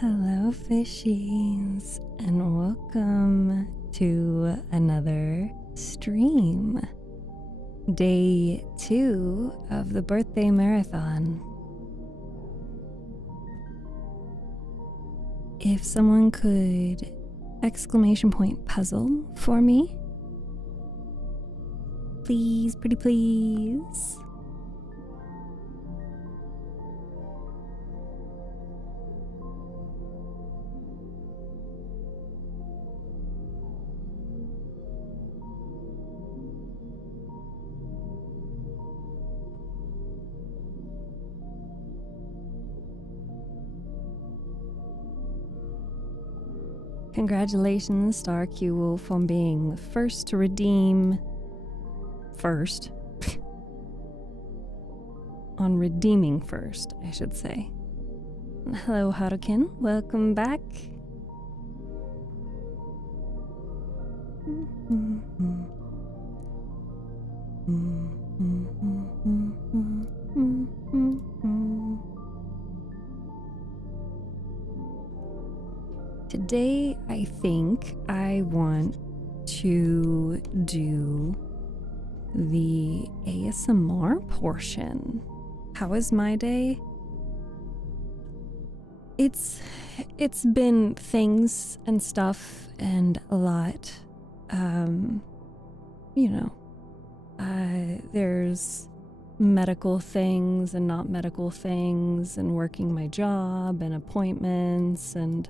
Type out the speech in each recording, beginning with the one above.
Hello, fishies, and welcome to another stream. Day 2 of the birthday marathon. If someone could exclamation point puzzle for me, please, pretty please. Congratulations, Star Q Wolf, on being the first to redeem. First. On redeeming first, I should say. Hello, Harukin. Welcome back. Today, I think I want to do the ASMR portion. How is my day? It's been things and stuff and a lot. There's medical things and not medical things, and working my job and appointments, and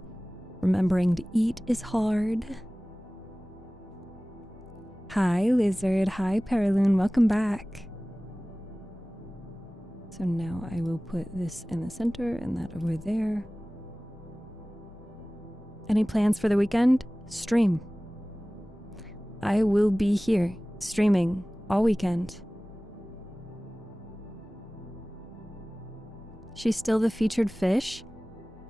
remembering to eat is hard. Hi, Lizard. Hi, Paraloon. Welcome back. So now I will put this in the center and that over there. Any plans for the weekend? Stream. I will be here streaming all weekend. She's still the featured fish?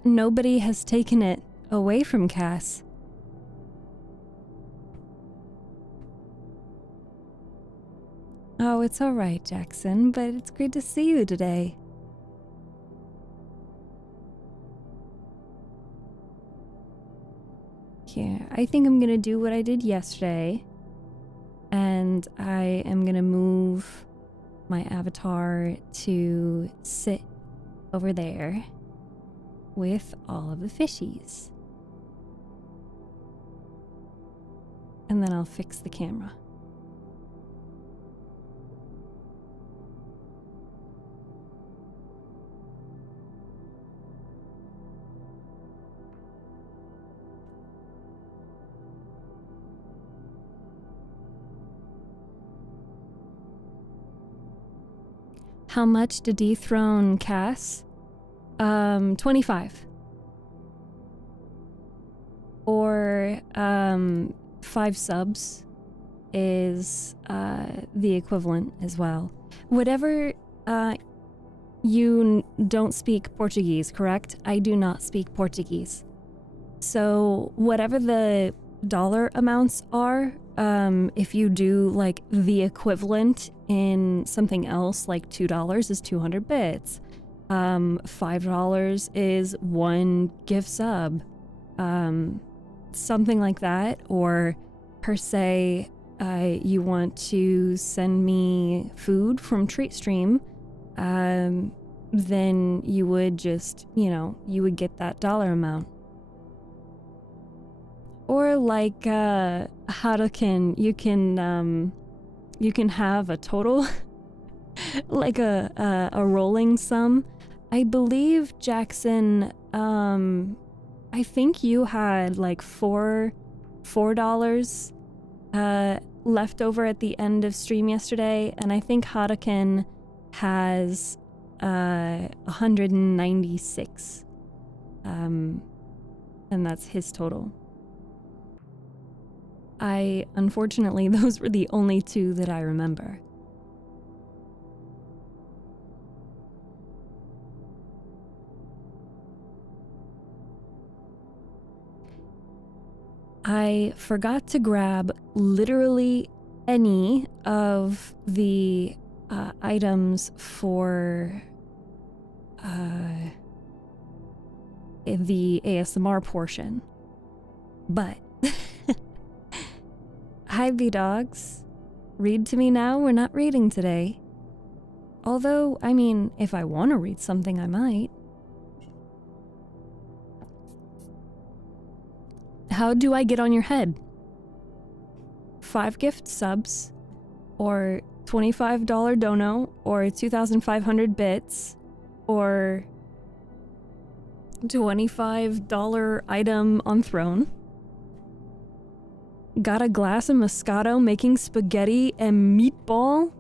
Nobody has taken it away from Cass. Oh, it's all right, Jackson, but it's great to see you today. Here, I think I'm gonna do what I did yesterday, and I am gonna move my avatar to sit over there with all of the fishies. And then I'll fix the camera. How much to dethrone Cass? 25. Or 5 subs is the equivalent as well. Whatever, you don't speak Portuguese, correct? I do not speak Portuguese. So whatever the dollar amounts are, if you do like the equivalent in something else, like $2 is 200 bits. $5 is 1 gift sub. Something like that. Or per se, you want to send me food from TreatStream, then you would just, you would get that dollar amount. Or like Harukin, you can have a total, like a rolling sum. I believe, Jackson, I think you had like $4 left over at the end of stream yesterday, and I think Harukin has 196, and that's his total. Unfortunately, those were the only 2 that I remember. I forgot to grab literally any of the items for the ASMR portion. But hi, B-Dogs. Read to me now. We're not reading today. Although, I mean, if I want to read something, I might. How do I get on your head? 5 gift subs, or $25 dono, or 2,500 bits, or $25 item on throne. Got a glass of Moscato making spaghetti and meatball?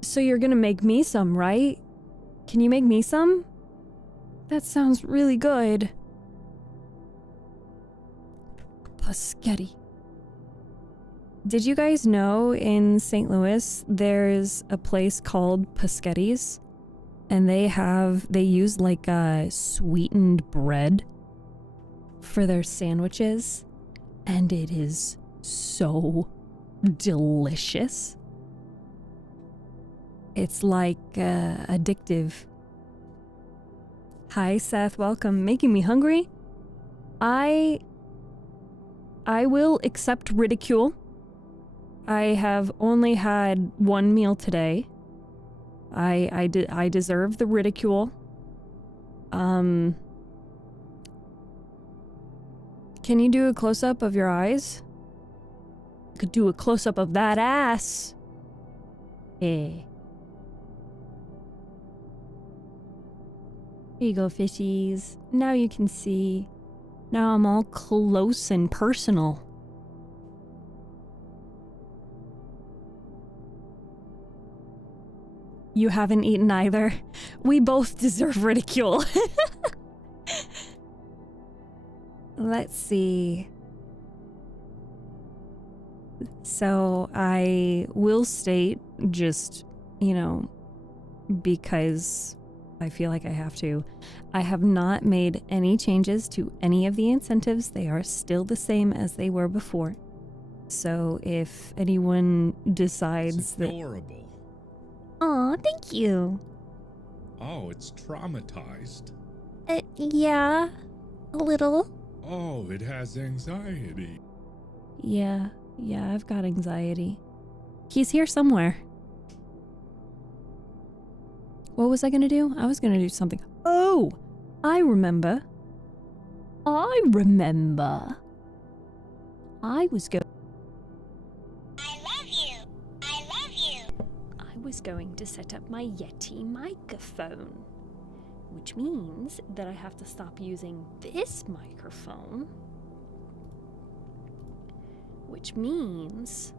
So you're gonna make me some, right? Can you make me some? That sounds really good. Paschetti. Did you guys know in St. Louis there's a place called Paschetti's? And they use like sweetened bread for their sandwiches, and it is so delicious. It's like addictive. Hi Seth, welcome. Making me hungry? I will accept ridicule. I have only had one meal today. I deserve the ridicule. Can you do a close-up of your eyes? Could do a close-up of that ass. Here you go, fishies. Now you can see. Now I'm all close and personal. You haven't eaten either. We both deserve ridicule. Let's see. So I will state, just, you know, because I feel like I have to, I have not made any changes to any of the incentives. They are still the same as they were before. So if anyone decides it's adorable. Aw, thank you. Oh, it's traumatized. Yeah, a little. Oh, it has anxiety. Yeah, I've got anxiety. He's here somewhere. What was I gonna do? I was gonna do something. Oh, I remember. I was going. I was going to set up my Yeti microphone, which means that I have to stop using this microphone, which means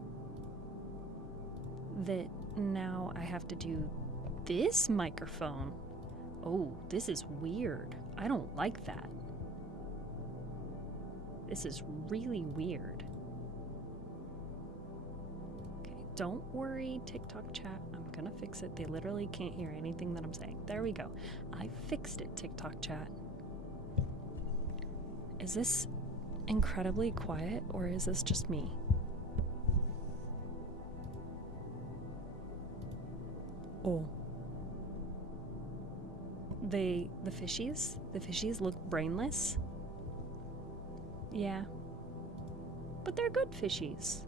that now I have to do this microphone. Oh, this is weird. I don't like that. This is really weird. Okay, don't worry, TikTok chat. I'm gonna fix it. They literally can't hear anything that I'm saying. There we go. I fixed it, TikTok chat. Is this incredibly quiet, or is this just me? Oh. The fishies look brainless. Yeah. But they're good fishies.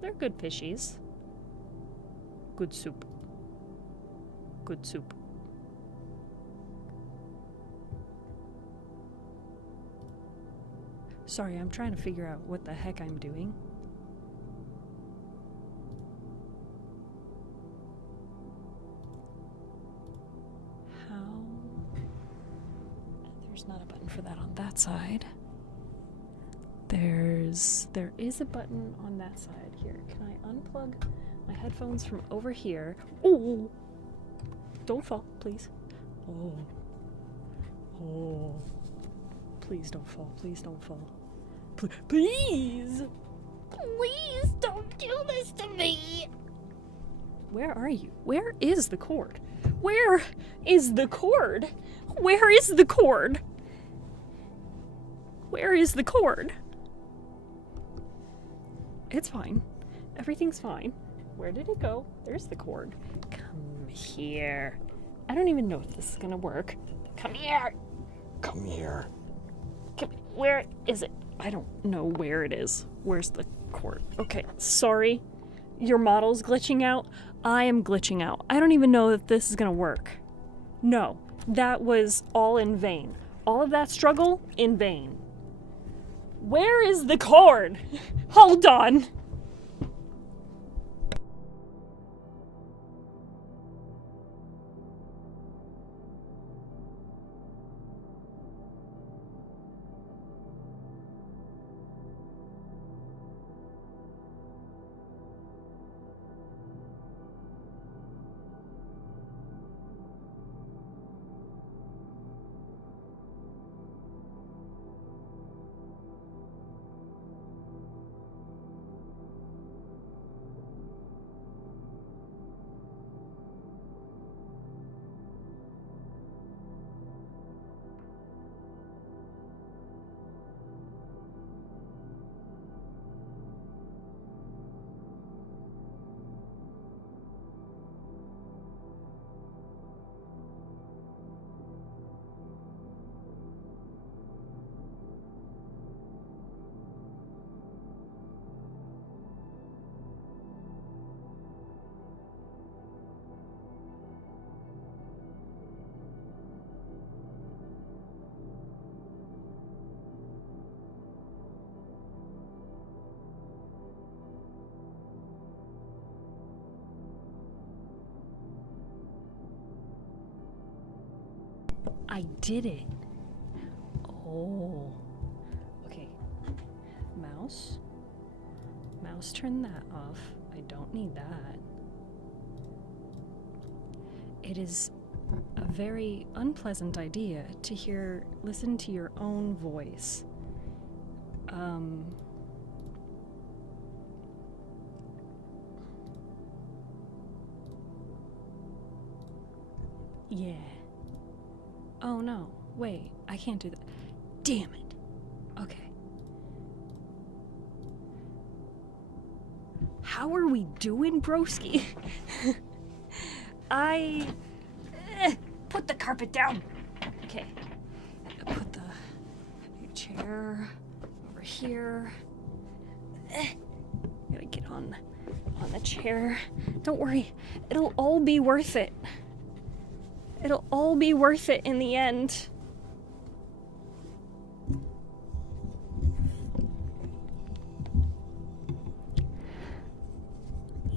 They're good fishies. Good soup. Good soup. Sorry, I'm trying to figure out what the heck I'm doing. There's not a button for that on that side. There is a button on that side. Here, can I unplug my headphones from over here? Oh! Don't fall, please. Oh. Please don't fall. Please don't fall. Please! Please don't do this to me! Where are you? Where is the cord? Where is the cord? Where is the cord? Where is the cord? It's fine. Everything's fine. Where did it go? There's the cord. Come here. I don't even know if this is gonna work. Come here! Come here. Where is it? I don't know where it is. Where's the cord? Okay, sorry. Your model's glitching out. I am glitching out. I don't even know if this is gonna work. No, that was all in vain. All of that struggle, in vain. Where is the cord? Hold on. I did it. Oh. Okay. Mouse. Mouse, turn that off. I don't need that. It is a very unpleasant idea to listen to your own voice. Yeah. Oh no, wait, I can't do that. Damn it. Okay. How are we doing, broski? Put the carpet down. Okay. Put the chair over here. Gotta get on the chair. Don't worry, it'll all be worth it. It'll all be worth it in the end.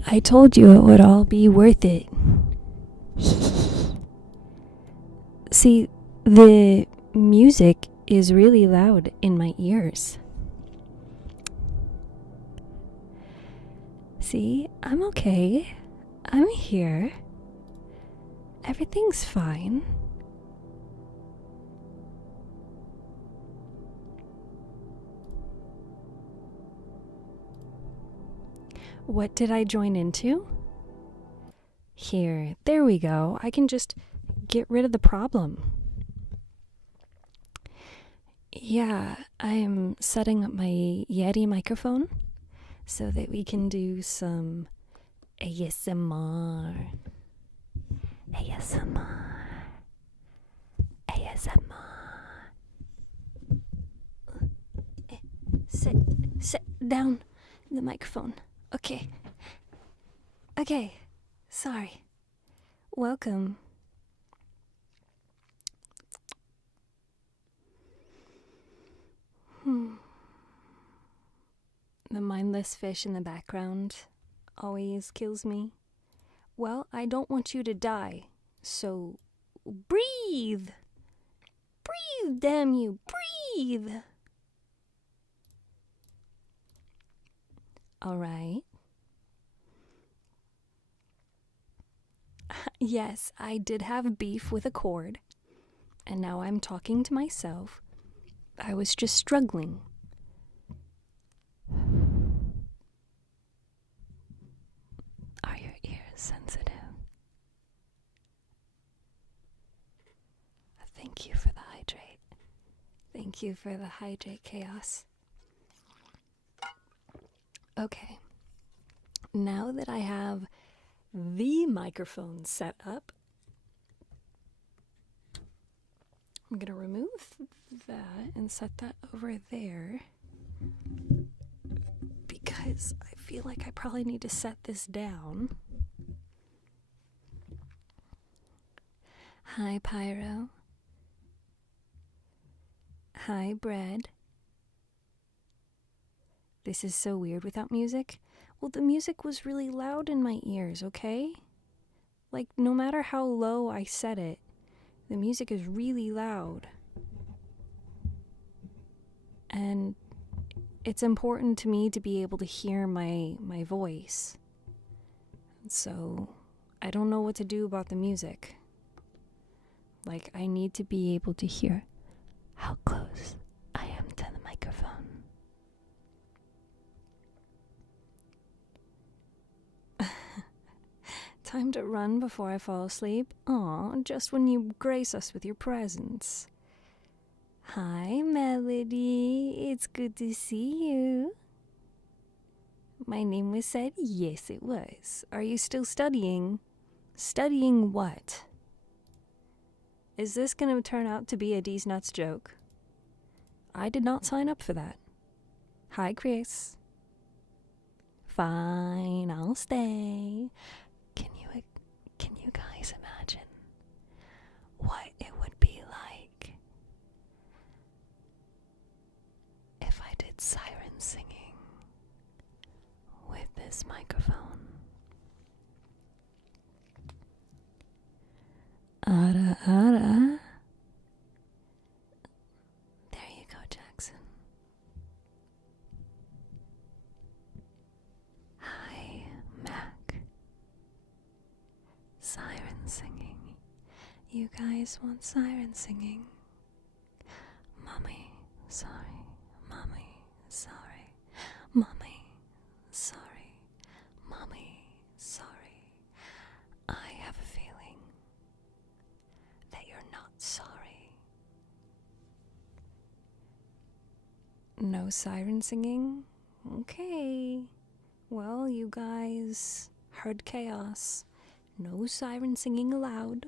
I told you it would all be worth it. See, the music is really loud in my ears. See, I'm okay. I'm here. Everything's fine. What did I join into? Here, there we go. I can just get rid of the problem. Yeah, I'm setting up my Yeti microphone so that we can do some ASMR. ASMR. Sit down the microphone. Okay. Sorry. Welcome. The mindless fish in the background always kills me. Well, I don't want you to die, so breathe! Breathe, damn you, breathe! Alright. Yes, I did have beef with a cord, and now I'm talking to myself. I was just struggling. Are your ears sensitive? Thank you for the hydrate. Thank you for the hydrate, Chaos. Okay. Now that I have the microphone set up, I'm gonna remove that and set that over there because I feel like I probably need to set this down. Hi, Pyro. Hi, Bread. This is so weird without music. Well, the music was really loud in my ears, okay? Like, no matter how low I set it, the music is really loud. And it's important to me to be able to hear my voice. So, I don't know what to do about the music. Like, I need to be able to hear how close I am to the microphone. Time to run before I fall asleep. Aw, just when you grace us with your presence. Hi, Melody. It's good to see you. My name was said? Yes, it was. Are you still studying? Studying what? Is this going to turn out to be a D's Nuts joke? I did not sign up for that. Hi, Chris. Fine, I'll stay. Can you guys imagine what it would be like if I did siren singing with this microphone? Ara ara. There you go, Jackson. Hi, Mac. Siren singing. You guys want siren singing? Mommy, sorry. Mommy, sorry. Mommy, sorry. Mommy, sorry. I have a feeling that you're not sorry. No siren singing? Okay. Well, you guys heard chaos. No siren singing allowed.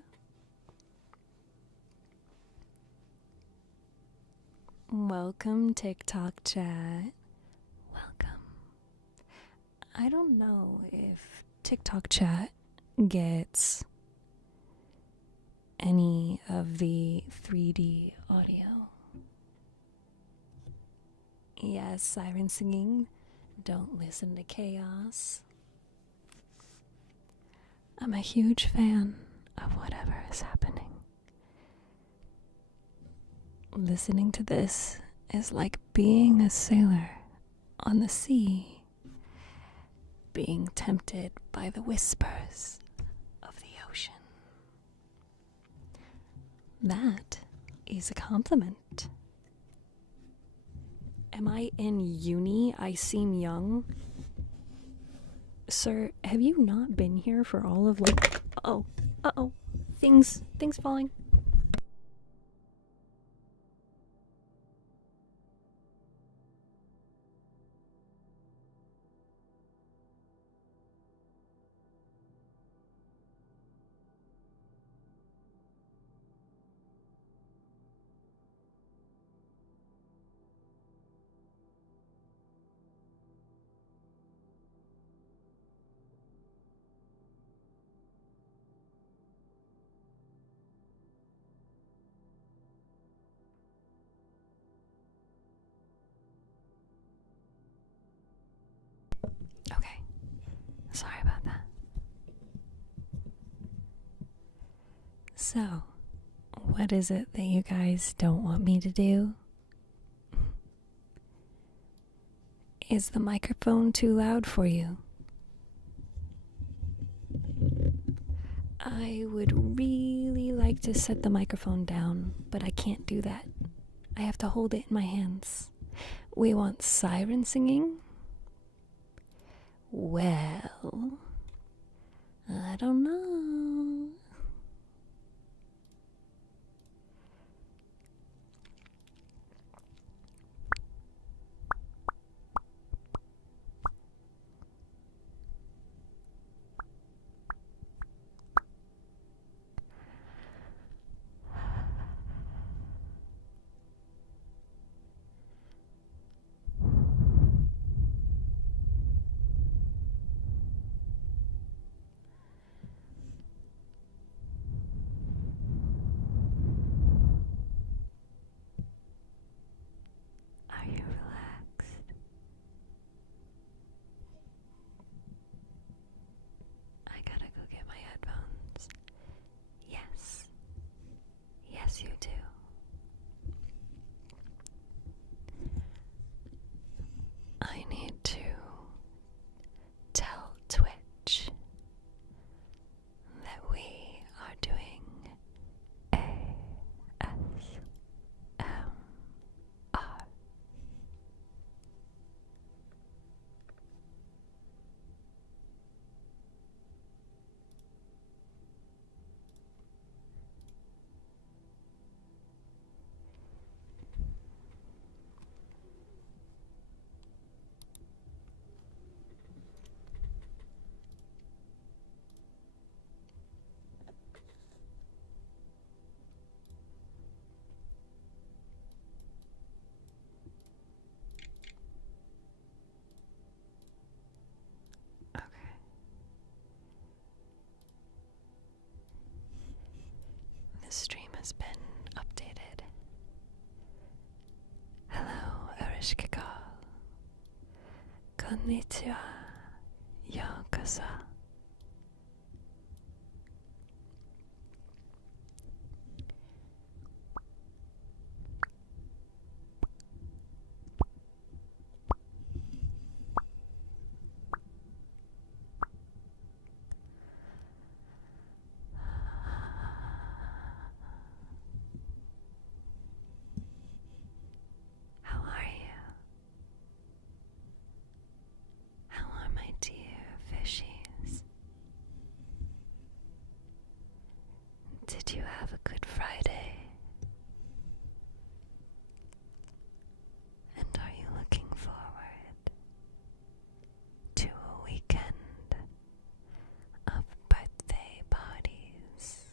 Welcome, TikTok chat. Welcome. I don't know if TikTok chat gets any of the 3D audio. Yes, siren singing. Don't listen to chaos. I'm a huge fan of whatever is happening. Listening to this is like being a sailor on the sea, being tempted by the whispers of the ocean. That is a compliment. Am I in uni? I seem young. Sir, have you not been here for all of like... Uh-oh. Things falling. Okay. Sorry about that. So, what is it that you guys don't want me to do? Is the microphone too loud for you? I would really like to set the microphone down, but I can't do that. I have to hold it in my hands. We want siren singing? Well, I don't know. I need to tell Twitch that we are doing ASMR. Okay. The stream has been updated. Hello, Arishkika. Konnichiwa. Yokoso. How are you? How are my dear fishies? Did you have a good Friday? And are you looking forward to a weekend of birthday parties?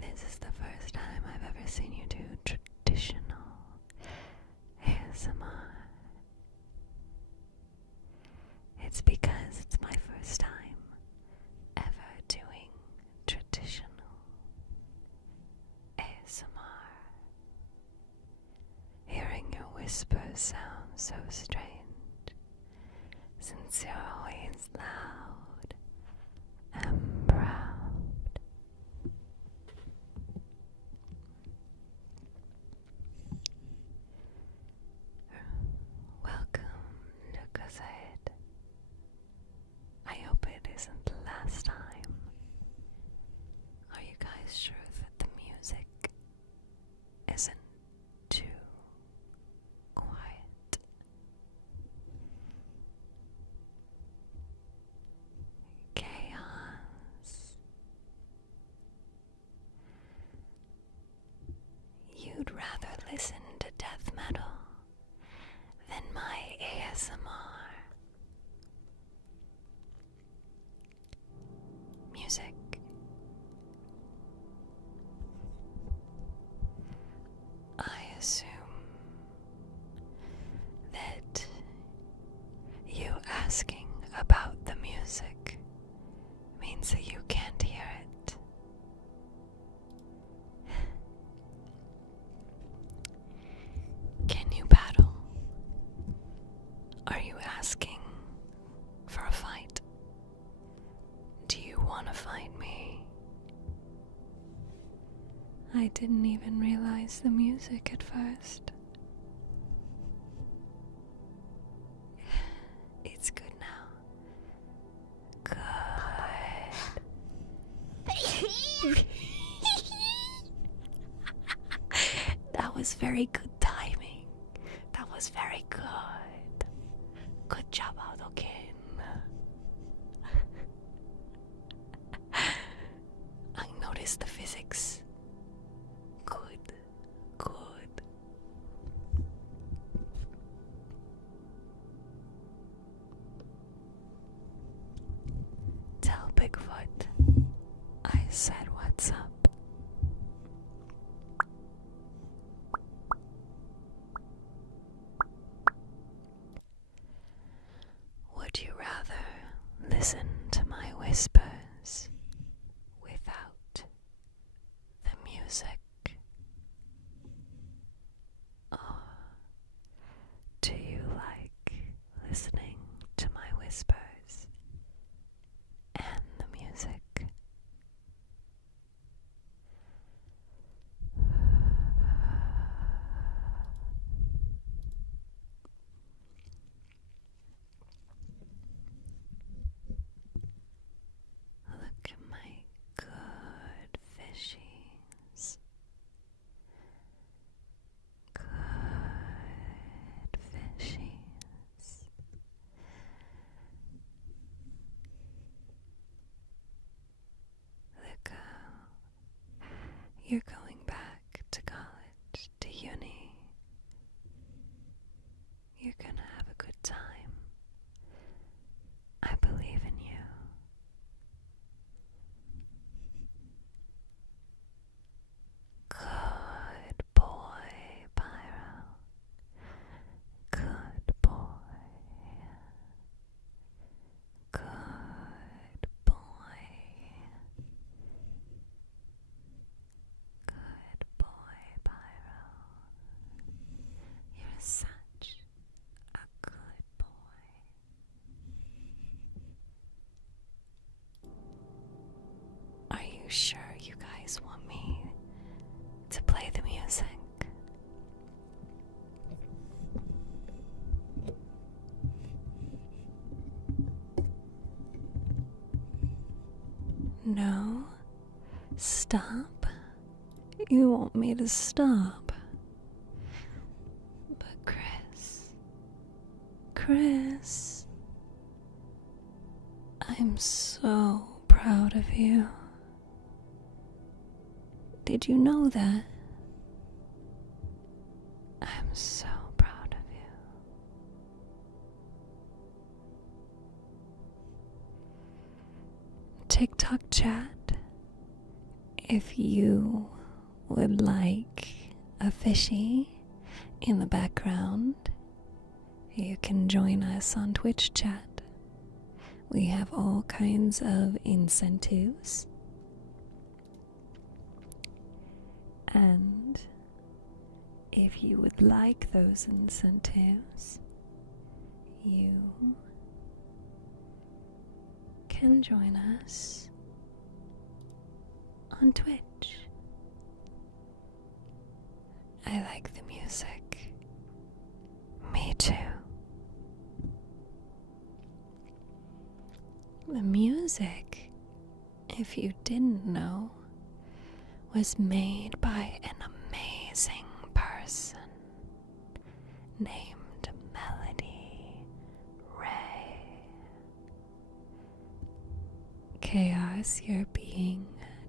This is the first time I've ever seen you do traditional ASMR. It's because it's my first time ever doing traditional ASMR. Hearing your whispers sounds so strange, since you're always loud and proud. Welcome, Lucasade. I hope it isn't the last time. Are you guys sure that the music isn't too quiet? Chaos. You'd rather listen to death metal than my ASMR. Music. I assume that you asking about the music means that you can't hear it. Can you battle? Are you asking for a fight? Do you want to fight me? I didn't even realize the music at first. It's good now. Good. That was very good timing. That was very good. Good job, Aldokin. I noticed the physics. Good, good. Tell Bigfoot I said what's up. Would you rather listen to my whispers without the music? Or do you sure you guys want me to play the music? No? Stop? You want me to stop? But Chris, I'm so proud of you. Did you know that? I'm so proud of you. TikTok chat, if you would like a fishy in the background, you can join us on Twitch chat. We have all kinds of incentives. And if you would like those incentives, you can join us on Twitch. I like the music. Me too. The music, if you didn't know, was made by an amazing person named Melody Ray. Chaos, you're being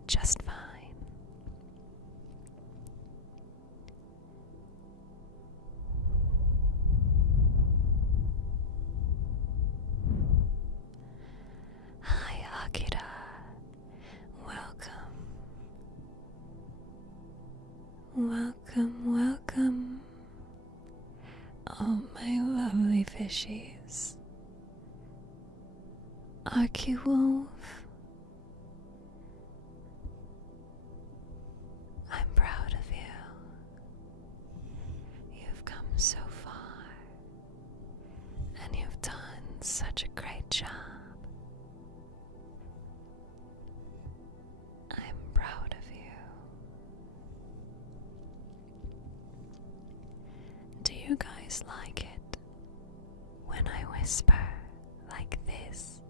just fine. Hi, Akira. Welcome. Welcome. Oh, my lovely fishies. Archie-Wolf. I'm proud of you. You've come so far, and you've done such a great job. I'm proud of you. Do you guys like it when I whisper like this?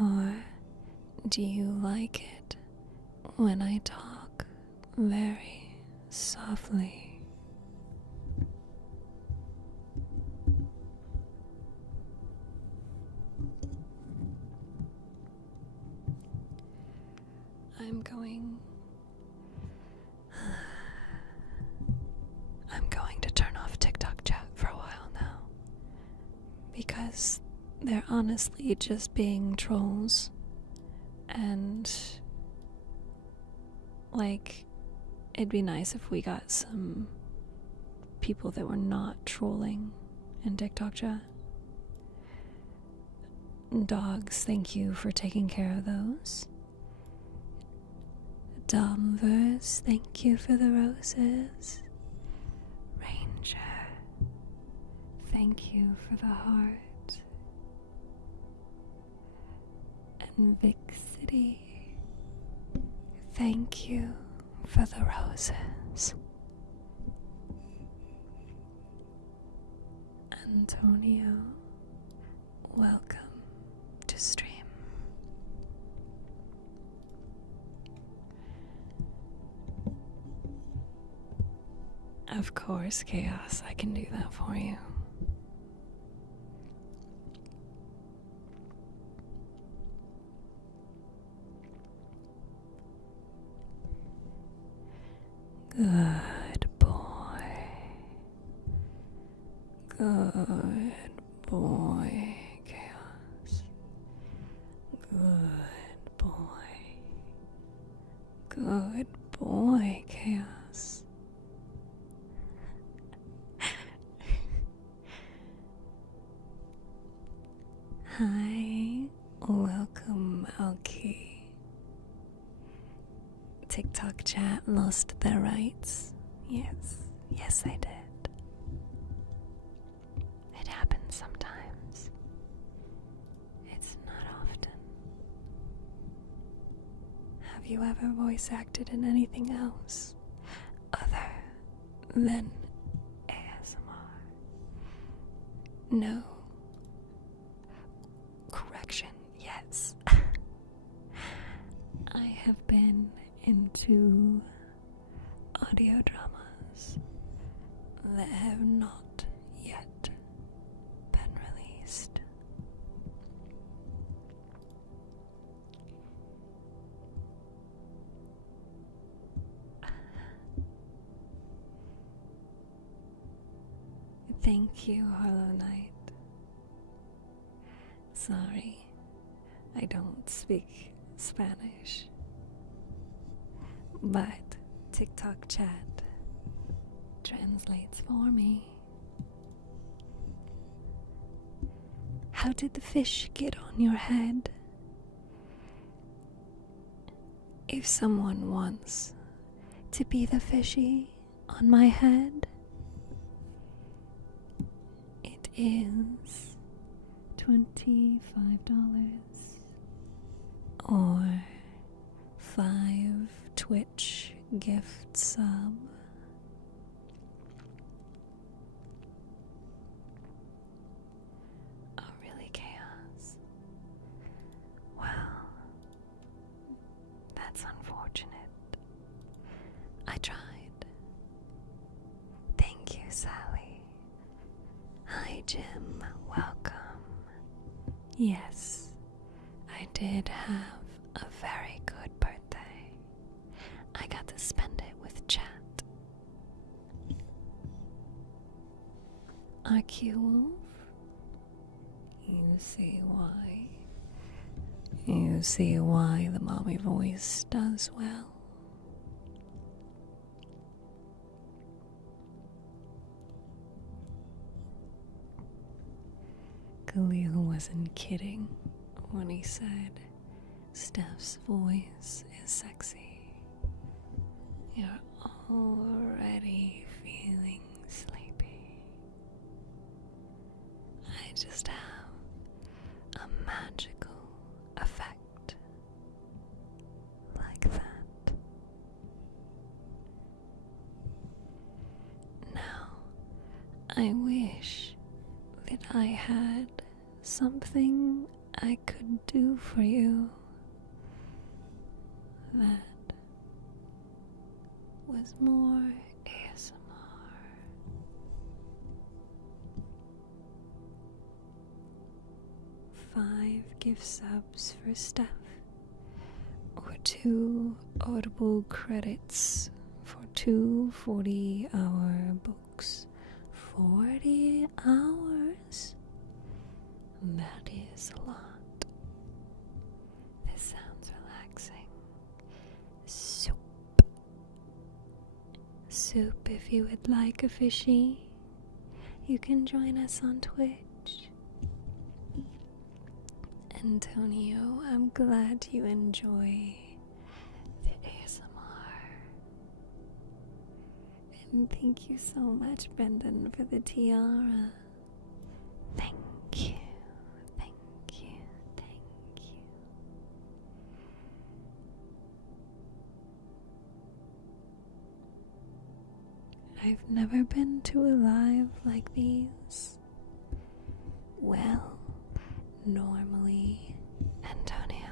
Or do you like it when I talk very softly? I'm going to turn off TikTok chat for a while now, because they're honestly just being trolls, and like, it'd be nice if we got some people that were not trolling in TikTok chat. Dogs, thank you for taking care of those. Domverse, thank you for the roses. Ranger, thank you for the heart. And Vic City, thank you for the roses. Antonio, welcome to stream. Of course, Chaos, I can do that for you. Good boy. Good boy, Chaos. Good boy. Good boy, Chaos. Hi, welcome, Alki. TikTok chat lost their rights. Yes, they did. It happens sometimes. It's not often. Have you ever voice acted in anything else other than ASMR? No. Correction, yes. I have been into audio dramas that have not yet been released. Thank you, Hollow Knight. Sorry, I don't speak Spanish, but TikTok chat translates for me. How did the fish get on your head? If someone wants to be the fishy on my head, it is $25 or 5 Twitch gift sub. Oh, really, Chaos? Well, that's unfortunate. I tried. Thank you, Sally. Hi, Jim. Welcome. Yes, I did have a very good birthday. I got to spend it with chat. RQ Wolf? You see why. You see why the mommy voice does well. Khalil wasn't kidding when he said Steph's voice is sexy. You're already feeling sleepy. I just have a magical effect like that. Now, I wish that I had something I could do for you that was more ASMR. Five gift subs for Steph, or 2 Audible credits for 2 40-hour books. 40 hours? That is a lot. This sounds relaxing. Soup. Soup, if you would like a fishy, you can join us on Twitch. Antonio, I'm glad you enjoy the ASMR. And thank you so much, Brendan, for the tiara. Thank you. Thank you. Thank you. I've never been to a live like these. Well, normally, Antonio,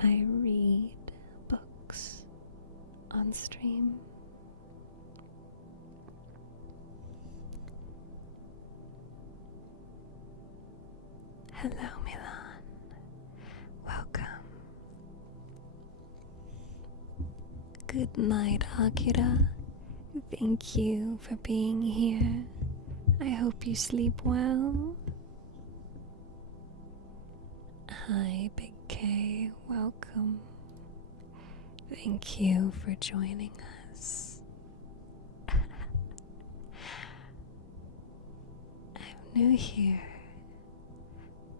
I read books on stream. Hello, Milan. Welcome. Good night, Akira. Thank you for being here. I hope you sleep well. Hi, Big K. Welcome. Thank you for joining us. I'm new here.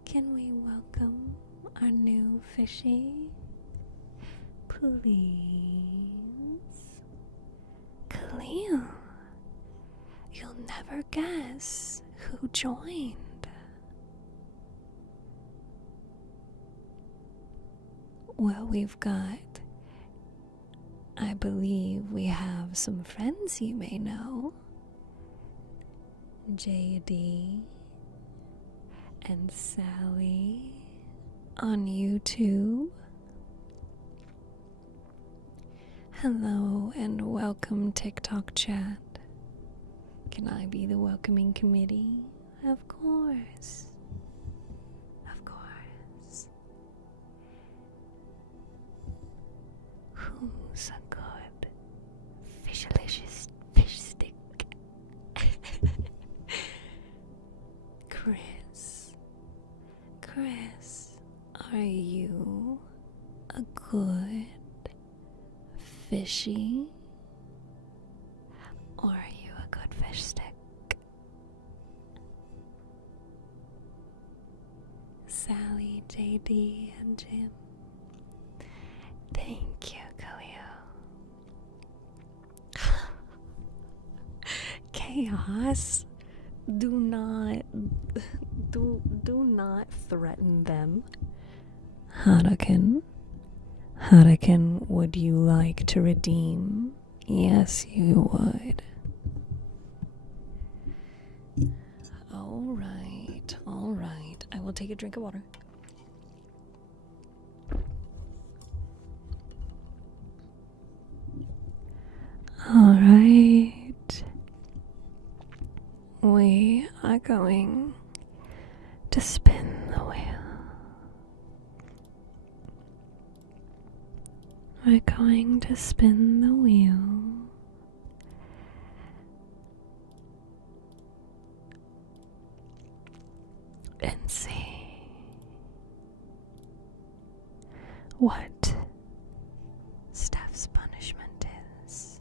Can we welcome our new fishy? Please. Khalil, you'll never guess who joined. Well, I believe we have some friends you may know. JD and Sally on YouTube. Hello and welcome, TikTok chat. Can I be the welcoming committee? Of course. Of course. Who's a good fishalicious fish stick? Chris, are you a good fishy? Or are you a good fish stick? Sally, JD, and Jim. Thank you, Khalil. Chaos. Do not threaten them. Harakin, would you like to redeem? Yes, you would. All right. I will take a drink of water. All right. We are going to spin the wheel. We're going to spin the wheel. And see what Steph's punishment is.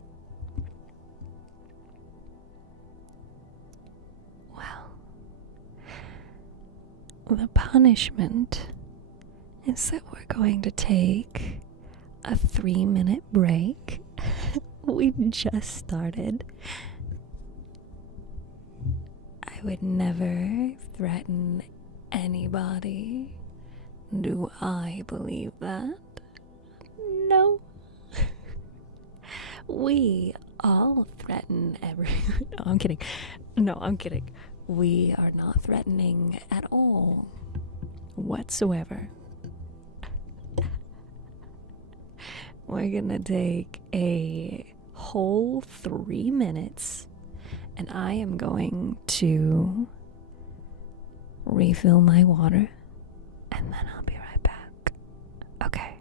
Well, the punishment is that we're going to take a 3-minute break. We just started. I would never threaten anybody. Do I believe that? No. We all threaten everyone. No, I'm kidding. I'm kidding. We are not threatening at all. Whatsoever. We're gonna take a whole 3 minutes, and I am going to refill my water, and then I'll be right back. Okay.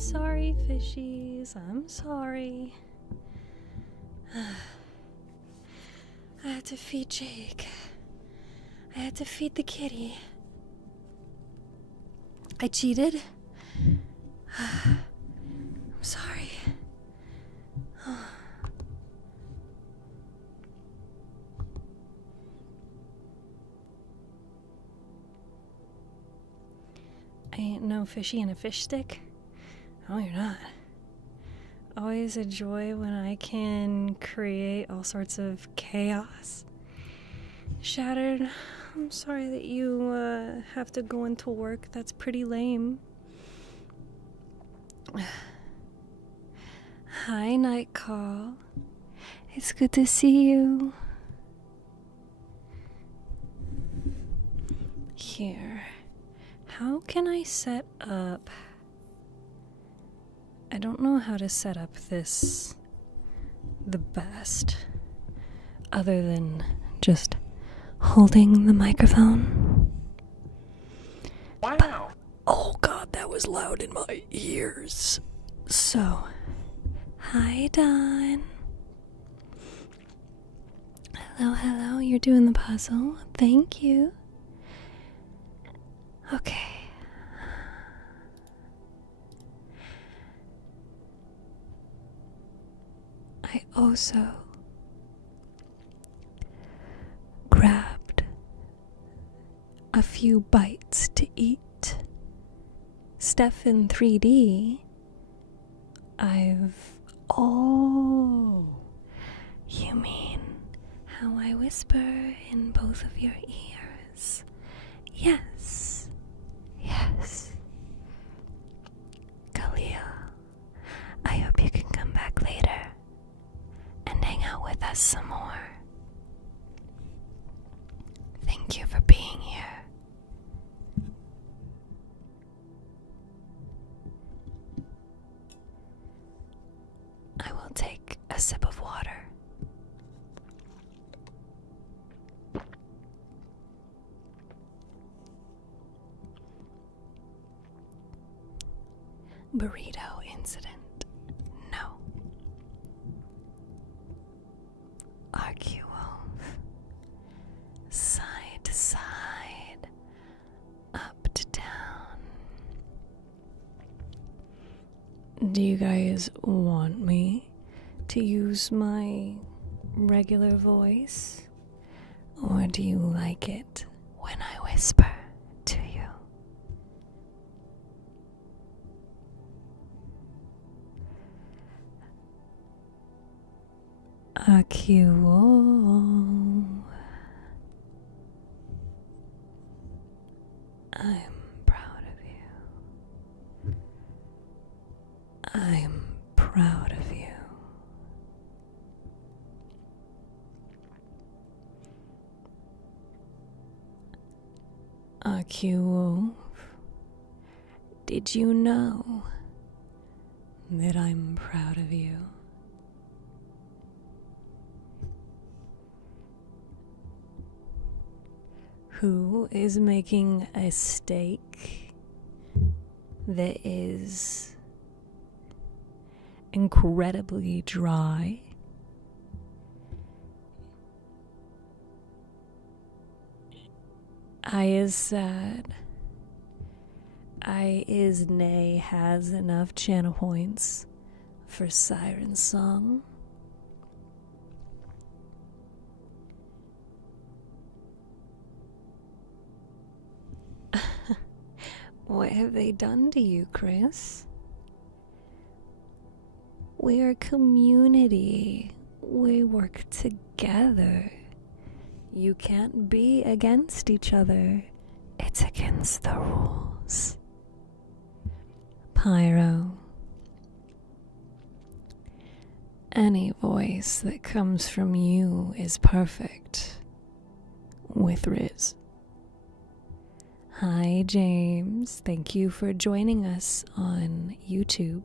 sorry, fishies. I'm sorry. I had to feed Jake. I had to feed the kitty. I cheated. I'm sorry. I ain't no fishy in a fish stick. Oh, you're not. Always a joy when I can create all sorts of chaos. Shattered, I'm sorry that you have to go into work. That's pretty lame. Hi, Night Call. It's good to see you. Here. How can I set up... I don't know how to set up this the best, other than just holding the microphone. Wow! But, oh god, that was loud in my ears. So, hi Don. Hello, hello, you're doing the puzzle. Thank you. Okay. I also grabbed a few bites to eat. Steph in 3D, Oh, you mean how I whisper in both of your ears? Yes, yes. Khalil, I hope you can come back later and hang out with us some more. Thank you for being here. I will take a sip of water. Burrito incident. No. Argue wolf. Side to side. Up to down. Do you guys want me to use my regular voice? Or do you like it when I whisper to you? Akio. I'm proud of you. I'm proud of you. Akio, did you know that I'm proud of you? Who is making a steak that is incredibly dry? I is sad. I is nay has enough channel points for Siren Song. What have they done to you, Chris? We are a community. We work together. You can't be against each other. It's against the rules. Pyro. Any voice that comes from you is perfect. With Riz. Hi, James. Thank you for joining us on YouTube.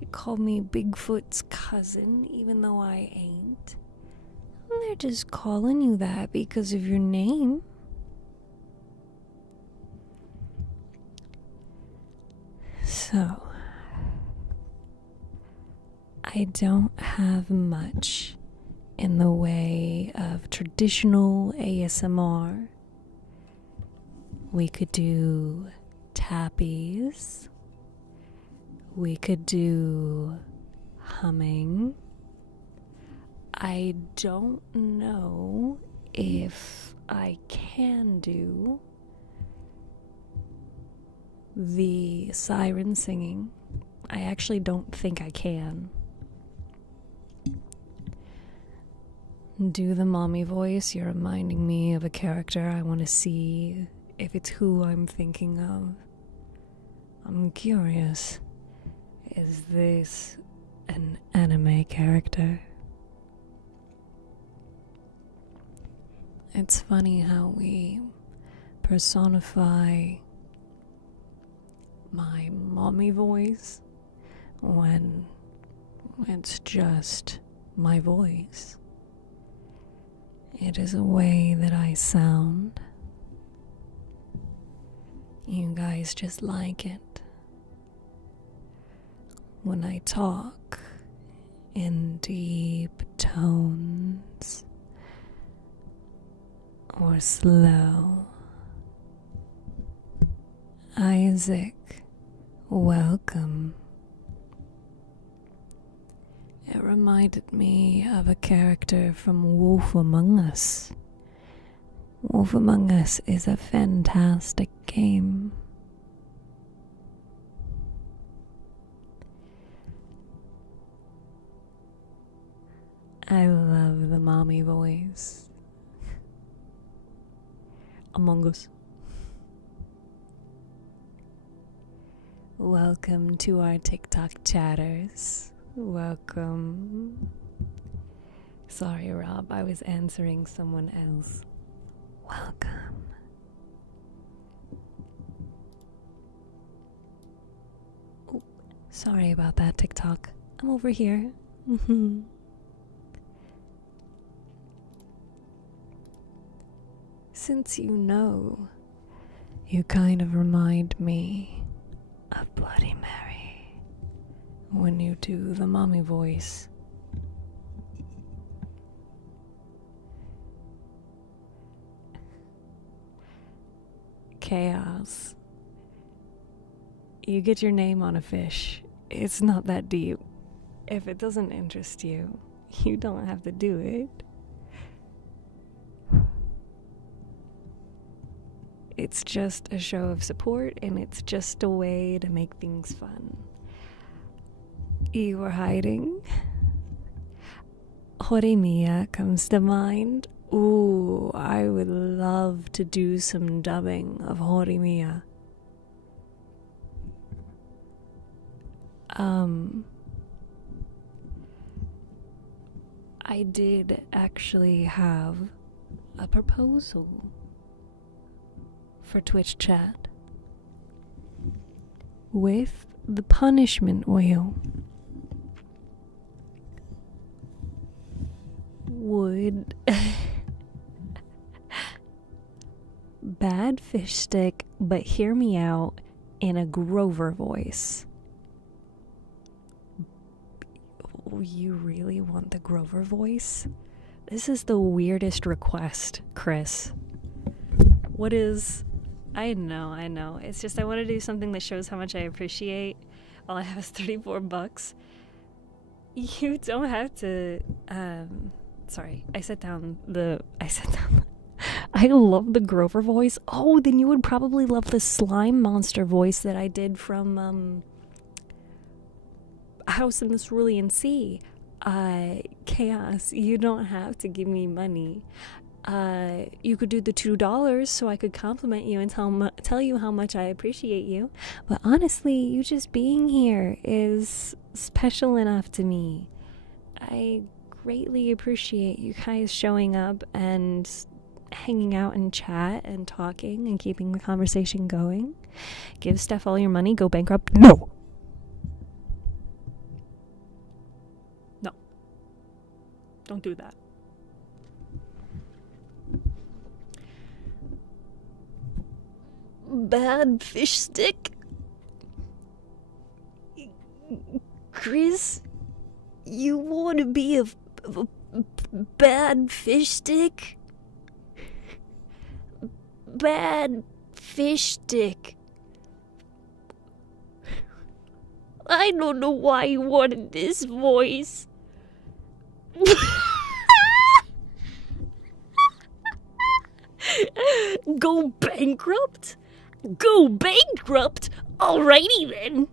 You call me Bigfoot's cousin, even though I ain't. They're just calling you that because of your name. So, I don't have much in the way of traditional ASMR. We could do tappies. We could do humming. I don't know if I can do the siren singing. I actually don't think I can. Do the mommy voice. You're reminding me of a character. I want to see if it's who I'm thinking of. I'm curious. Is this an anime character? It's funny how we personify my mommy voice when it's just my voice. It is a way that I sound. You guys just like it. When I talk in deep tones or slow. Isaac, welcome. It reminded me of a character from Wolf Among Us. Wolf Among Us is a fantastic game. I love the mommy voice. Among Us. Welcome to our TikTok chatters. Welcome. Sorry, Rob, I was answering someone else. Welcome. Oh, sorry about that, TikTok. I'm over here. Since you know, you kind of remind me of Bloody Mary when you do the mommy voice. Chaos. You get your name on a fish. It's not that deep. If it doesn't interest you, you don't have to do it. It's just a show of support, and it's just a way to make things fun. You were hiding. Horimiya comes to mind. Ooh, I would love to do some dubbing of Horimiya. I did actually have a proposal for Twitch chat with the punishment wheel. Would bad fish stick, but hear me out, in a Grover voice. You really want the Grover voice? This is the weirdest request, Chris. What is... I know. It's just I want to do something that shows how much I appreciate. All I have is $34. You don't have to... Sorry, I set down I love the Grover voice. Oh, then you would probably love the slime monster voice that I did from House in the Cerulean Sea. Chaos, you don't have to give me money. You could do the $2 so I could compliment you and tell you how much I appreciate you. But honestly, you just being here is special enough to me. I greatly appreciate you guys showing up and hanging out and chat and talking and keeping the conversation going. Give Steph all your money, go bankrupt. No. Don't do that. Bad fish stick. Chris, you want to be a bad fish stick? Bad fish stick. I don't know why you wanted this voice. Go bankrupt? Go bankrupt? Alrighty then.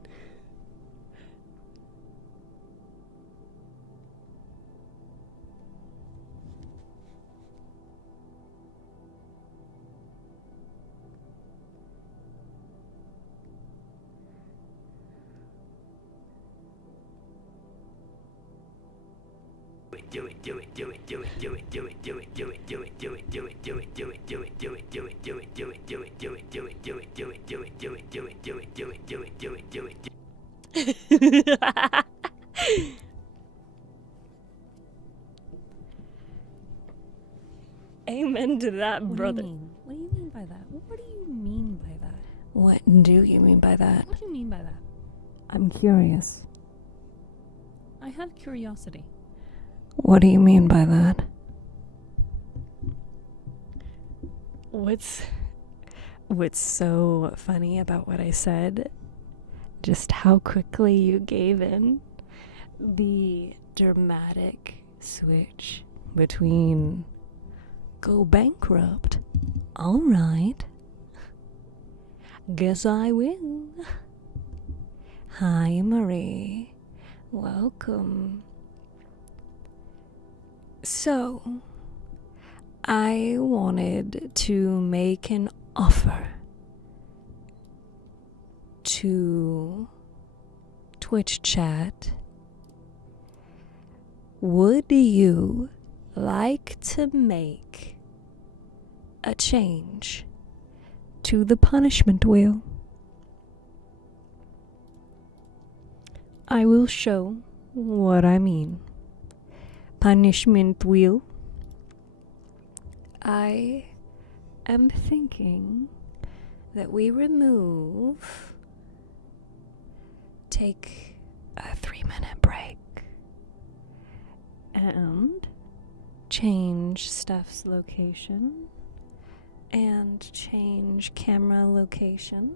Amen to that, brother. What do you mean by that? What do you mean by that? What do you mean by that? What do you mean by that? I'm curious. I have curiosity. What do you mean by that? What's so funny about what I said? Just how quickly you gave in. The dramatic switch between go bankrupt. All right. Guess I will. Hi, Marie. Welcome. So, I wanted to make an offer to Twitch chat. Would you like to make a change to the punishment wheel? I will show what I mean. Punishment wheel. I am thinking that we take a 3-minute break and change Steph's location and change camera location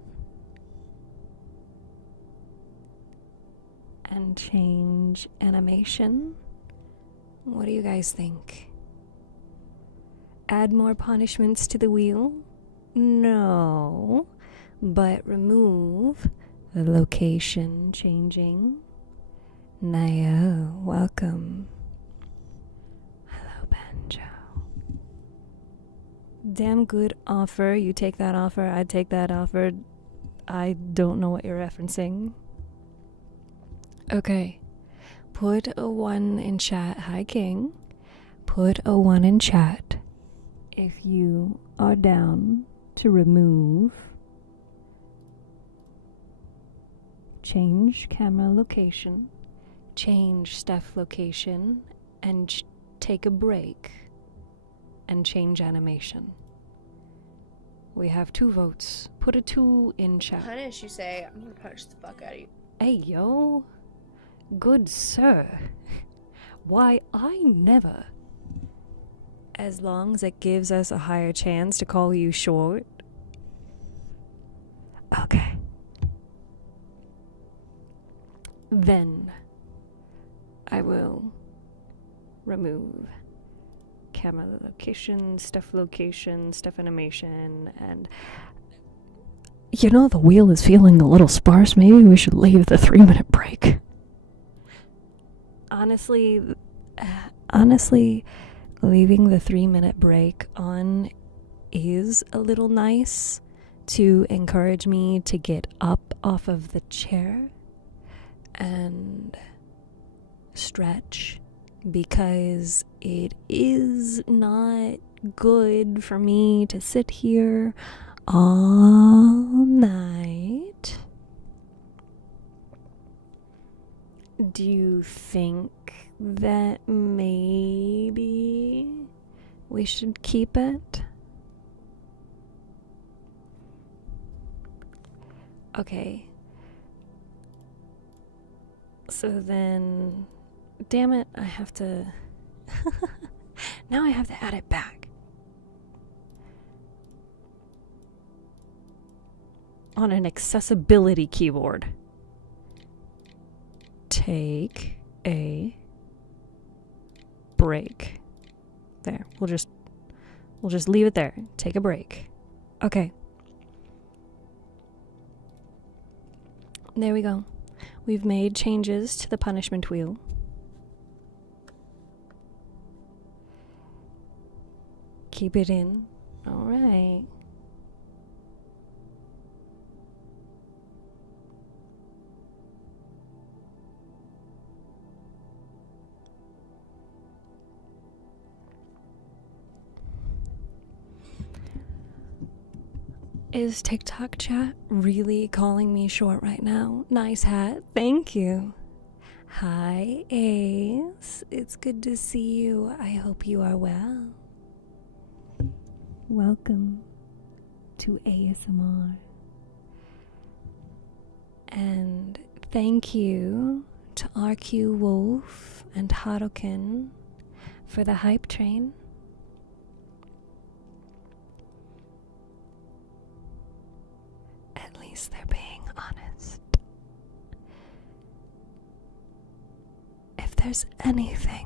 and change animation. What do you guys think? Add more punishments to the wheel? No, but remove the location changing. Naya, welcome. Hello, Banjo. Damn good offer. You take that offer, I'd take that offer. I don't know what you're referencing. Okay. Put a 1 in chat. Hi, King. Put a 1 in chat if you are down to remove, change camera location, change Steph location, and take a break and change animation. We have 2 votes. Put a 2 in chat. Punish, you say. I'm gonna punch the fuck out of you. Hey, yo. Good sir. Why, I never. As long as it gives us a higher chance to call you short. Okay. Then I will remove camera location, Steph location, Steph animation, and you know, the wheel is feeling a little sparse. Maybe we should leave the 3-minute break. Honestly, leaving the 3-minute break on is a little nice to encourage me to get up off of the chair and stretch, because it is not good for me to sit here all night. Do you think that maybe we should keep it? Okay. So then, damn it, I have to. Now I have to add it back. On an accessibility keyboard. Take a break. There. We'll just leave it there. Take a break. Okay. There we go. We've made changes to the punishment wheel. Keep it in. All right. Is TikTok chat really calling me short right now? Nice hat. Thank you. Hi, Ace. It's good to see you. I hope you are well. Welcome to ASMR. And thank you to RQ Wolf and Harukin for the hype train. At least they're being honest. If there's anything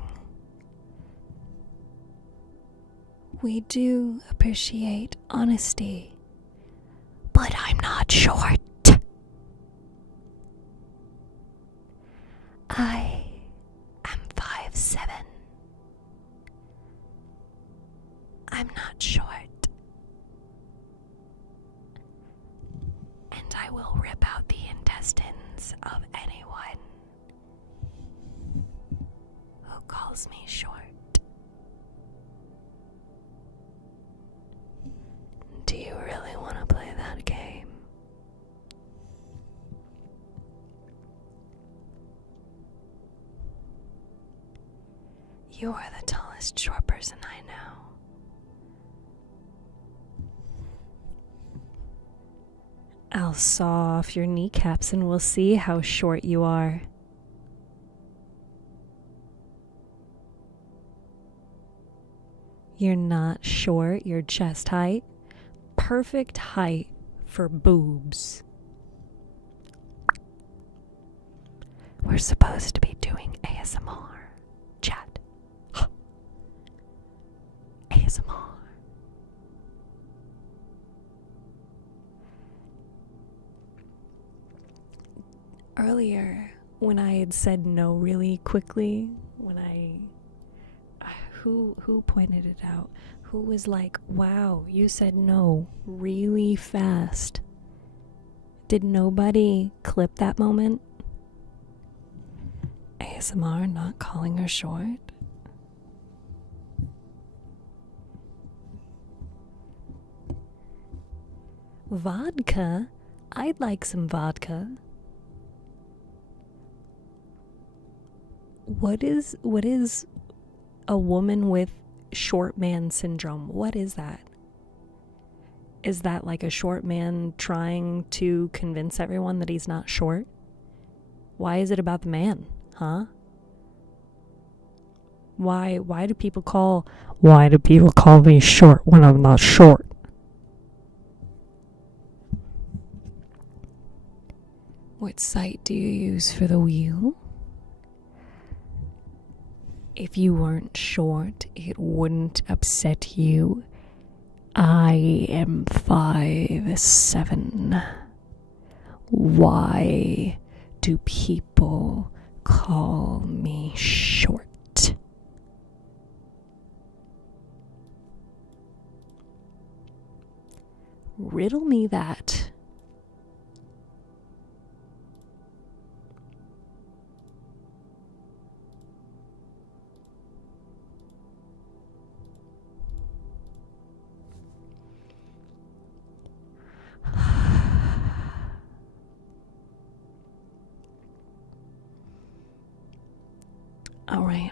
we do appreciate, honesty, but I'm not short. I am 5'7". I'm not short. And I will rip out the intestines of anyone who calls me short. Do you really want to play that game? You are the tallest short person I know. I'll saw off your kneecaps and we'll see how short you are. You're not short, you're chest height. Perfect height for boobs. We're supposed to be doing ASMR. Chat. ASMR. Earlier, when I had said no really quickly, when who pointed it out? Who was like, wow, you said no really fast. Did nobody clip that moment? ASMR not calling her short? Vodka? I'd like some vodka. What is a woman with short man syndrome? What is that? Is that like a short man trying to convince everyone that he's not short? Why is it about the man, huh? Why do people call me short when I'm not short? What site do you use for the wheel? If you weren't short, it wouldn't upset you. I am 5'7". Why do people call me short? Riddle me that. Alright.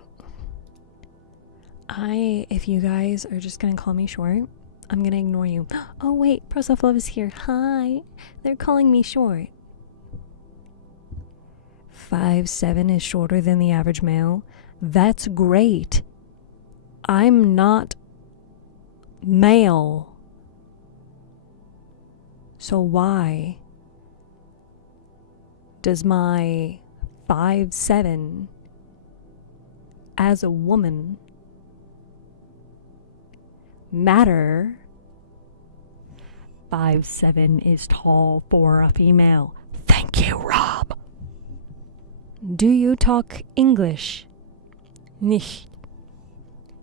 If you guys are just gonna call me short, I'm gonna ignore you. Oh wait, Pro Self Love is here. Hi. They're calling me short. 5'7" is shorter than the average male. That's great. I'm not male. So why does my 5'7" as a woman matter? 5'7" is tall for a female. Thank you, Rob. Do you talk English? Nicht.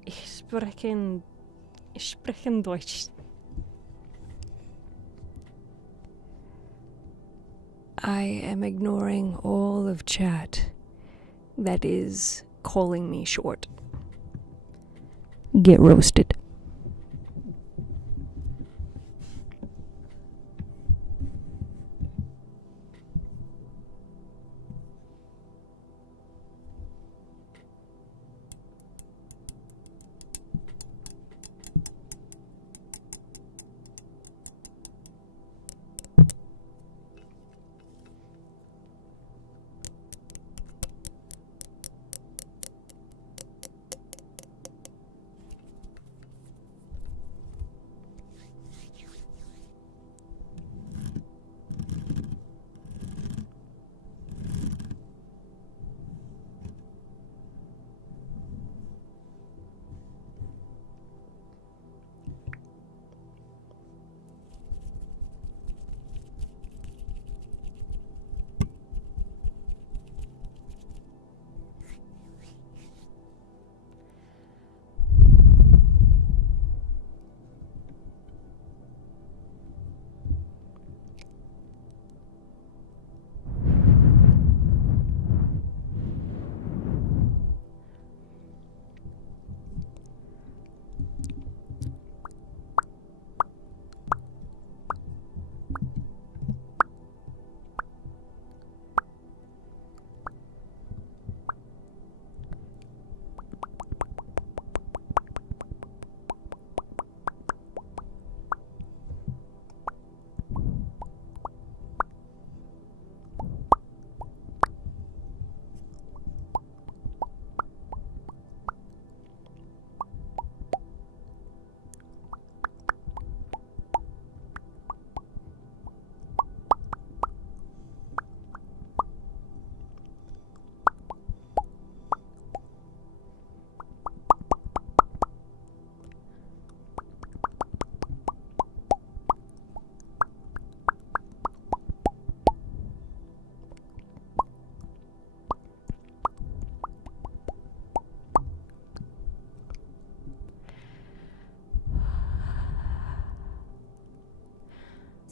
Ich spreche Deutsch. I am ignoring all of chat that is calling me short. Get roasted.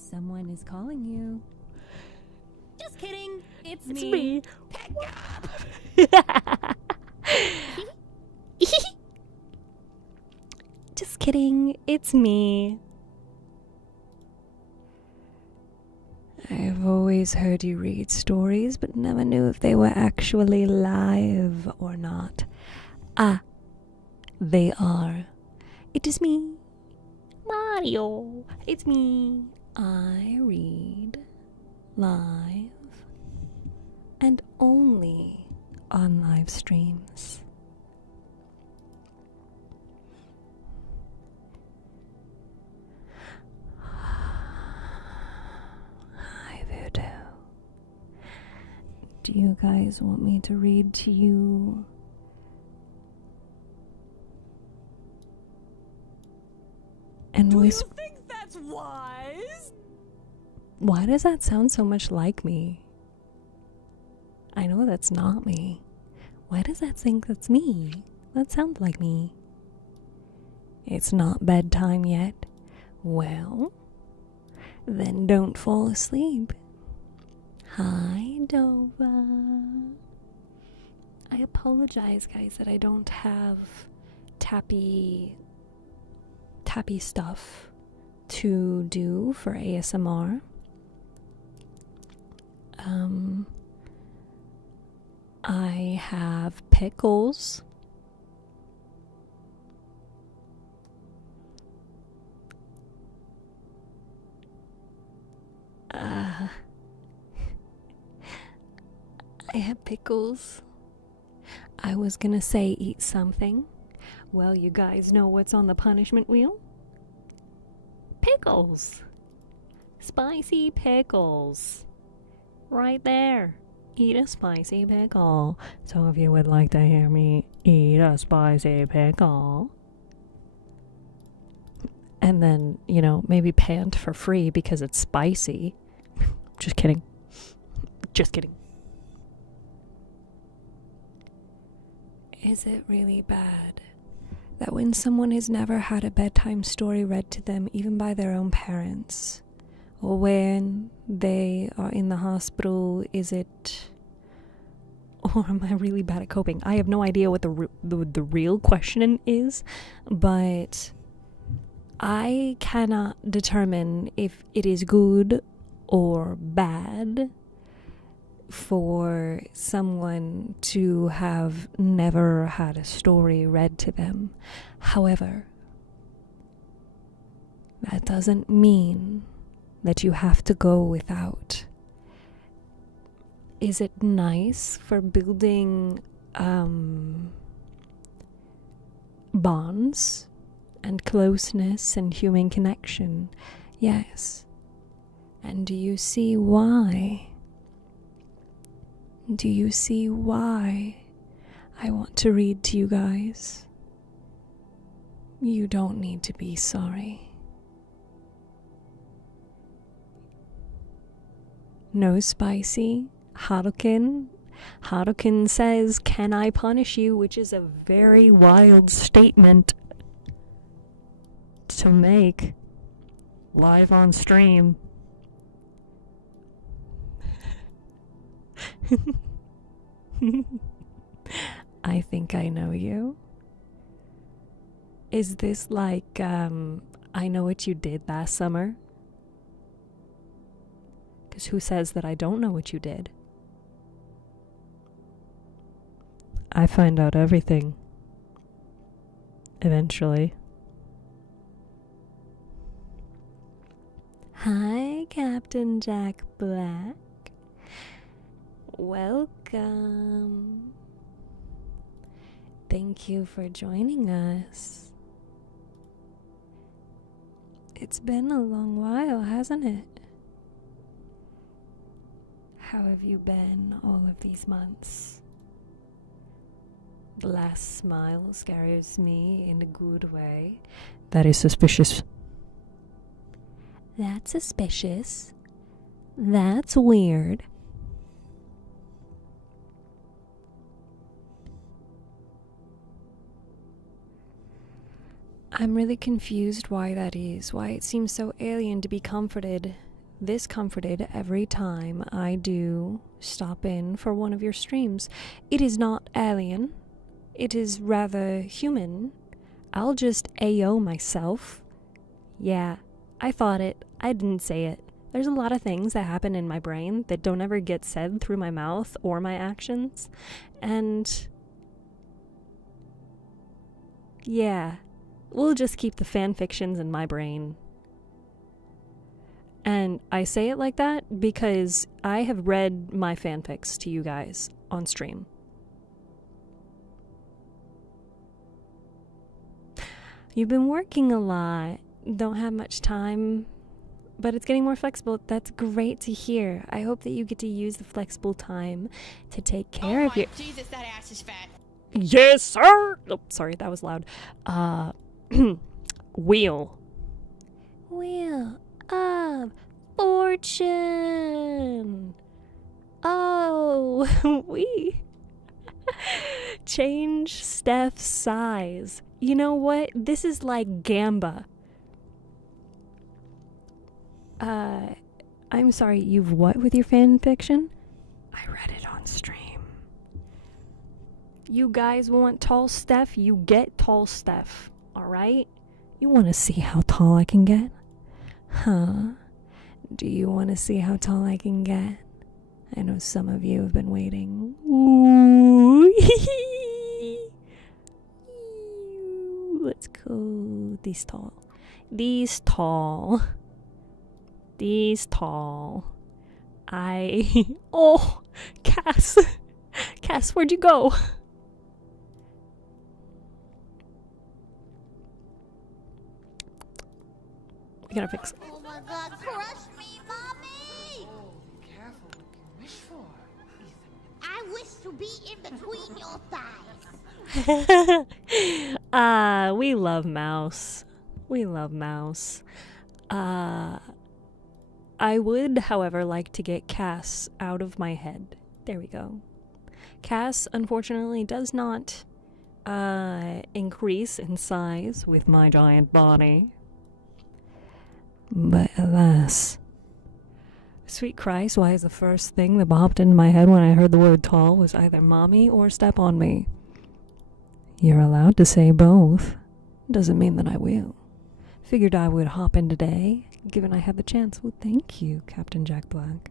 Someone is calling you. Just kidding. It's me. me. Pick up. Just kidding. It's me. I've always heard you read stories, but never knew if they were actually live or not. Ah, they are. It is me, Mario. It's me. I read live and only on live streams. Hi, Voodoo. Do you guys want me to read to you? And Do you whisper? think that's wise? Why does that sound so much like me? I know that's not me. Why does that think that's me? That sounds like me. It's not bedtime yet. Well, then don't fall asleep. Hi, Dova. I apologize, guys, that I don't have tappy stuff to do for ASMR. I have pickles. I I have pickles. I was gonna say eat something. Well, you guys know what's on the punishment wheel? Pickles. Spicy pickles. Right there. Eat a spicy pickle. So if you would like to hear me eat a spicy pickle, and then, you know, maybe pant for free because it's spicy. Just kidding. Just kidding. Is it really bad that when someone has never had a bedtime story read to them, even by their own parents, or when they are in the hospital, is it... Or am I really bad at coping? I have no idea what the real question is, but I cannot determine if it is good or bad for someone to have never had a story read to them. However, that doesn't mean that you have to go without. Is it nice for building bonds and closeness and human connection? Yes. And do you see why? Do you see why I want to read to you guys? You don't need to be sorry. No spicy. Harukin. Harukin says, "Can I punish you?" Which is a very wild statement to make live on stream. I think I know you. Is this like, I know what you did last summer? Because who says that I don't know what you did? I find out everything. Eventually. Hi, Captain Jack Black. Welcome. Thank you for joining us. It's been a long while, hasn't it? How have you been all of these months? The last smile scares me in a good way. That is suspicious. That's suspicious. That's weird. I'm really confused why that is, why it seems so alien to be comforted, this comforted every time I do stop in for one of your streams. It is not alien. It is rather human. I'll just AO myself. Yeah, I thought it. I didn't say it. There's a lot of things that happen in my brain that don't ever get said through my mouth or my actions. And yeah, we'll just keep the fan fictions in my brain. And I say it like that because I have read my fanfics to you guys on stream. You've been working a lot, don't have much time, but it's getting more flexible. That's great to hear. I hope that you get to use the flexible time to take care of your... Jesus, that ass is fat. Yes, sir! Oh, sorry, that was loud. Wheel. Wheel of Fortune. Oh, we change Steph's size. You know what? This is like Gamba. I'm sorry, you've what with your fan fiction? I read it on stream. You guys want tall Steph? You get tall Steph, alright? You want to see how tall I can get? Huh? Do you want to see how tall I can get? I know some of you have been waiting. Ooh. Let's go. These tall. These tall. These tall. Oh, Cass. Cass, where'd you go? We gotta fix it. Oh my god, crush me, mommy! Oh, be careful what you wish for, Ethan. I wish to be in between your thighs. We love Mouse. We love Mouse. I would, however, like to get Cass out of my head. There we go. Cass, unfortunately, does not increase in size with my giant body. But alas. Sweet Christ, why is the first thing that popped into my head when I heard the word tall was either mommy or step on me? You're allowed to say both. Doesn't mean that I will. Figured I would hop in today, given I had the chance. Well, thank you, Captain Jack Black.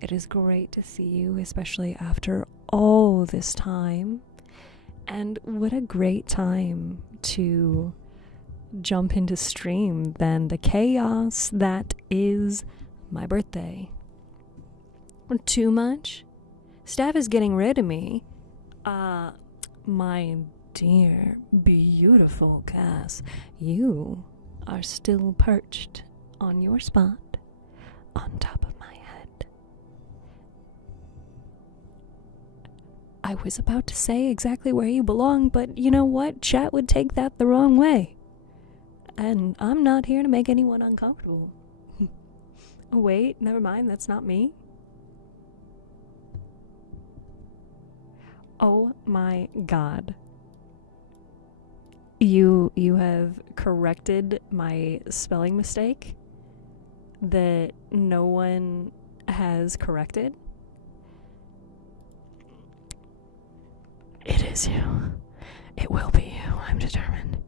It is great to see you, especially after all this time. And what a great time to jump into stream than the chaos that is my birthday. Too much? Steph is getting rid of me. My dear, beautiful Cass, you are still perched on your spot on top of my head. I was about to say exactly where you belong, but you know what? Chat would take that the wrong way. And I'm not here to make anyone uncomfortable. Oh, wait, never mind, that's not me. Oh my god. You have corrected my spelling mistake that no one has corrected. It is you. It will be you. I'm determined.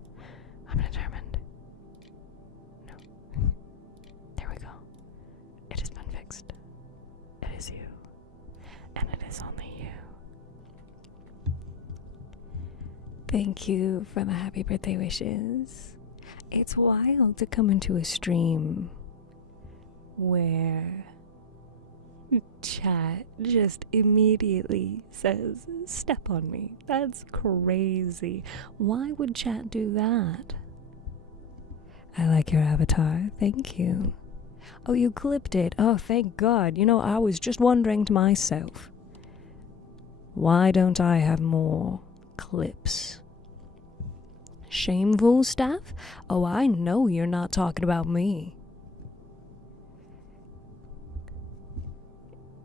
I'm determined. No. There we go. It has been fixed. It is you. And it is only you. Thank you for the happy birthday wishes. It's wild to come into a stream where chat just immediately says, step on me. That's crazy. Why would chat do that? I like your avatar. Thank you. Oh, you clipped it. Oh, thank God. You know, I was just wondering to myself, why don't I have more clips? Shameful stuff? Oh, I know you're not talking about me.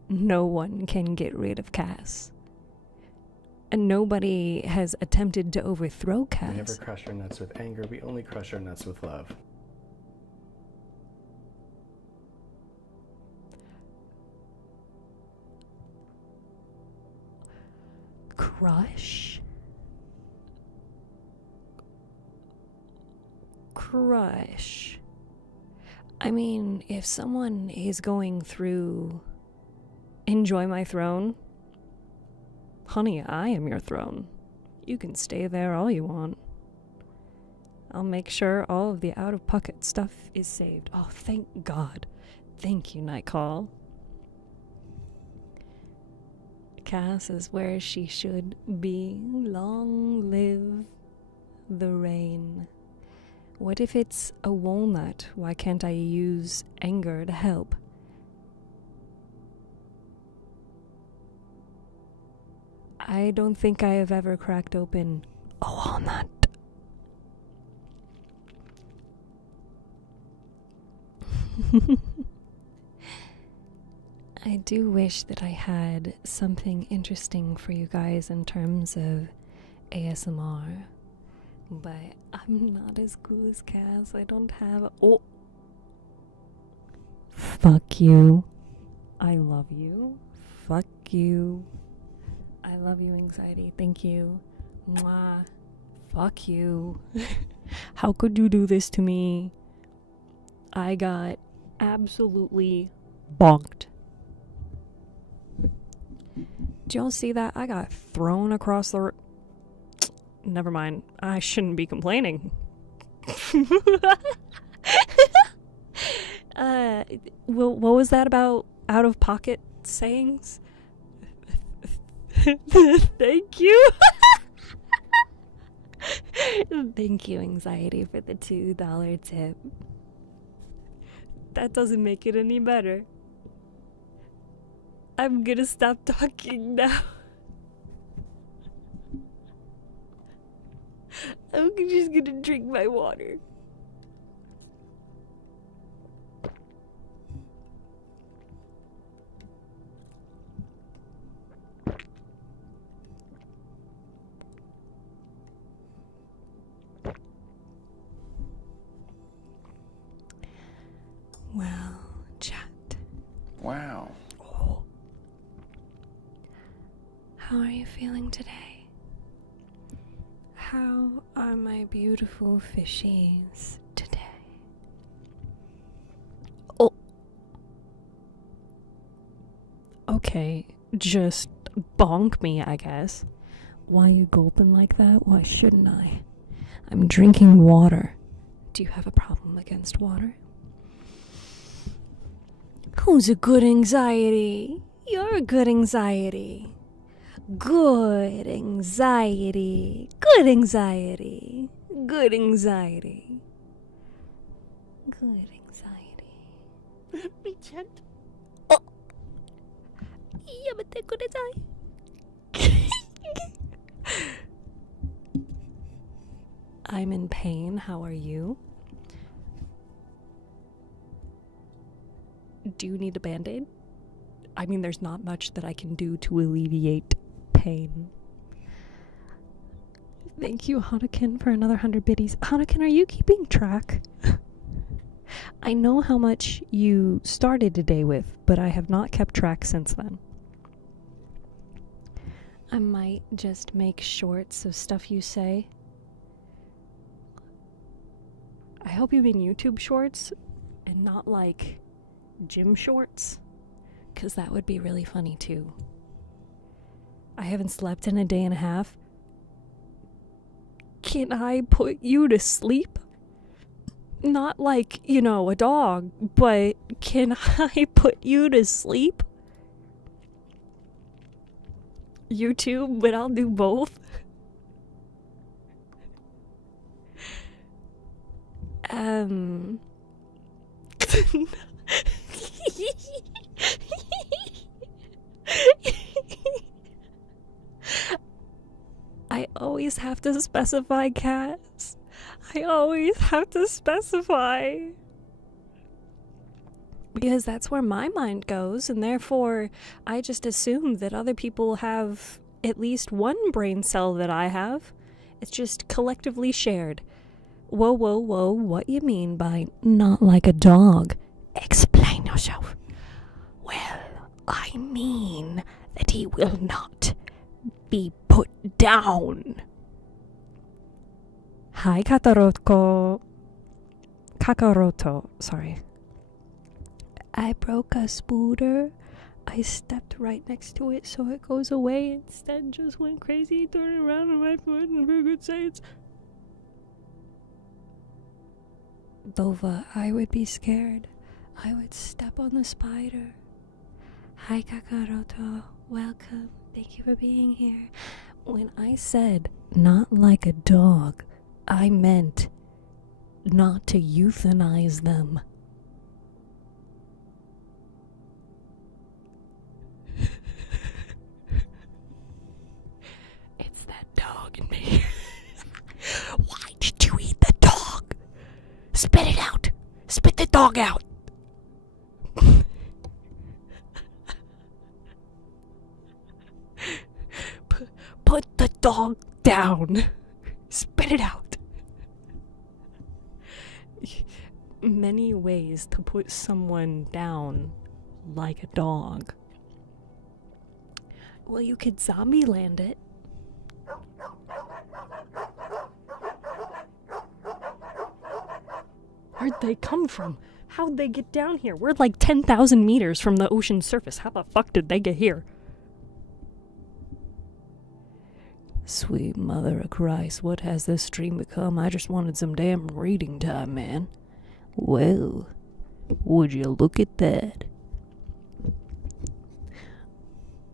No one can get rid of Cass. And nobody has attempted to overthrow Cass. We never crush our nuts with anger, we only crush our nuts with love. Crush? Crush. I mean, if someone is going through enjoy my throne, honey, I am your throne. You can stay there all you want. I'll make sure all of the out-of-pocket stuff is saved. Oh, thank God. Thank you, Nightcall. Cass is where she should be. Long live the rain. What if it's a walnut? Why can't I use anger to help? I don't think I have ever cracked open a walnut. I do wish that I had something interesting for you guys in terms of ASMR, but I'm not as cool as Cass. I don't have... Oh! Fuck you. I love you. Fuck you. I love you, anxiety. Thank you. Mwah. Fuck you. How could you do this to me? I got absolutely bonked. Did y'all see that? I got thrown across the... Never mind. I shouldn't be complaining. What was that about out-of-pocket sayings? Thank you. Thank you, Anxiety, for the $2 tip. That doesn't make it any better. I'm gonna stop talking now. I'm just gonna drink my water. Well, chat. Wow. Oh. How are you feeling today? How are my beautiful fishies today? Oh. Okay, just bonk me, I guess. Why are you gulping like that? Why shouldn't I? I'm drinking water. Do you have a problem against water? Who's a good anxiety? You're a good anxiety. Good anxiety. Good anxiety. Good anxiety. Good anxiety. Be gentle. Oh. Yamate kudasai. I'm in pain. How are you? Do you need a band-aid? I mean, there's not much that I can do to alleviate pain. Thank you, Hanakin, for another 100 biddies. Hanakin, are you keeping track? I know how much you started today with, but I have not kept track since then. I might just make shorts of stuff you say. I hope you mean YouTube shorts and not like gym shorts, because that would be really funny too. I haven't slept in a day and a half. Can I put you to sleep? Not like, you know, a dog, but can I put you to sleep? YouTube, but I'll do both. I always have to specify, cats. I always have to specify. Because that's where my mind goes, and therefore I just assume that other people have at least one brain cell that I have. It's just collectively shared. Whoa, whoa, whoa, what you mean by not like a dog? Explain yourself. Well, I mean that he will not be put down. Hi, Kakaroto. Kakaroto, sorry. I broke a spooter. I stepped right next to it so it goes away. Instead, just went crazy, turning around on my foot, and for good sakes. Bova, I would be scared. I would step on the spider. Hi, Kakaroto. Welcome. Thank you for being here. When I said not like a dog, I meant not to euthanize them. It's that dog in me. Why did you eat the dog? Spit it out. Spit the dog out. Put the dog down. Spit it out. Many ways to put someone down like a dog. Well, you could zombie land it. Where'd they come from? How'd they get down here? We're like 10,000 meters from the ocean surface. How the fuck did they get here? Sweet mother of Christ, what has this stream become? I just wanted some damn reading time, man. Well, would you look at that?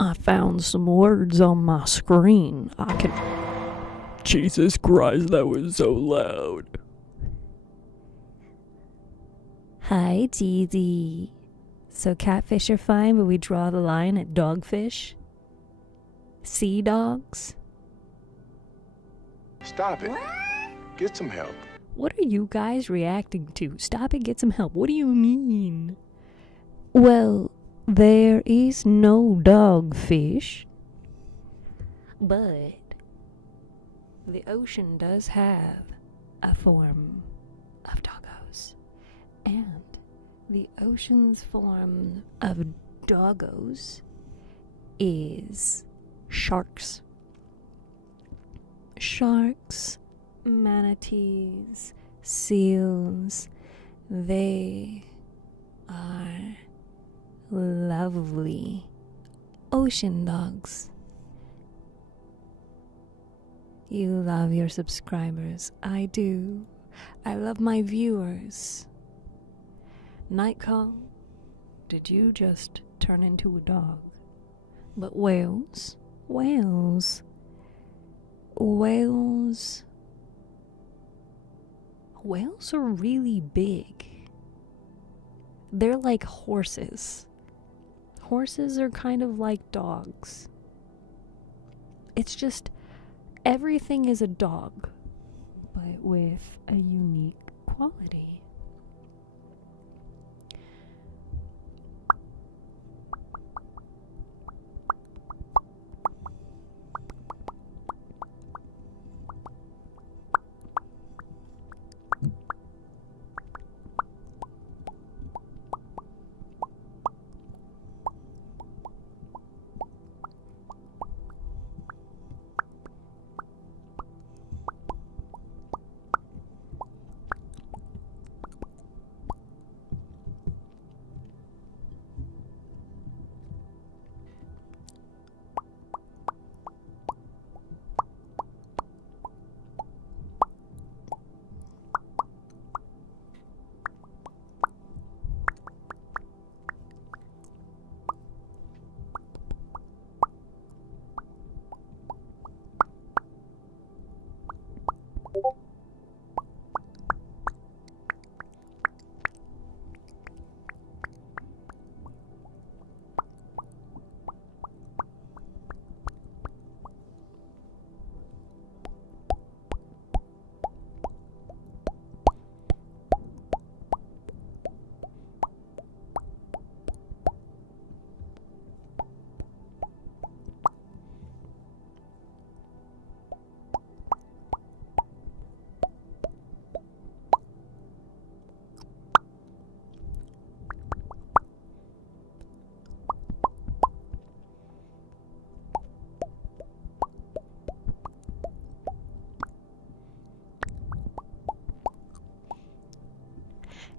I found some words on my screen. I can. Jesus Christ, that was so loud. Hi, Dee. So catfish are fine, but we draw the line at dogfish? Sea dogs? Stop it. Get some help. What are you guys reacting to? Stop it, get some help. What do you mean? Well, there is no dogfish. But the ocean does have a form of doggos. And the ocean's form of doggos is sharks. Sharks, manatees, seals, they are lovely ocean dogs. You love your subscribers. I do. I love my viewers. Nightcall, did you just turn into a dog? But whales are really big. They're like horses. Horses are kind of like dogs. It's just everything is a dog, but with a unique quality.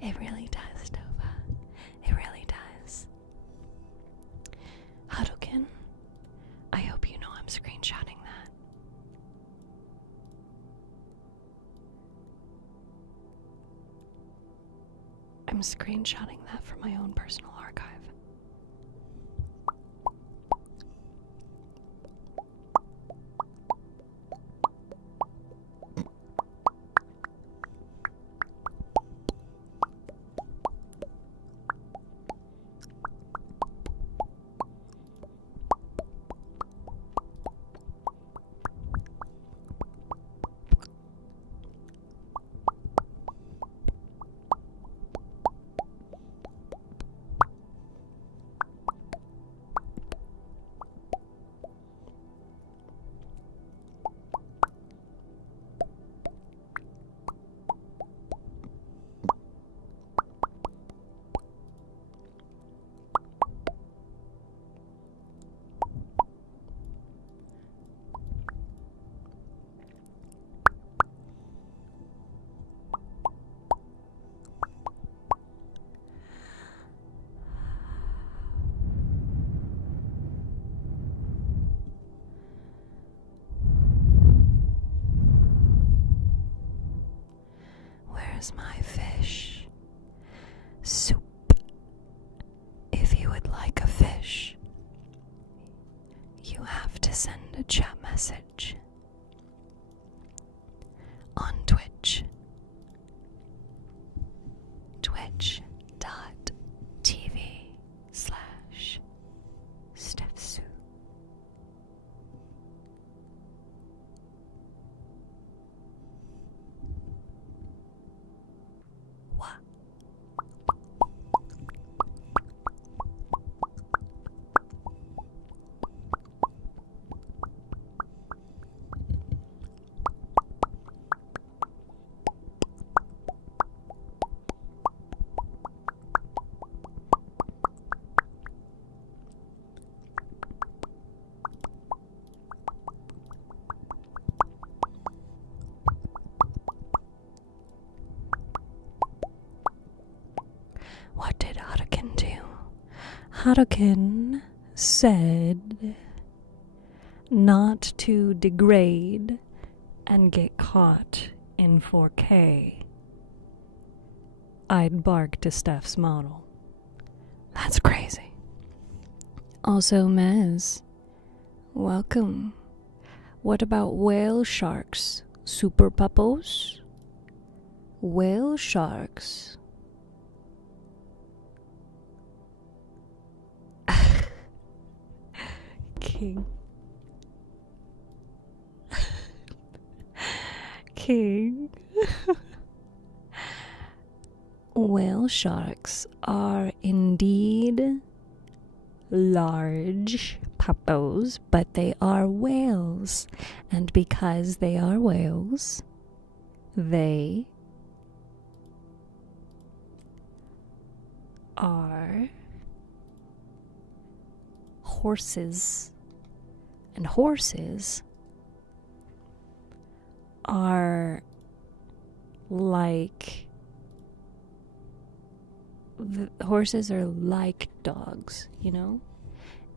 It really does, Tova. It really does. Harukin, I hope you know I'm screenshotting that. I'm screenshotting that for my own personal archive. Where's my fish? Soup. If you would like a fish, message on Twitch. Twitch.tv/StephTsu. What? What did Harukin do? Harukin said not to degrade and get caught in 4K. I'd bark to Steph's model. That's crazy. Also, Mez, welcome. What about whale sharks? Super puppos? Whale sharks. King. King. Whale sharks are indeed large puppos, but they are whales. And because they are whales, they are horses. And horses are like horses are like dogs, you know?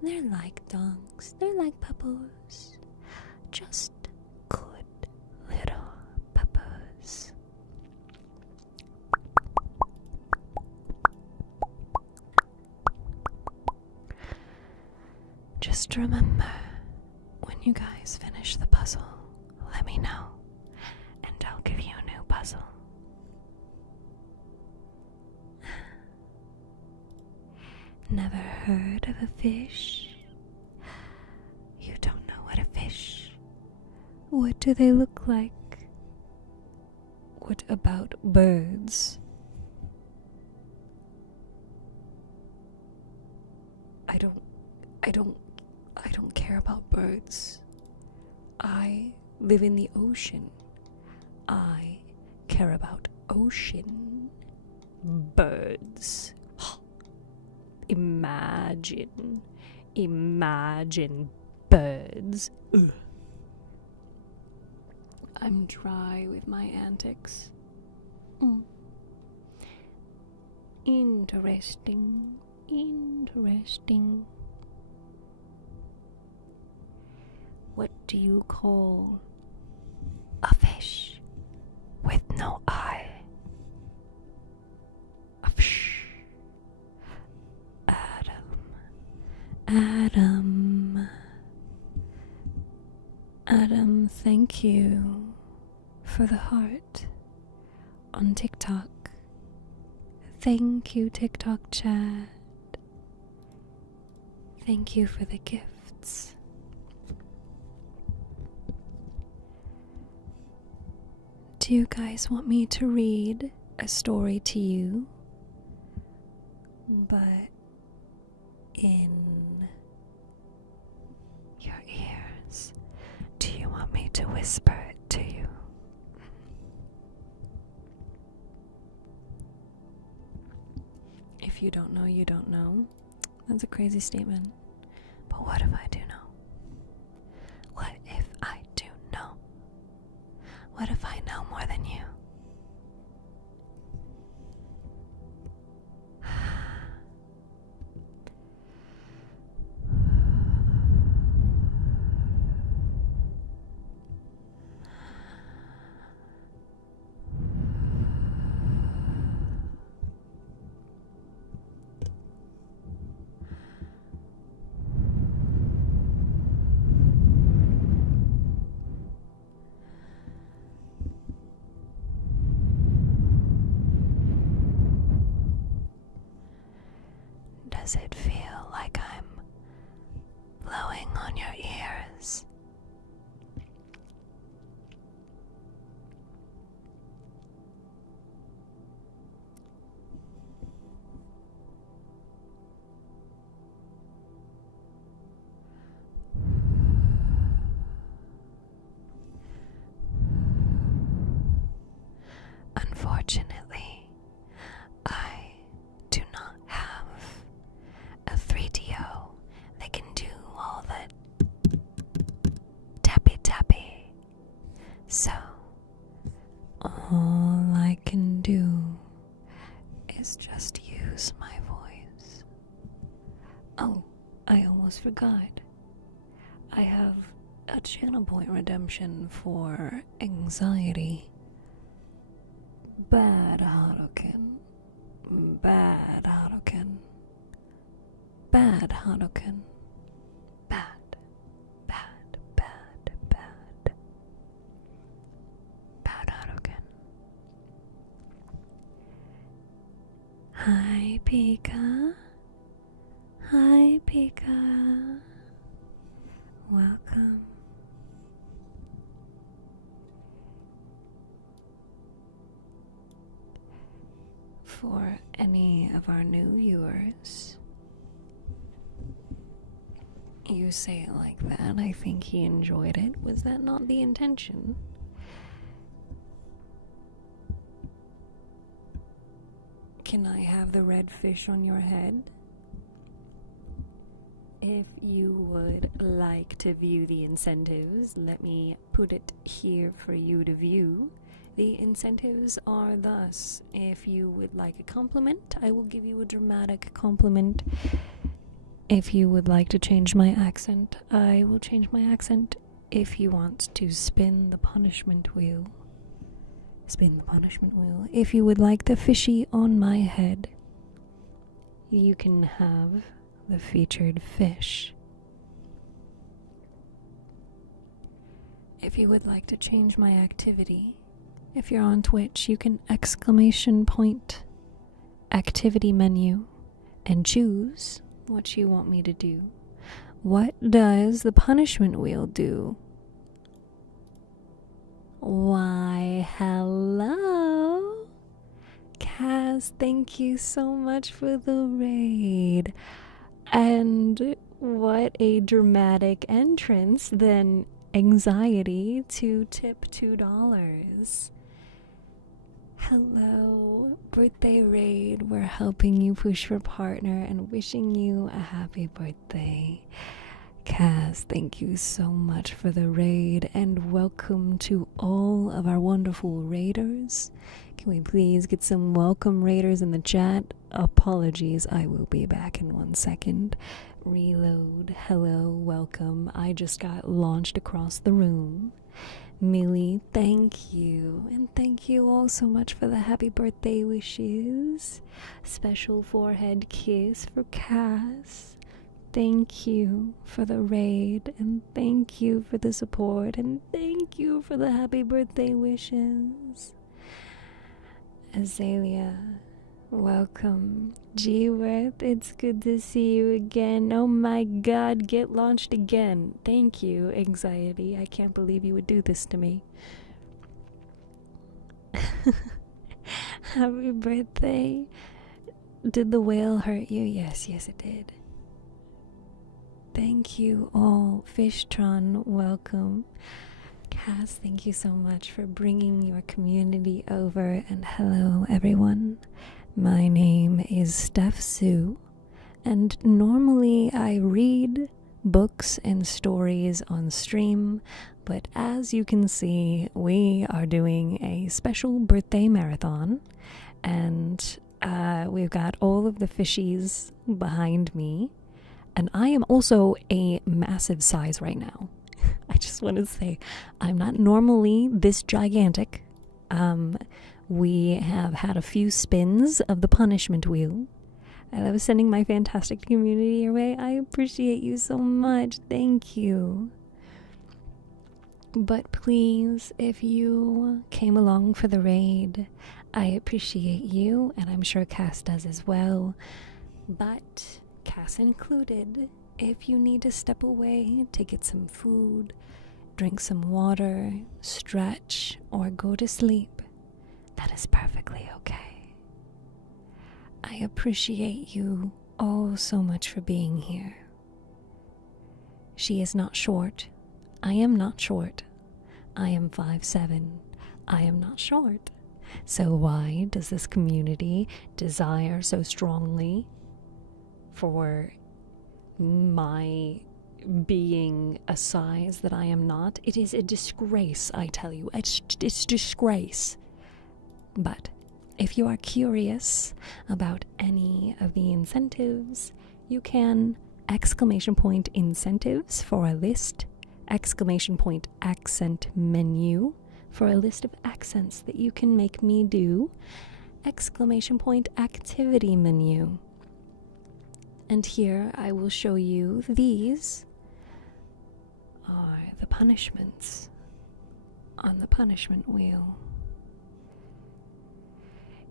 They're like dogs. They're like puppos. Just good little puppos. Just remember, when you guys finish the puzzle, let me know, and I'll give you a new puzzle. Never heard of a fish? You don't know what a fish? What do they look like? What about birds? I don't care about birds. I live in the ocean. I care about ocean birds. Imagine birds. Ugh. I'm dry with my antics. Interesting. What do you call a fish with no eye? A fish. Adam, thank you for the heart on TikTok. Thank you, TikTok chat. Thank you for the gifts. Do you guys want me to read a story to you? But in your ears. Do you want me to whisper it to you? If you don't know, you don't know. That's a crazy statement. But what if I do know? What if I do know? What if I know more than you? Does it feel like I'm blowing on your ears? Unfortunately, I do not have a 3DO that can do all the tappy tappy. So, all I can do is just use my voice. Oh, I almost forgot. I have a channel point redemption for anxiety. Bad Haruken. Bad Haruken. Bad Haruken. Bad. Bad. Bad. Bad. Bad Haruken. Hi, Pika. Hi, Pika. Welcome. For any of our new viewers, you say it like that. I think he enjoyed it. Was that not the intention? Can I have the red fish on your head? If you would like to view the incentives, let me put it here for you to view. The incentives are thus: if you would like a compliment, I will give you a dramatic compliment. If you would like to change my accent, I will change my accent. If you want to spin the punishment wheel, spin the punishment wheel. If you would like the fishy on my head, you can have the featured fish. If you would like to change my activity, if you're on Twitch, you can exclamation point activity menu and choose what you want me to do. What does the punishment wheel do? Why, hello. Kaz, thank you so much for the raid. And what a dramatic entrance, then anxiety to tip $2. Hello, birthday raid. We're helping you push for partner and wishing you a happy birthday. Kaz, thank you so much for the raid, and welcome to all of our wonderful raiders. Can we please get some welcome raiders in the chat? Apologies, I will be back in 1 second. Reload. Hello, welcome. I just got launched across the room. Millie, thank you. And thank you all so much for the happy birthday wishes. Special forehead kiss for Cass. Thank you for the raid, and thank you for the support, and thank you for the happy birthday wishes. Azalea, welcome. G-Worth, it's good to see you again. Oh my god, get launched again. Thank you, Anxiety. I can't believe you would do this to me. Happy birthday. Did the whale hurt you? Yes, it did. Thank you all. Fishtron, welcome. Cass, thank you so much for bringing your community over, and hello everyone. My name is StephTsu, and normally I read books and stories on stream, but as you can see, we are doing a special birthday marathon, and we've got all of the fishies behind me, and I am also a massive size right now. I just want to say, I'm not normally this gigantic. We have had a few spins of the punishment wheel. I love sending my fantastic community your way. I appreciate you so much. Thank you. But please, if you came along for the raid, I appreciate you, and I'm sure Cass does as well. But Cass included, if you need to step away to get some food, drink some water, stretch, or go to sleep, that is perfectly okay. I appreciate you oh so much for being here. She is not short. I am not short. I am 5'7". I am not short. So why does this community desire so strongly for my being a size that I am not? It is a disgrace, I tell you. It's disgrace. But if you are curious about any of the incentives, you can !incentives for a list, !accent menu for a list of accents that you can make me do, !activity menu. And here I will show you these are the punishments on the punishment wheel.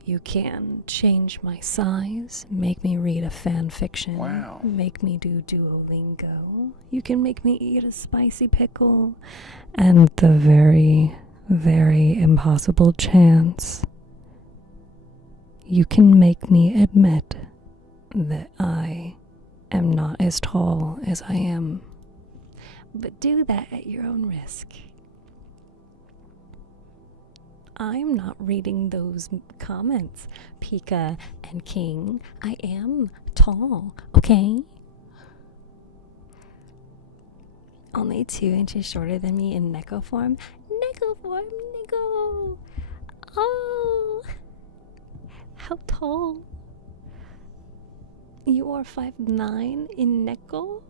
You can change my size, make me read a fan fiction, make me do Duolingo. You can make me eat a spicy pickle, and the very, very impossible chance you can make me admit that I am not as tall as I am. But do that at your own risk. I'm not reading those comments, Pika and King. I am tall, okay? Only 2 inches shorter than me in Neko form. Neko form, Neko! Oh! How tall? You are 5'9" in Neko?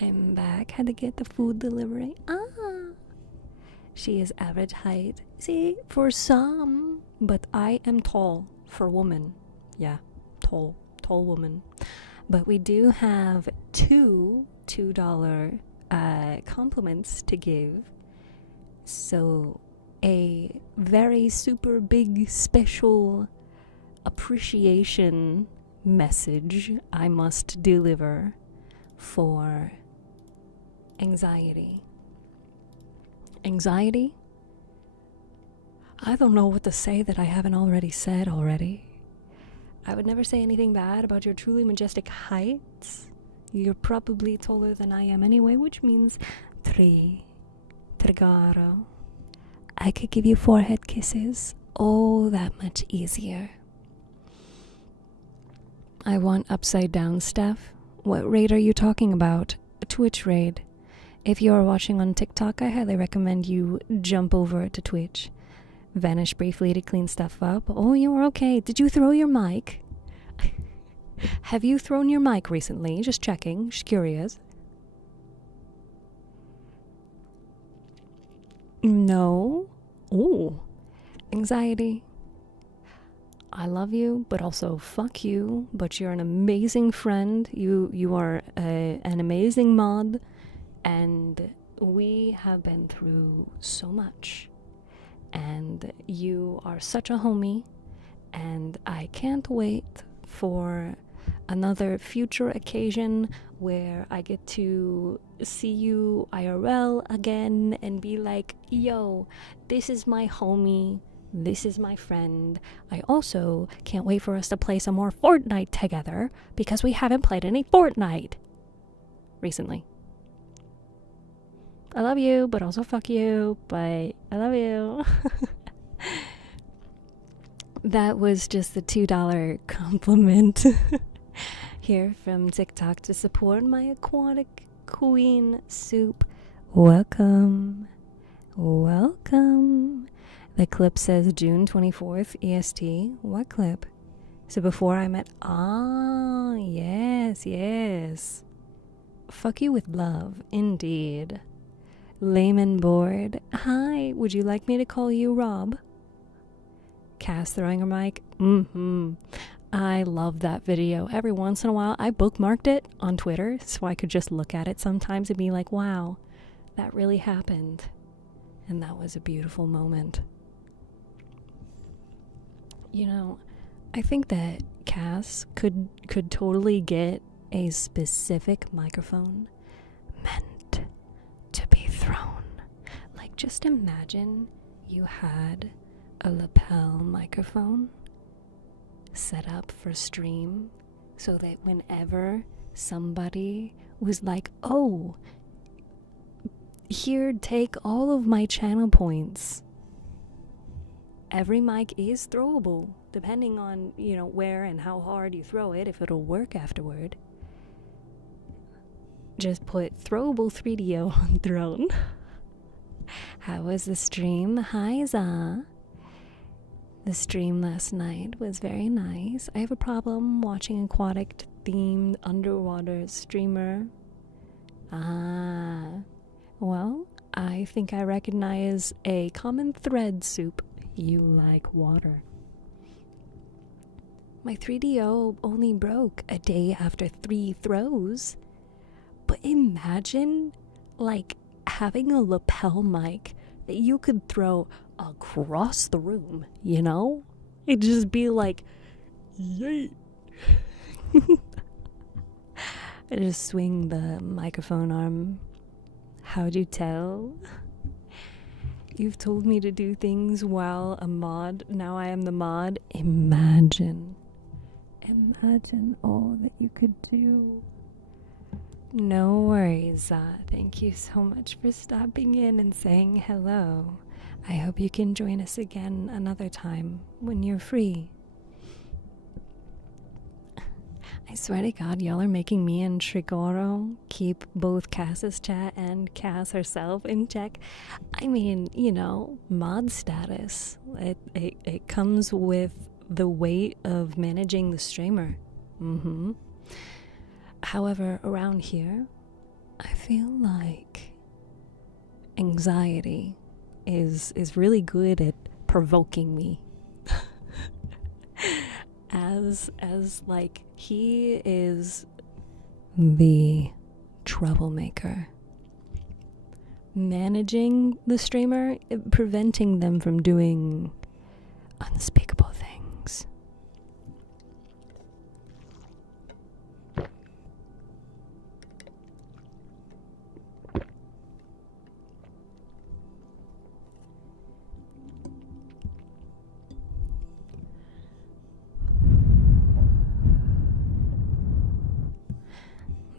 I'm back. Had to get the food delivery. She is average height. See, for some. But I am tall for woman. Yeah, tall woman. But we do have two $2 compliments to give. So a very super big special appreciation message I must deliver for anxiety. Anxiety? I don't know what to say that I haven't already said already. I would never say anything bad about your truly majestic heights. You're probably taller than I am anyway, which means Trigaro. I could give you forehead kisses. Oh, that much easier. I want upside down, Steph. What raid are you talking about? A Twitch raid. If you are watching on TikTok, I highly recommend you jump over to Twitch. Vanish briefly to clean stuff up. Oh, you're okay. Did you throw your mic? Have you thrown your mic recently? Just checking. Just curious. No. Oh. Anxiety. I love you, but also fuck you. But you're an amazing friend. You are an amazing mod. And we have been through so much. And you are such a homie. And I can't wait for another future occasion where I get to see you IRL again and be like, yo, this is my homie. This is my friend. I also can't wait for us to play some more Fortnite together because we haven't played any Fortnite recently. I love you, but also fuck you, but I love you. That was just the $2 compliment here from TikTok to support my aquatic queen Soup. Welcome. Welcome. The clip says June 24th EST. What clip? So before I met... Ah, yes. Fuck you with love, indeed. Layman board. Hi, would you like me to call you Rob? Cass throwing her mic. I love that video. Every once in a while, I bookmarked it on Twitter so I could just look at it sometimes and be like, wow, that really happened. And that was a beautiful moment. You know, I think that Cass could totally get a specific microphone meant to be thrown. Like, just imagine you had a lapel microphone set up for stream so that whenever somebody was like, oh, here, take all of my channel points. Every mic is throwable, depending on, where and how hard you throw it, if it'll work afterward. Just put throwable 3DO on throne. How was the stream? Hi, Za. The stream last night was very nice. I have a problem watching aquatic themed underwater streamer. Well, I think I recognize a common thread, Soup. You like water. My 3DO only broke a day after 3 throws. But imagine, like, having a lapel mic that you could throw across the room, It'd just be like, yay. I just swing the microphone arm. How'd you tell? You've told me to do things while a mod. Now I am the mod. Imagine all that you could do. No worries. Thank you so much for stopping in and saying hello. I hope you can join us again another time when you're free. I swear to God, y'all are making me and Trigoro keep both Cass's chat and Cass herself in check. I mean, mod status. It comes with the weight of managing the streamer. However, around here, I feel like anxiety is really good at provoking me. as like, he is the troublemaker. Managing the streamer, preventing them from doing unspeakable things.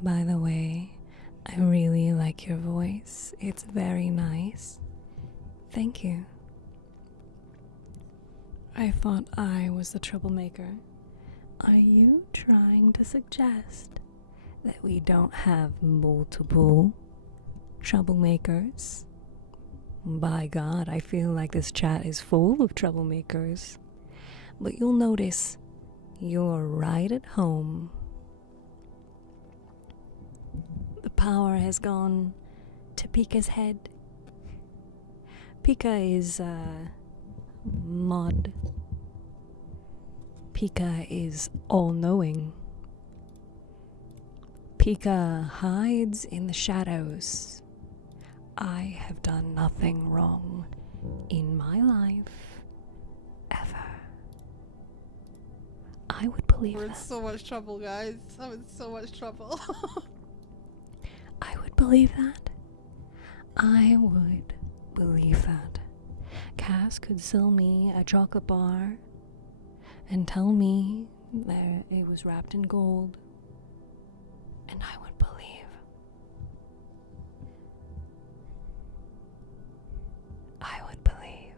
By the way, I really like your voice. It's very nice. Thank you. I thought I was the troublemaker. Are you trying to suggest that we don't have multiple troublemakers? By God, I feel like this chat is full of troublemakers. But you'll notice you're right at home. The power has gone to Pika's head. Pika is mod. Pika is all-knowing. Pika hides in the shadows. I have done nothing wrong in my life ever. I would believe We're in that. so much trouble, guys. I'm in so much trouble. I would believe that. I would believe that. Cass could sell me a chocolate bar and tell me that it was wrapped in gold, and I would believe. I would believe.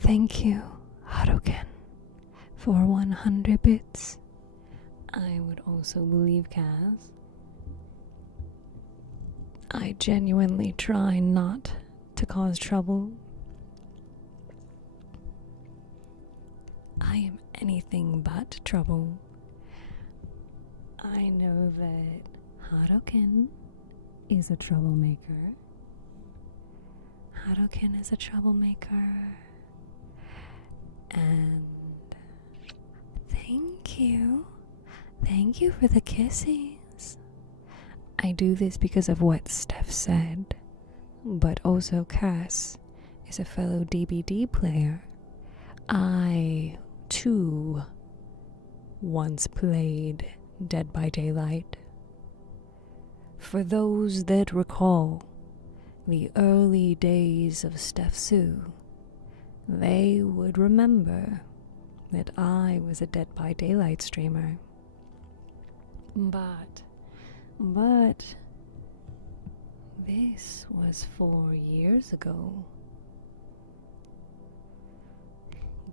Thank you, Haruken, for 100 bits. I would also believe Cass. I genuinely try not to cause trouble. I am anything but trouble. I know that Haruken is a troublemaker. Haruken is a troublemaker. And thank you. Thank you for the kisses. I do this because of what Steph said, but also Cass is a fellow DBD player. I too once played Dead by Daylight. For those that recall the early days of StephTsu, they would remember that I was a Dead by Daylight streamer. But this was 4 years ago.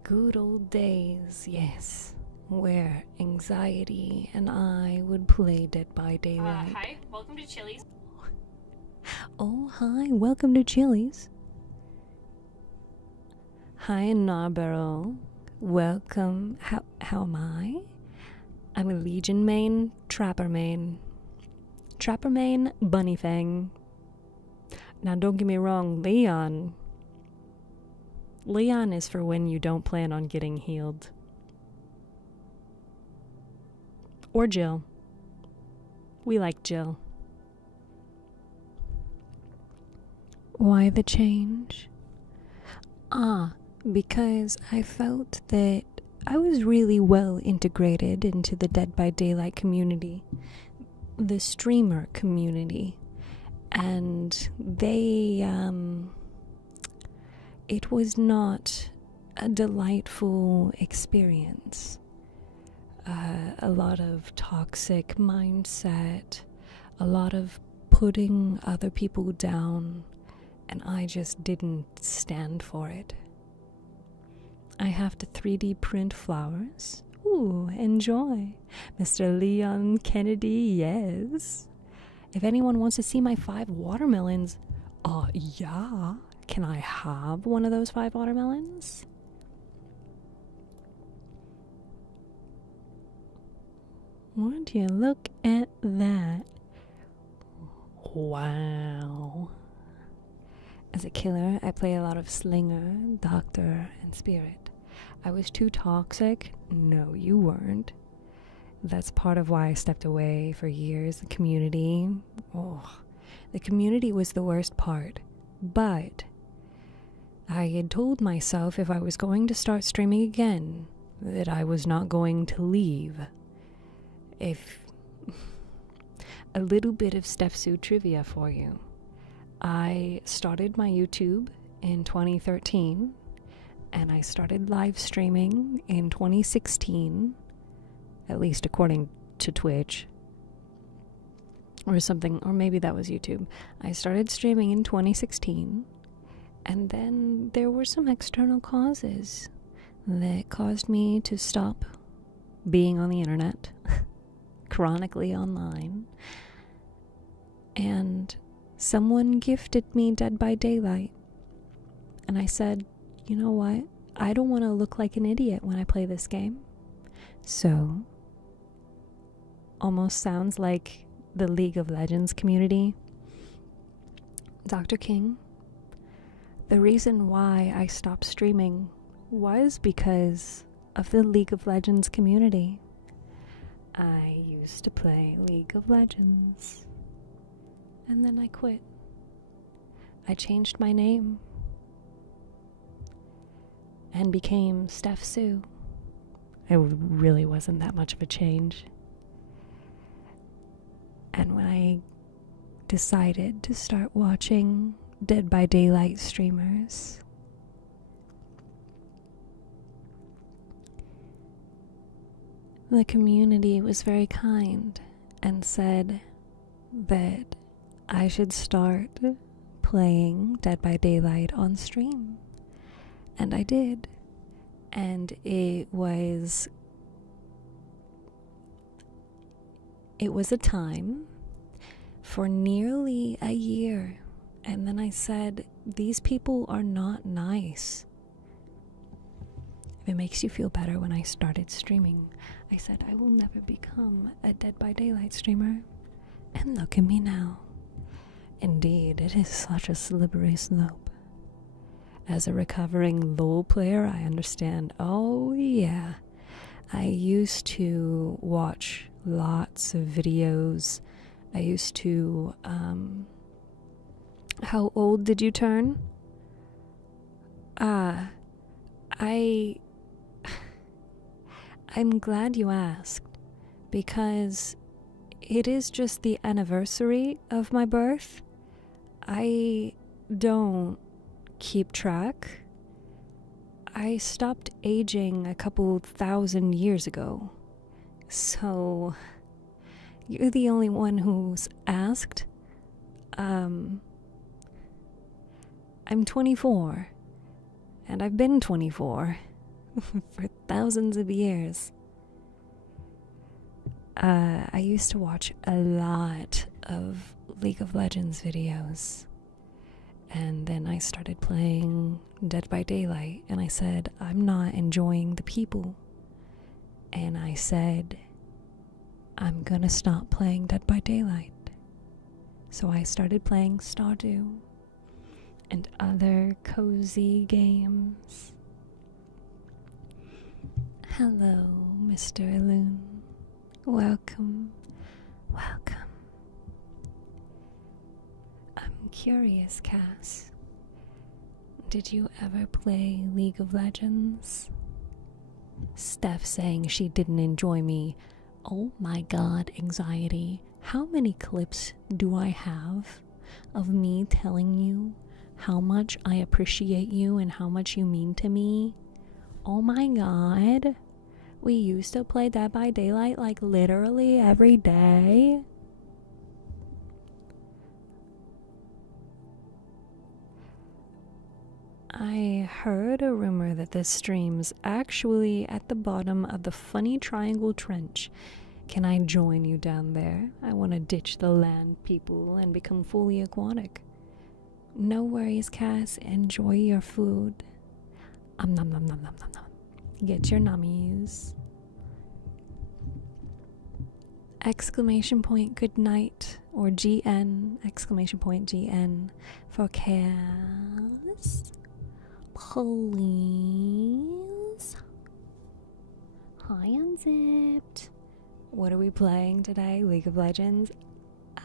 Good old days, yes, where anxiety and I would play Dead by Daylight. Hi, welcome to Chili's. Oh, hi, welcome to Chili's. Hi, Narborough. Welcome. How am I? I'm a Legion main, Trapper main. Trapper main, Bunny Fang. Now, don't get me wrong, Leon is for when you don't plan on getting healed. Or Jill. We like Jill. Why the change? Because I felt that I was really well integrated into the Dead by Daylight community, the streamer community, and it was not a delightful experience. A lot of toxic mindset, a lot of putting other people down, and I just didn't stand for it. I have to 3D print flowers. Ooh, enjoy. Mr. Leon Kennedy, yes. If anyone wants to see my 5 watermelons, yeah. Can I have one of those 5 watermelons? Would you look at that? Wow. As a killer, I play a lot of Slinger, Doctor, and Spirit. I was too toxic? No, you weren't. That's part of why I stepped away for years. The community was the worst part. But I had told myself if I was going to start streaming again, that I was not going to leave. If a little bit of StephTsu trivia for you. I started my YouTube in 2013, and I started live streaming in 2016, at least according to Twitch, or something, or maybe that was YouTube. I started streaming in 2016, and then there were some external causes that caused me to stop being on the internet, chronically online, and someone gifted me Dead by Daylight, and I said, you know what? I don't want to look like an idiot when I play this game. So, almost sounds like the League of Legends community. Dr. King, the reason why I stopped streaming was because of the League of Legends community. I used to play League of Legends, and then I quit. I changed my name and became StephTsu. It really wasn't that much of a change. And when I decided to start watching Dead by Daylight streamers, the community was very kind and said that I should start playing Dead by Daylight on stream. And I did. And it was a time for nearly a year. And then I said, these people are not nice. If it makes you feel better, when I started streaming, I said I will never become a Dead by Daylight streamer. And look at me now. Indeed, it is such a slippery slope. As a recovering LoL player, I understand. Oh yeah, I used to watch lots of videos. I used to, how old did you turn? I'm glad you asked, because it is just the anniversary of my birth. I don't keep track. I stopped aging a couple 1,000 years ago. So, you're the only one who's asked. I'm 24, and I've been 24 for thousands of years. I used to watch a lot of League of Legends videos, and then I started playing Dead by Daylight, and I said, I'm not enjoying the people. And I said, I'm gonna stop playing Dead by Daylight. So I started playing Stardew and other cozy games. Hello, Mr. Elune. Welcome, welcome. I'm curious, Cass. Did you ever play League of Legends? Steph saying she didn't enjoy me. Oh my god, anxiety. How many clips do I have of me telling you how much I appreciate you and how much you mean to me? Oh my god. We used to play Dead by Daylight like literally every day. I heard a rumor that this stream's actually at the bottom of the funny triangle trench. Can I join you down there? I want to ditch the land people and become fully aquatic. No worries, Cass. Enjoy your food. Nom nom nom nom nom nom. Get your nummies. Exclamation point good night, or GN, exclamation point GN for Cass. Please. Hi, Unzipped. What are we playing today? League of Legends?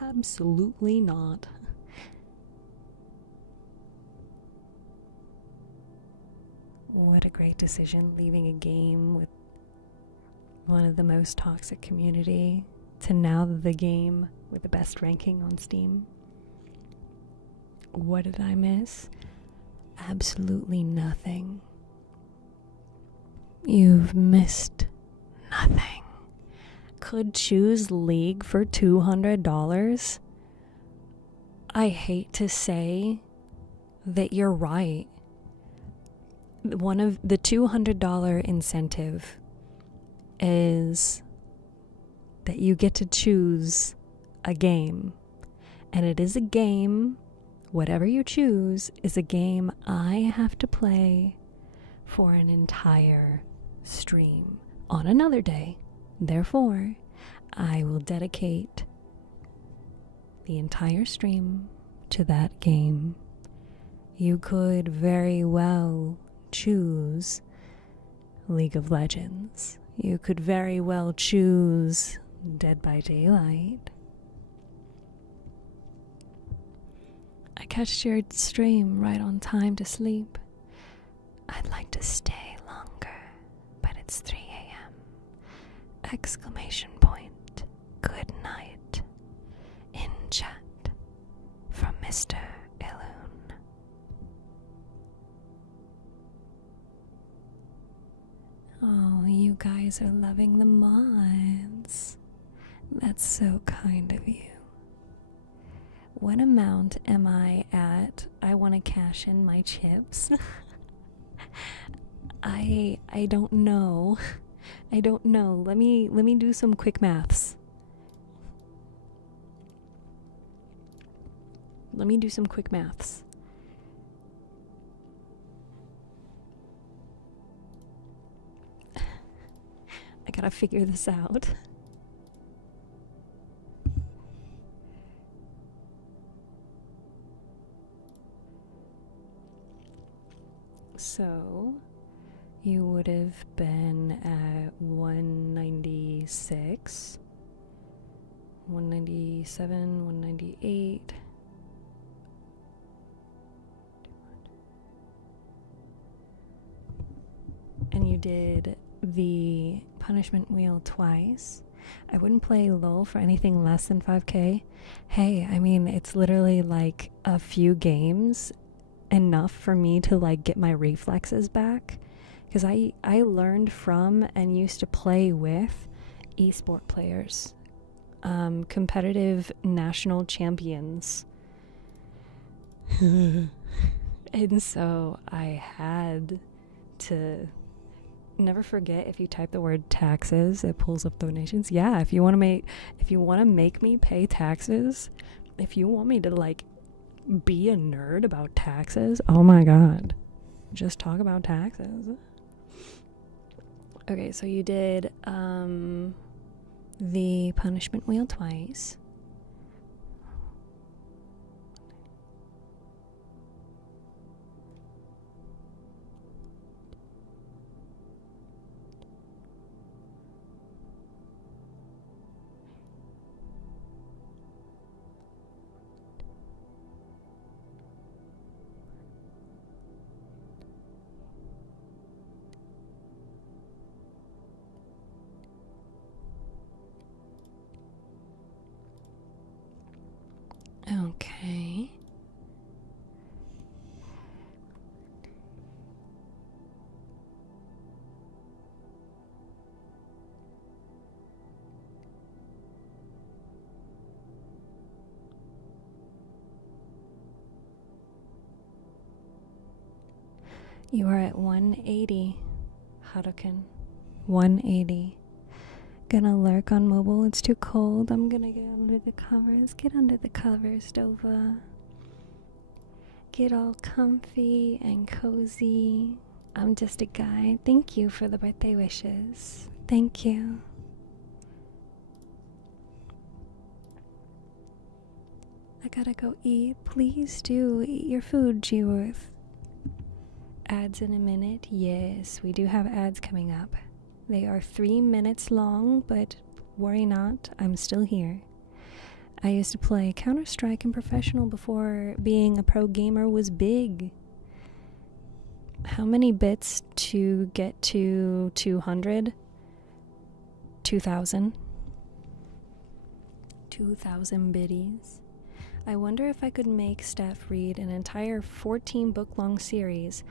Absolutely not. What a great decision, leaving a game with one of the most toxic community to now the game with the best ranking on Steam. What did I miss? Absolutely nothing. You've missed nothing. Could choose League for $200? I hate to say that you're right. One of the $200 incentive is that you get to choose a game. And it is a game, whatever you choose, is a game I have to play for an entire stream on another day. Therefore, I will dedicate the entire stream to that game. You could very well choose League of Legends. You could very well choose Dead by Daylight. I catched your stream right on time to sleep. I'd like to stay longer, but it's 3 a.m. Exclamation point. Good night. In chat from Mr. Elune. Oh, you guys are loving the mods. That's so kind of you. What amount am I at? I want to cash in my chips. I don't know. I don't know. Let me do some quick maths. Let me do some quick maths. I gotta figure this out. So, you would have been at 196, 197, 198. And you did the punishment wheel twice. I wouldn't play LOL for anything less than 5k. Hey, I mean, it's literally like a few games enough for me to like get my reflexes back. Because I learned from and used to play with esport players, competitive national champions. And so I had to never forget, if you type the word taxes, it pulls up donations. Yeah, if you want to make me pay taxes, if you want me to like be a nerd about taxes, oh my god, just talk about taxes. Okay, so you did the punishment wheel twice. Okay. You are at 180, Haruken. 180. Gonna lurk on mobile. It's too cold. I'm gonna get under the covers. Get under the covers, Dova. Get all comfy and cozy. I'm just a guy. Thank you for the birthday wishes. Thank you. I gotta go eat. Please do eat your food, G-Worth. Ads in a minute. Yes, we do have ads coming up. They are 3 minutes long, but worry not, I'm still here. I used to play Counter-Strike in professional before being a pro gamer was big. How many bits to get to 200? 2,000. 2,000 biddies. I wonder if I could make Steph read an entire 14-book-long series.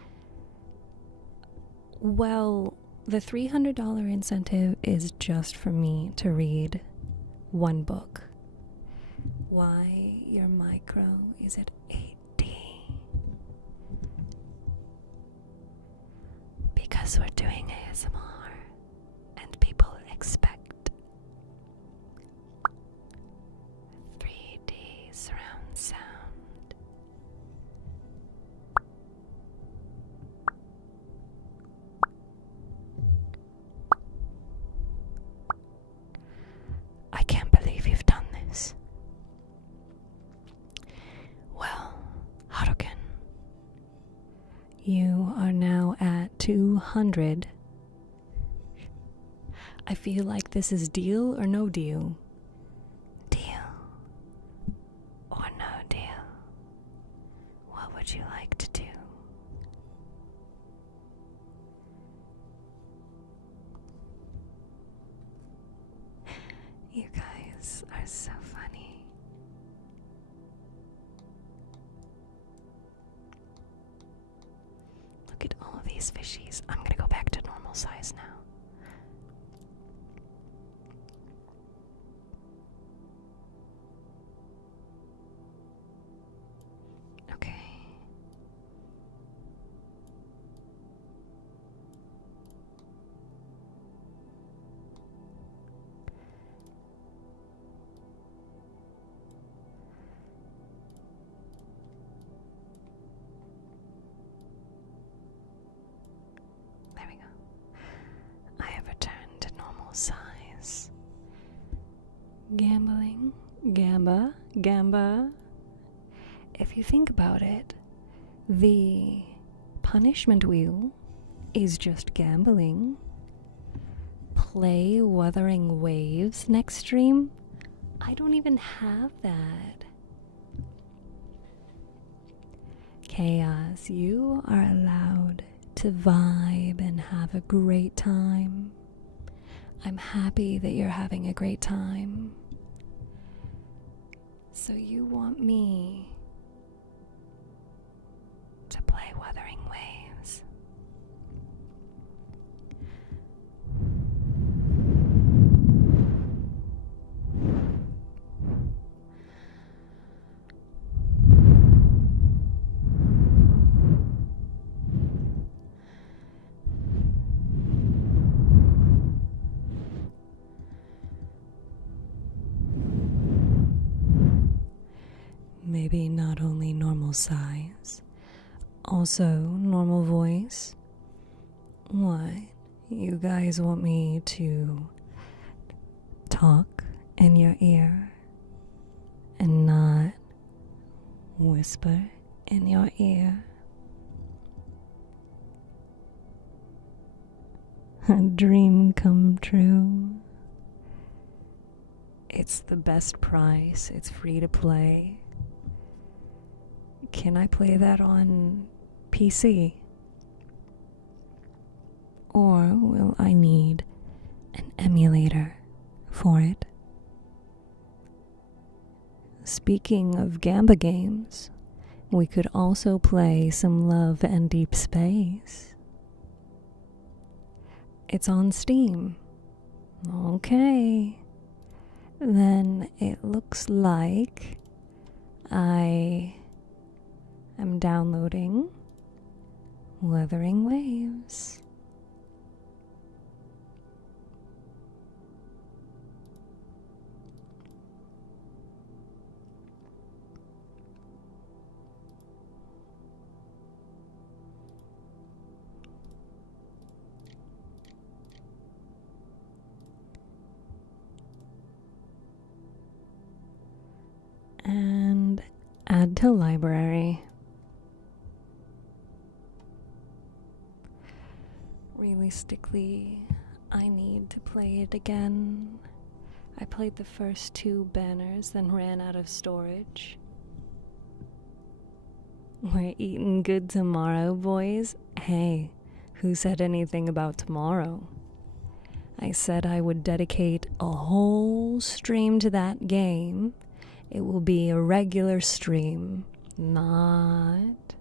Well, the $300 incentive is just for me to read one book. Why your micro is at 80? Because we're doing ASMR and people expect 3D surround sound. I can't believe you've done this. Well, Haruken, you are now at 200. I feel like this is deal or no deal. Deal or no deal. What would you like to do? You guys are so funny. Look at all of these fishies. I'm gonna go back to normal size now. Okay. There we go. I have returned to normal size. Gambling, gamba. If you think about it, the punishment wheel is just gambling. Play Wuthering Waves next stream? I don't even have that. Chaos, you are allowed to vibe and have a great time. I'm happy that you're having a great time. So you want me to play Wuthering Waves? Maybe not only normal size, also normal voice. What? You guys want me to talk in your ear and not whisper in your ear? A dream come true. It's the best price. It's free to play. Can I play that on PC? Or will I need an emulator for it? Speaking of Gamba games, we could also play some Love and Deep Space. It's on Steam. Okay. Then it looks like I am downloading Wuthering Waves. And add to library. Realistically, I need to play it again. I played the first 2 banners, then ran out of storage. We're eating good tomorrow, boys. Hey, who said anything about tomorrow? I said I would dedicate a whole stream to that game. It will be a regular stream, not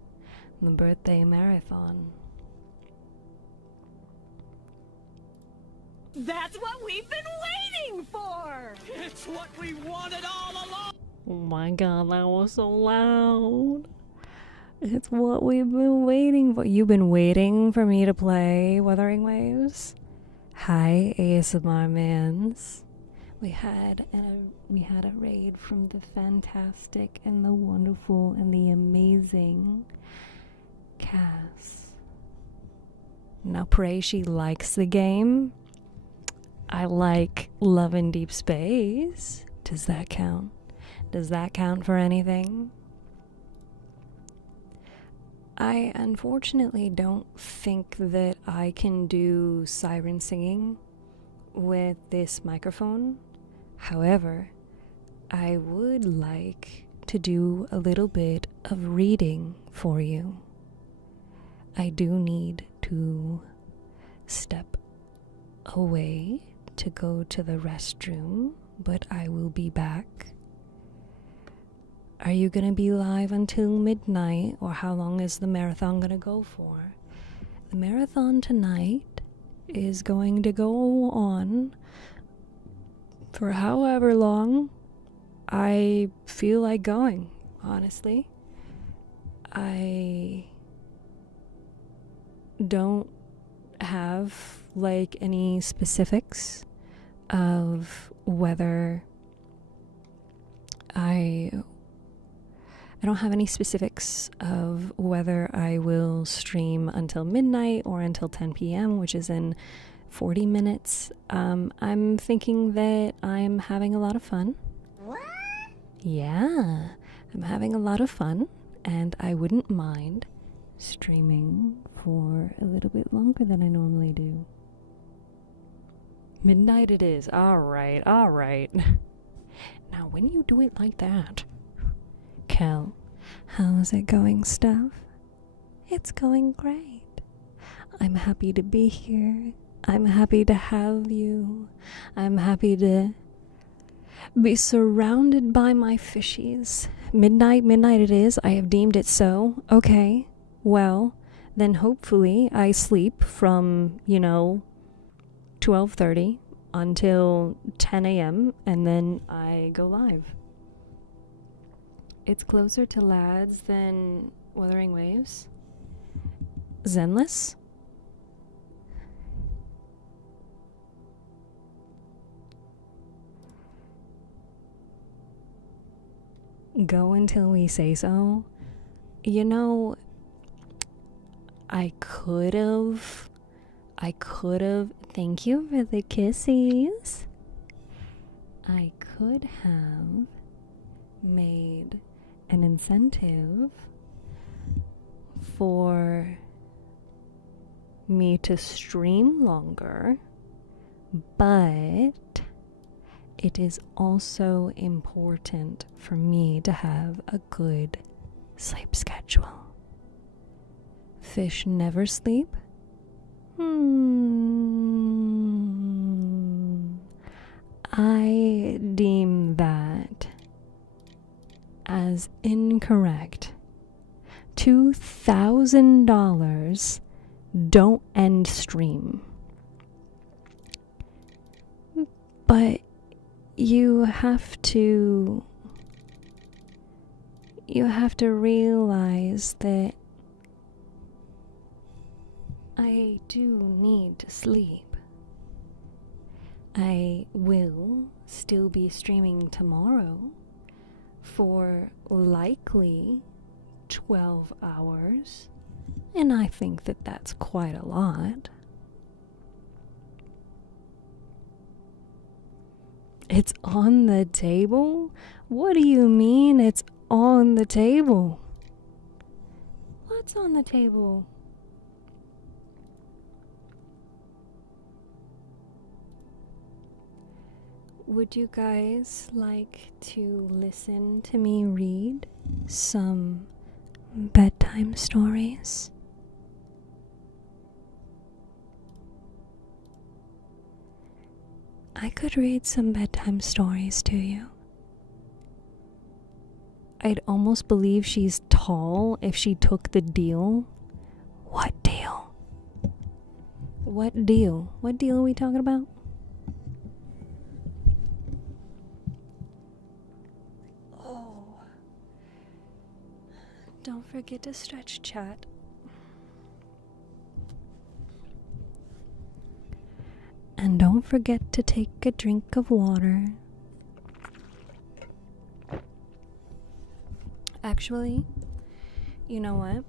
the birthday marathon. That's what we've been waiting for! It's what we wanted all along! Oh my god, that was so loud. It's what we've been waiting for. You've been waiting for me to play Wuthering Waves? Hi, ASMR mans. We had a raid from the fantastic and the wonderful and the amazing Cass. Now pray she likes the game. I like Love in Deep Space. Does that count? Does that count for anything? I unfortunately don't think that I can do siren singing with this microphone. However, I would like to do a little bit of reading for you. I do need to step away to go to the restroom, but I will be back. Are you going to be live until midnight, or how long is the marathon going to go for? The marathon tonight is going to go on for however long I feel like going, honestly. I don't have like any specifics of whether I don't have any specifics of whether I will stream until midnight or until 10 p.m., which is in 40 minutes. I'm thinking that I'm having a lot of fun. What? Yeah, I'm having a lot of fun, and I wouldn't mind streaming for a little bit longer than I normally do. Midnight it is. All right. Now, when you do it like that, Kel, how's it going, Steph? It's going great. I'm happy to be here. I'm happy to have you. I'm happy to be surrounded by my fishies. Midnight it is. I have deemed it so. Okay. Well, then hopefully I sleep from, 12:30 until 10 a.m. and then I go live. It's closer to lads than Wuthering Waves. Zenless? Go until we say so. I could have. Thank you for the kissies. I could have made an incentive for me to stream longer, but it is also important for me to have a good sleep schedule. Fish never sleep? I deem that as incorrect. $2,000 don't end stream. But you have to realize that I do need to sleep. I will still be streaming tomorrow for likely 12 hours, and I think that that's quite a lot. It's on the table? What do you mean it's on the table? What's on the table? Would you guys like to listen to me read some bedtime stories? I could read some bedtime stories to you. I'd almost believe she's tall if she took the deal. What deal? What deal? What deal are we talking about? Oh. Don't forget to stretch, chat. And don't forget to take a drink of water. Actually, you know what?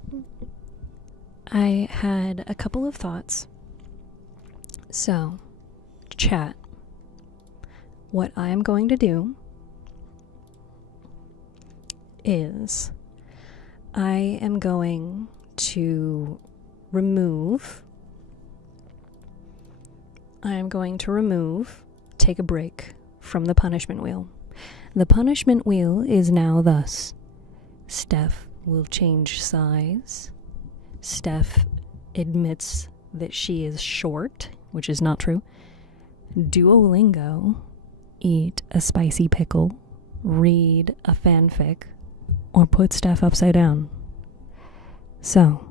I had a couple of thoughts. So, chat. What I am going to do is I am going to remove, take a break from the punishment wheel. The punishment wheel is now thus. Steph will change size. Steph admits that she is short, which is not true. Duolingo, eat a spicy pickle, read a fanfic, or put Steph upside down. So,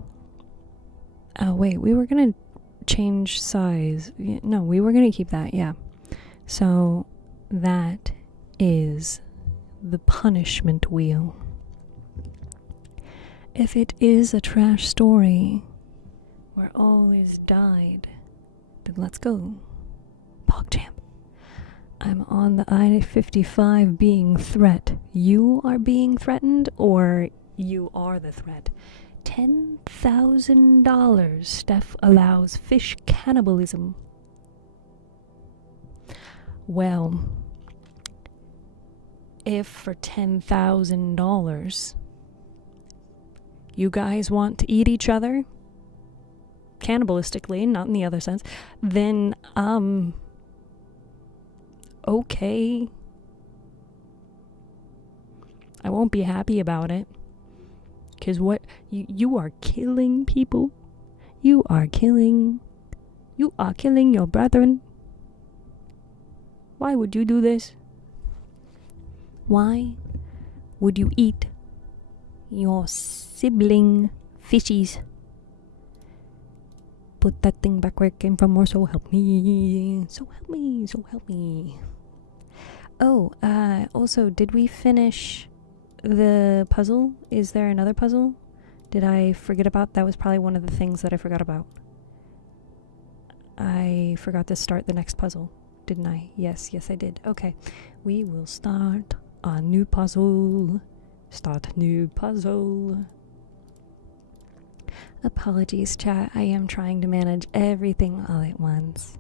wait, we were gonna change size. No, we were gonna keep that, yeah. So, that is the punishment wheel. If it is a trash story where all is died, then let's go. PogChamp. I'm on the I-55 being threat. You are being threatened or you are the threat? $10,000 Steph allows fish cannibalism. Well, if for $10,000 you guys want to eat each other cannibalistically, not in the other sense, then okay. I won't be happy about it. 'Cause what you are killing people. You are killing your brethren. Why would you do this? Why would you eat your sibling fishies? Put that thing back where it came from, or so help me. So help me, so help me. Oh, also, did we finish the puzzle? Is there another puzzle? Did I forget about? That was probably one of the things that I forgot about. I forgot to start the next puzzle, didn't I? Yes, I did. Okay, we will start a new puzzle. Start new puzzle. Apologies, chat. I am trying to manage everything all at once.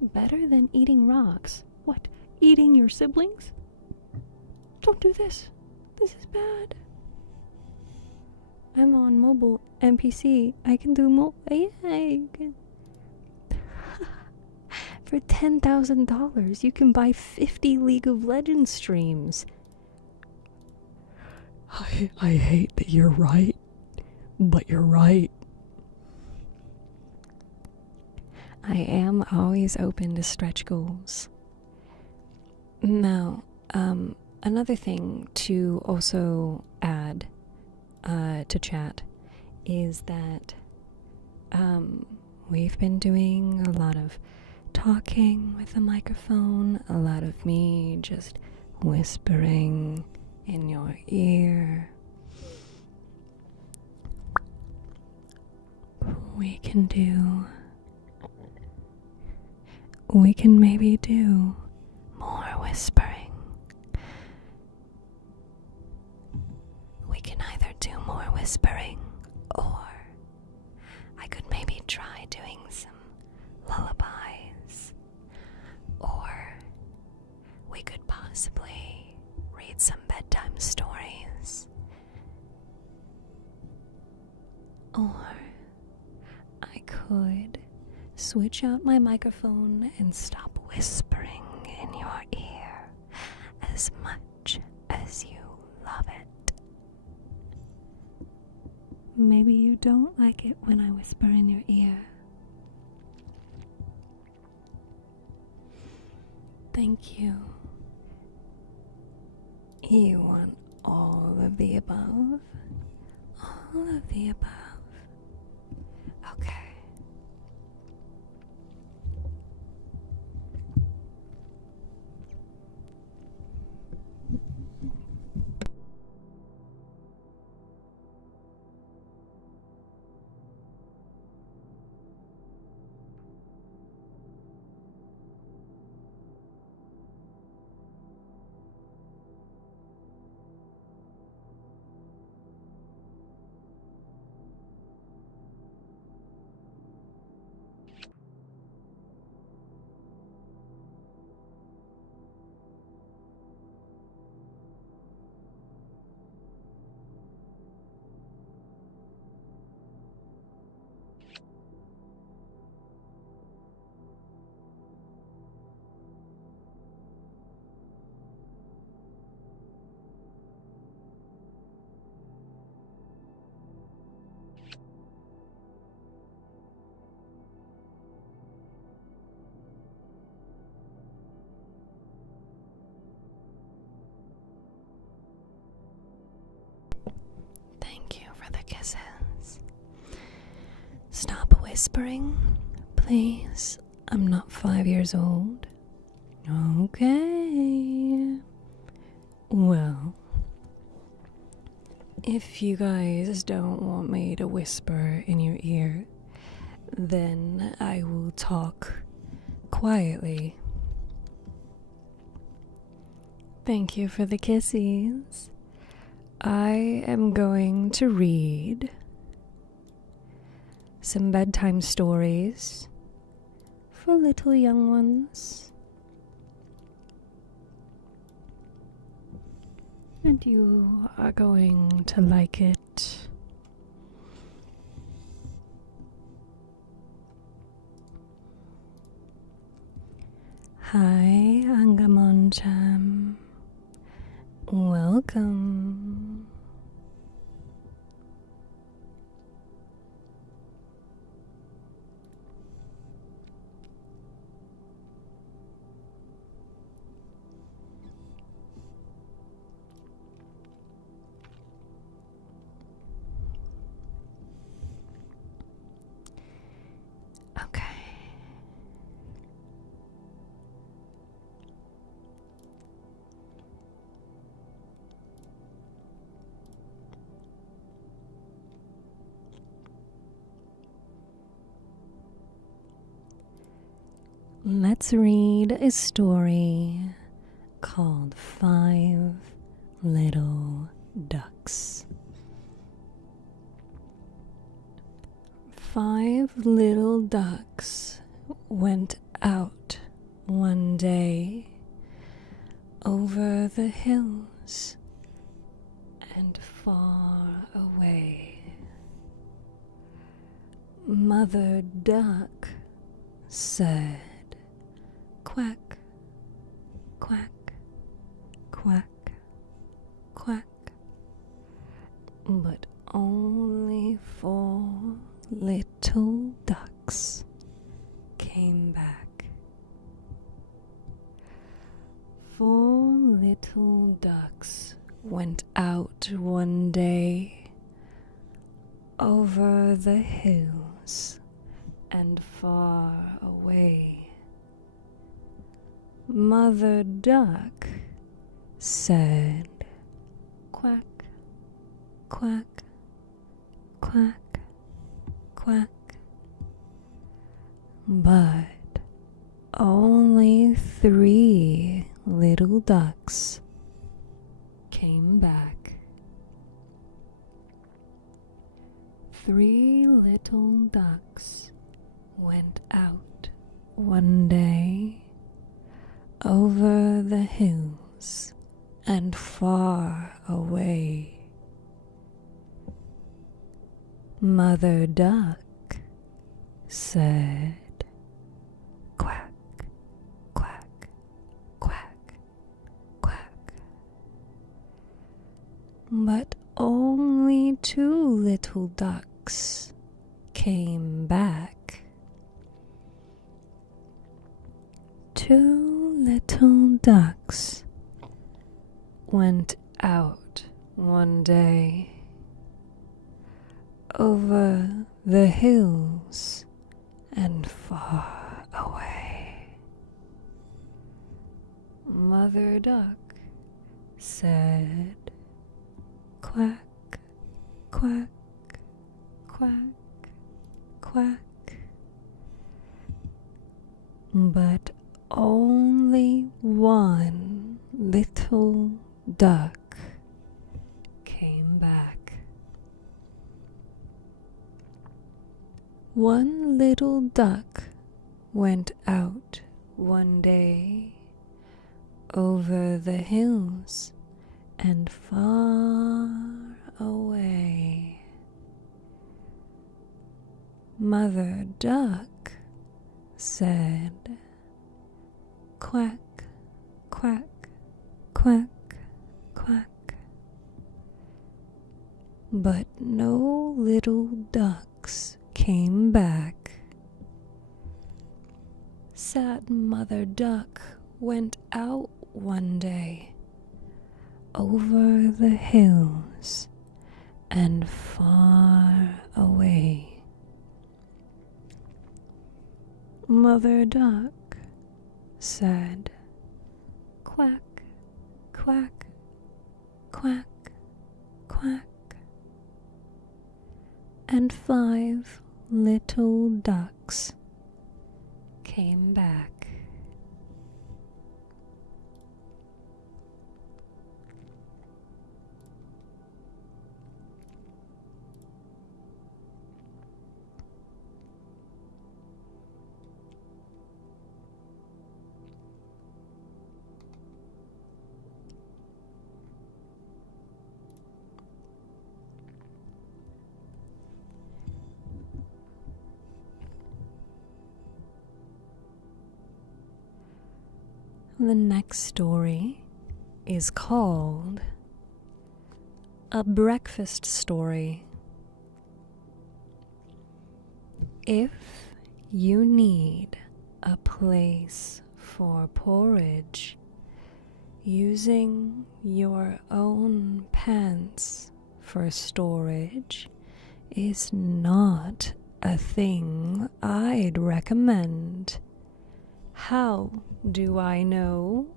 Better than eating rocks. What? Eating your siblings? Don't do this. This is bad. I'm on mobile NPC. I can do yeah, you can. For $10,000, you can buy 50 League of Legends streams. I hate that you're right, but you're right. I am always open to stretch goals. Now, another thing to also add to chat is that we've been doing a lot of talking with the microphone, a lot of me just whispering in your ear. We can maybe do more whispering. We can either do more whispering, or I could maybe try doing some lullabies, or we could possibly read some bedtime stories, or I could switch out my microphone and stop whispering in your ear as much as you love it. Maybe you don't like it when I whisper in your ear. Thank you. You want all of the above? All of the above. Okay. Thank you for the kisses. Stop whispering, please. I'm not 5 years old. Okay. Well, if you guys don't want me to whisper in your ear, then I will talk quietly. Thank you for the kisses. I am going to read some bedtime stories for little young ones. And you are going to like it. Hi, Angamon-chan. Welcome. let's read a story called 5 Little Ducks. 5 little ducks went out one day over the hills and far away. Mother Duck said, "Quack, quack, quack, quack," but only 4 little ducks came back. 4 little ducks went out one day over the hills and far away. Mother Duck said, "Quack, quack, quack, quack," but only 3 little ducks came back. 3 little ducks went out one day over the hills and far away. Mother Duck said, "Quack, quack, quack, quack," but only 2 little ducks came back. 2 little ducks went out one day over the hills and far away. Mother Duck said, "Quack, quack, quack, quack," but only 1 little duck came back. 1 little duck went out one day over the hills and far away. Mother Duck said, "Quack, quack, quack, quack," but no little ducks came back. Sad Mother Duck went out one day over the hills and far away. Mother Duck said, "Quack, quack, quack, quack," and 5 little ducks came back. The next story is called A Breakfast Story. If you need a place for porridge, using your own pants for storage is not a thing I'd recommend. How do I know?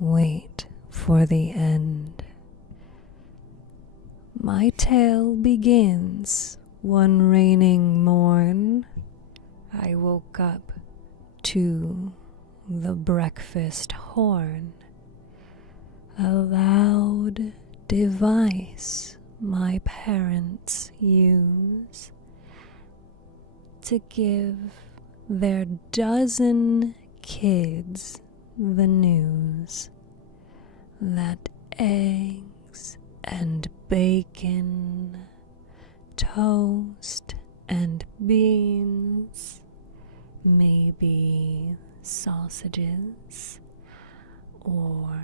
Wait for the end. My tale begins one raining morn. I woke up to the breakfast horn, a loud device my parents use to give their dozen kids the news that eggs and bacon, toast and beans, maybe sausages, or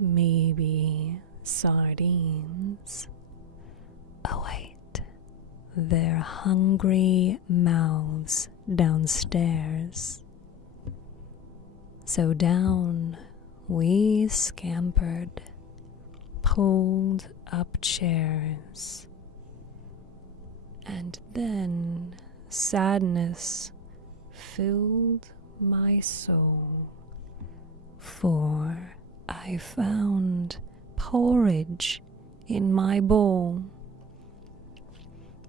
maybe sardines await their hungry mouths downstairs. So down we scampered, pulled up chairs, and then sadness filled my soul, for I found porridge in my bowl.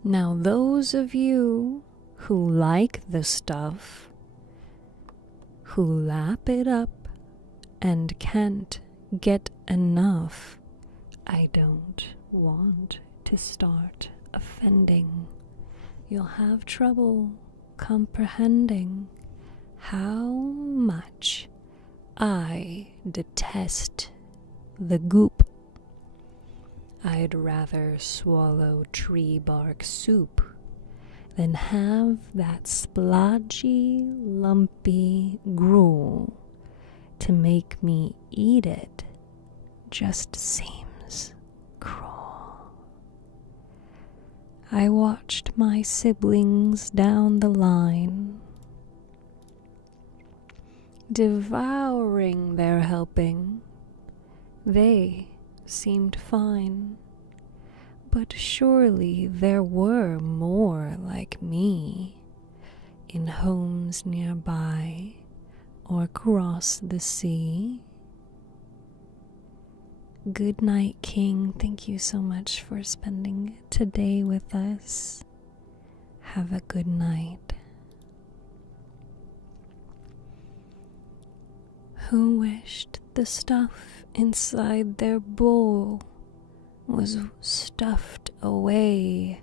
Now those of you who like the stuff, who lap it up and can't get enough, I don't want to start offending. You'll have trouble comprehending how much I detest the goop. I'd rather swallow tree bark soup than have that splodgy, lumpy gruel. To make me eat it just seems cruel. I watched my siblings down the line, devouring their helping. They seemed fine, but surely there were more like me in homes nearby or across the sea. Good night, King. Thank you so much for spending today with us. Have a good night. Who wished the stuff inside their bowl was stuffed away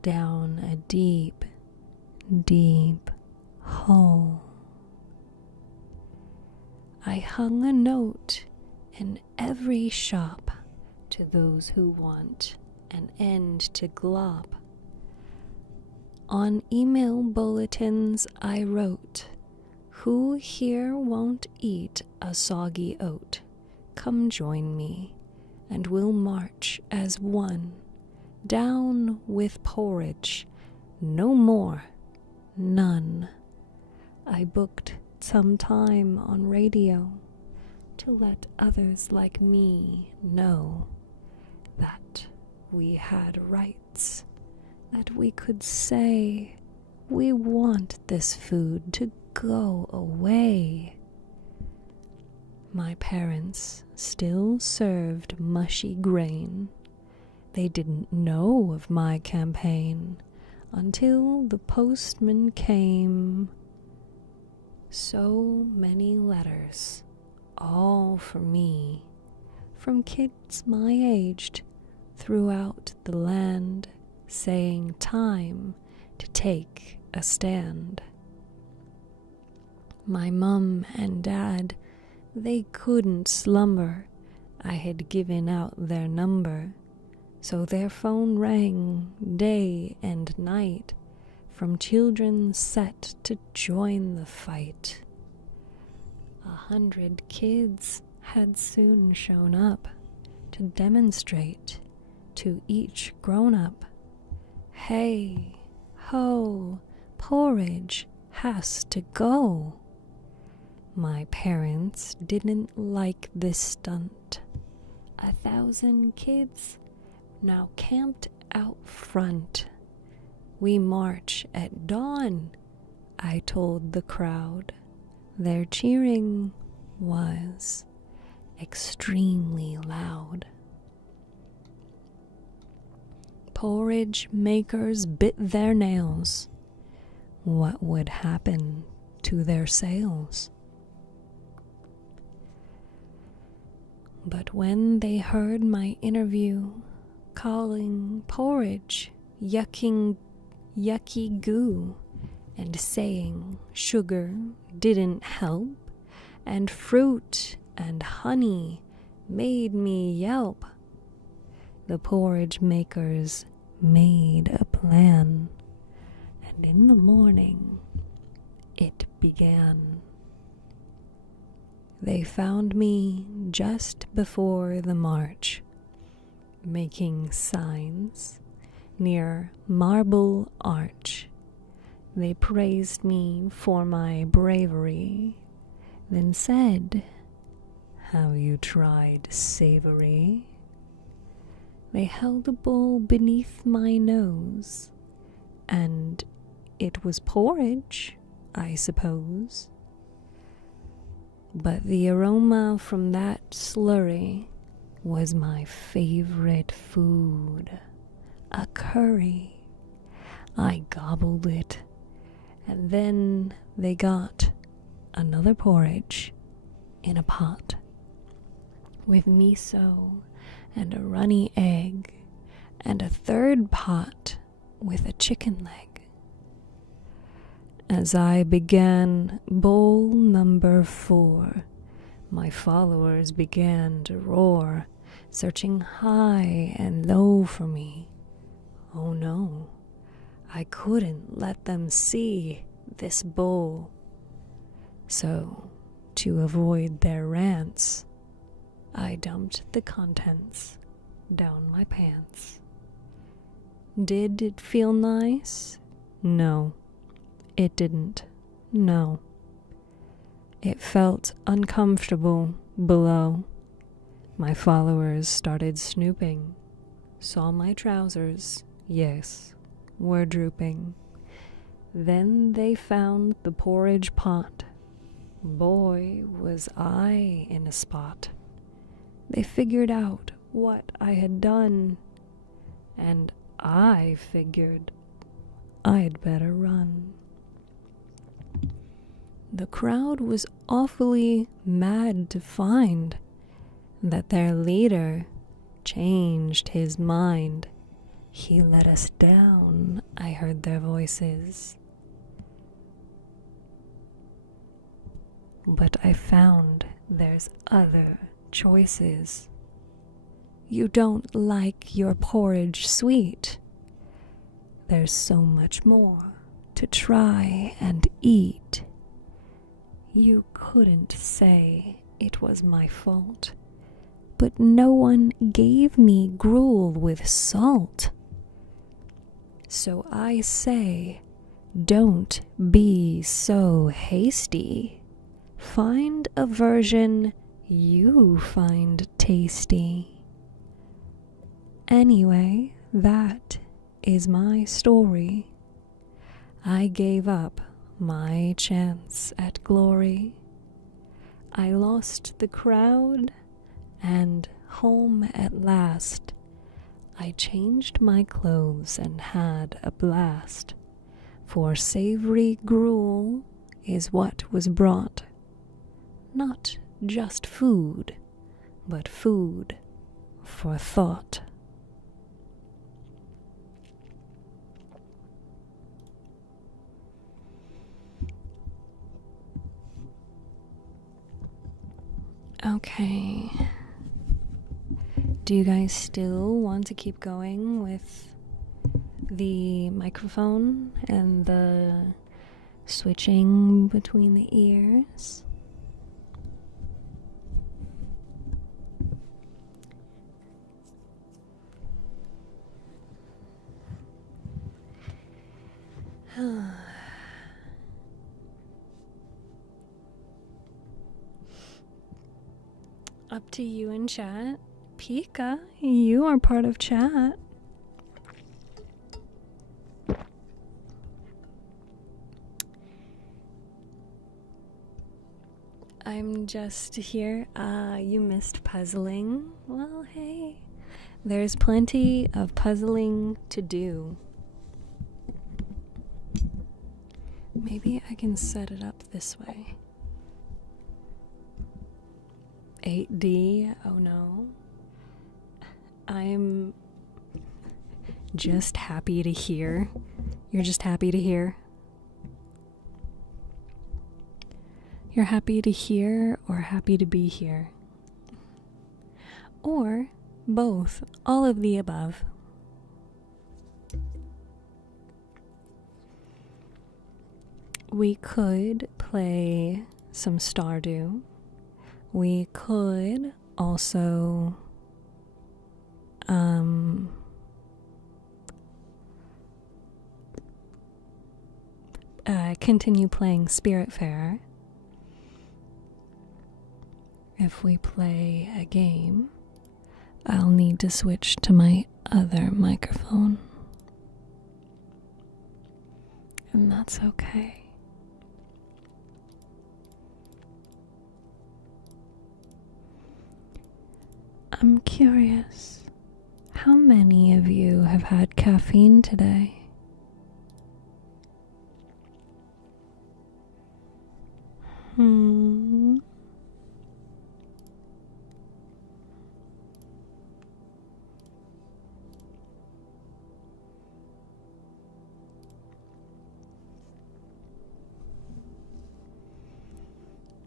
down a deep, deep hole? I hung a note in every shop to those who want an end to glop. On email bulletins I wrote, "Who here won't eat a soggy oat? Come join me, and we'll march as one. Down with porridge, no more, none." I booked some time on radio to let others like me know that we had rights, that we could say we want this food to go away. My parents still served mushy grain. They didn't know of my campaign until the postman came. So many letters, all for me, from kids my aged throughout the land, saying time to take a stand. My mum and dad, they couldn't slumber. I had given out their number, so their phone rang day and night, from children set to join the fight. 100 kids had soon shown up to demonstrate to each grown-up, "Hey, ho, porridge has to go." My parents didn't like this stunt. 1,000 kids now camped out front. "We march at dawn," I told the crowd. Their cheering was extremely loud. Porridge makers bit their nails. What would happen to their sails. But when they heard my interview calling porridge yucky goo and saying sugar didn't help and fruit and honey made me yelp, the porridge makers made a plan, and in the morning it began. They found me just before the march, making signs near Marble Arch. They praised me for my bravery, then said, "Have you tried savory?" They held a bowl beneath my nose, and it was porridge, I suppose. But the aroma from that slurry was my favorite food, a curry. I gobbled it, and then they got another porridge in a pot with miso and a runny egg, and a third pot with a chicken leg. As I began bowl number 4, my followers began to roar, searching high and low for me. Oh no, I couldn't let them see this bowl. So, to avoid their rants, I dumped the contents down my pants. Did it feel nice? No, it didn't. No. It felt uncomfortable below. My followers started snooping, saw my trousers, yes, were drooping. Then they found the porridge pot. Boy, was I in a spot. They figured out what I had done, and I figured I'd better run. The crowd was awfully mad to find that their leader changed his mind. He let us down, I heard their voices. But I found there's other choices. You don't like your porridge sweet. There's so much more to try and eat. You couldn't say it was my fault, but no one gave me gruel with salt. So I say, don't be so hasty. Find a version you find tasty. Anyway, that is my story. I gave up my chance at glory. I lost the crowd, and home at last. I changed my clothes and had a blast, for savory gruel is what was brought. Not just food, but food for thought. Okay. Do you guys still want to keep going with the microphone and the switching between the ears? Up to you in chat. Pika, you are part of chat. I'm just here. You missed puzzling. Well, hey, there's plenty of puzzling to do. Maybe I can set it up this way. 8D, oh no. I'm just happy to hear. You're just happy to hear? You're happy to hear or happy to be here? Or both, all of the above. We could play some Stardew. We could also continue playing Spiritfarer. If we play a game, I'll need to switch to my other microphone. And that's okay. I'm curious, how many of you have had caffeine today?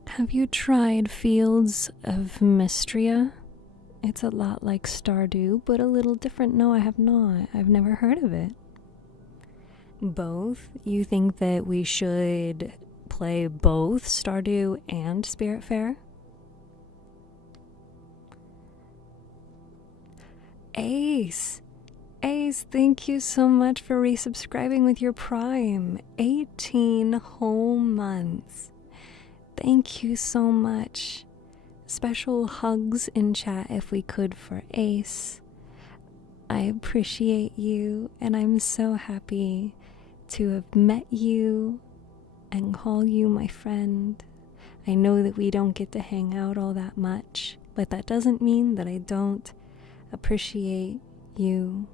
Have you tried Fields of Mystria? It's a lot like Stardew, but a little different. No, I have not. I've never heard of it. Both? You think that we should play both Stardew and Spiritfarer? Ace! Ace, thank you so much for resubscribing with your Prime. 18 whole months. Thank you so much. Special hugs in chat if we could for Ace. I appreciate you, and I'm so happy to have met you and call you my friend. I know that we don't get to hang out all that much, but that doesn't mean that I don't appreciate you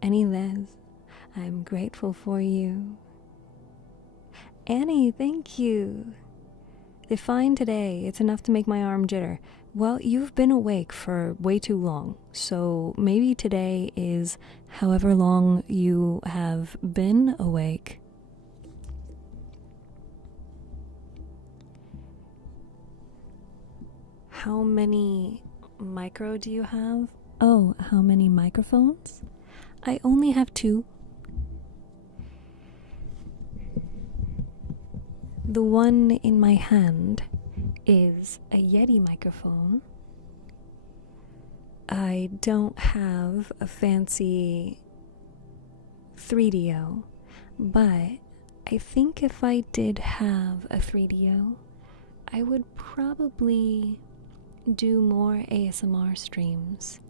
any less. I'm grateful for you. Annie, thank you. Define today. It's enough to make my arm jitter. Well, you've been awake for way too long, so maybe today is however long you have been awake. How many micro do you have? Oh, how many microphones? I only have 2. The one in my hand is a Yeti microphone. I don't have a fancy 3DO, but I think if I did have a 3DO, I would probably do more ASMR streams.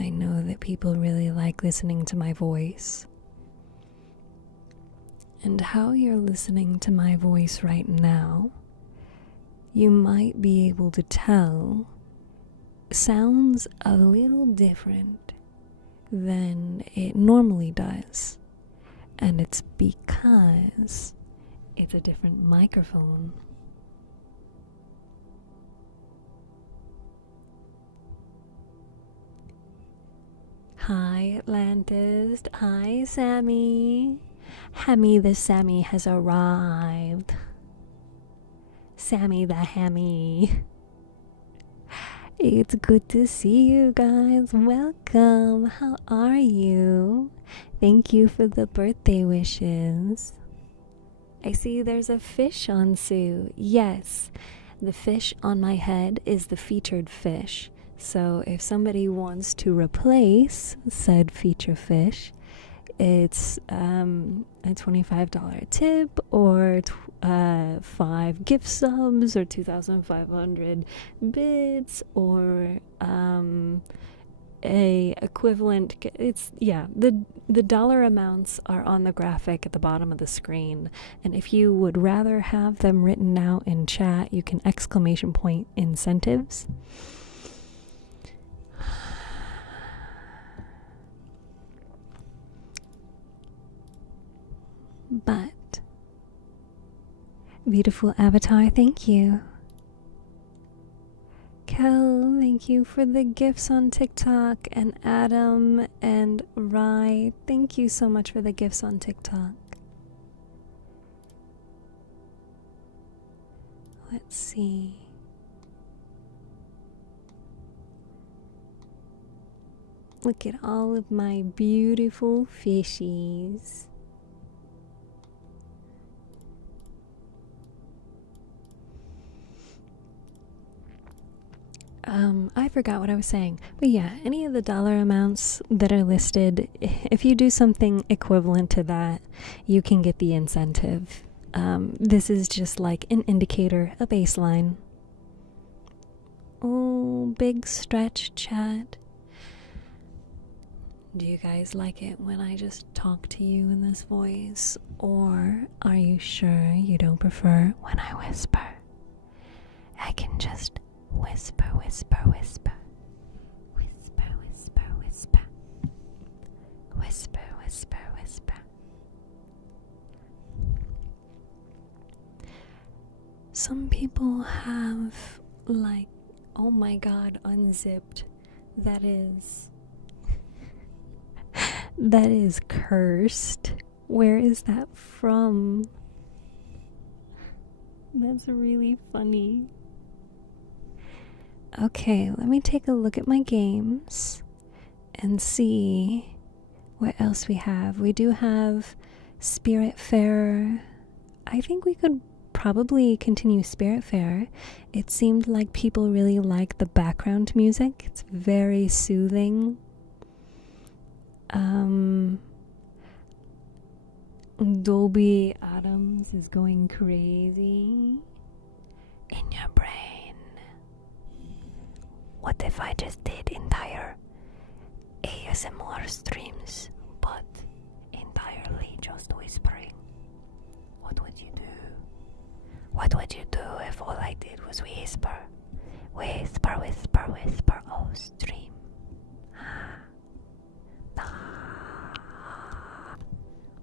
I know that people really like listening to my voice. And how you're listening to my voice right now, you might be able to tell sounds a little different than it normally does. And it's because it's a different microphone. Hi, Atlantis. Hi, Sammy. Hammy the Sammy has arrived. Sammy the Hammy. It's good to see you guys. Welcome. How are you? Thank you for the birthday wishes. I see there's a fish on Sue. Yes, the fish on my head is the featured fish. So if somebody wants to replace said feature fish, it's a $25 tip or 5 gift subs or 2,500 bits or a equivalent. It's the dollar amounts are on the graphic at the bottom of the screen, and if you would rather have them written out in chat, you can ! incentives. But beautiful avatar. Thank you. Kel, thank you for the gifts on TikTok. And Adam and Rye, thank you so much for the gifts on TikTok. Let's see. Look at all of my beautiful fishies. I forgot what I was saying. But yeah, any of the dollar amounts that are listed, if you do something equivalent to that, you can get the incentive. This is just like an indicator, a baseline. Oh, big stretch, chat. Do you guys like it when I just talk to you in this voice? Or are you sure you don't prefer when I whisper? I can just whisper, whisper, whisper. Whisper, whisper, whisper. Whisper, whisper, whisper. Some people have, like, oh my god, unzipped. That is cursed. Where is that from? That's really funny. Okay, let me take a look at my games and see what else we have. We do have Spiritfarer. I think we could probably continue Spiritfarer. It seemed like people really like the background music. It's very soothing. Dolby Adams is going crazy in your brain. What if I just did entire ASMR streams, but entirely just whispering? What would you do? What would you do if all I did was whisper? Whisper, whisper, whisper. Oh, stream.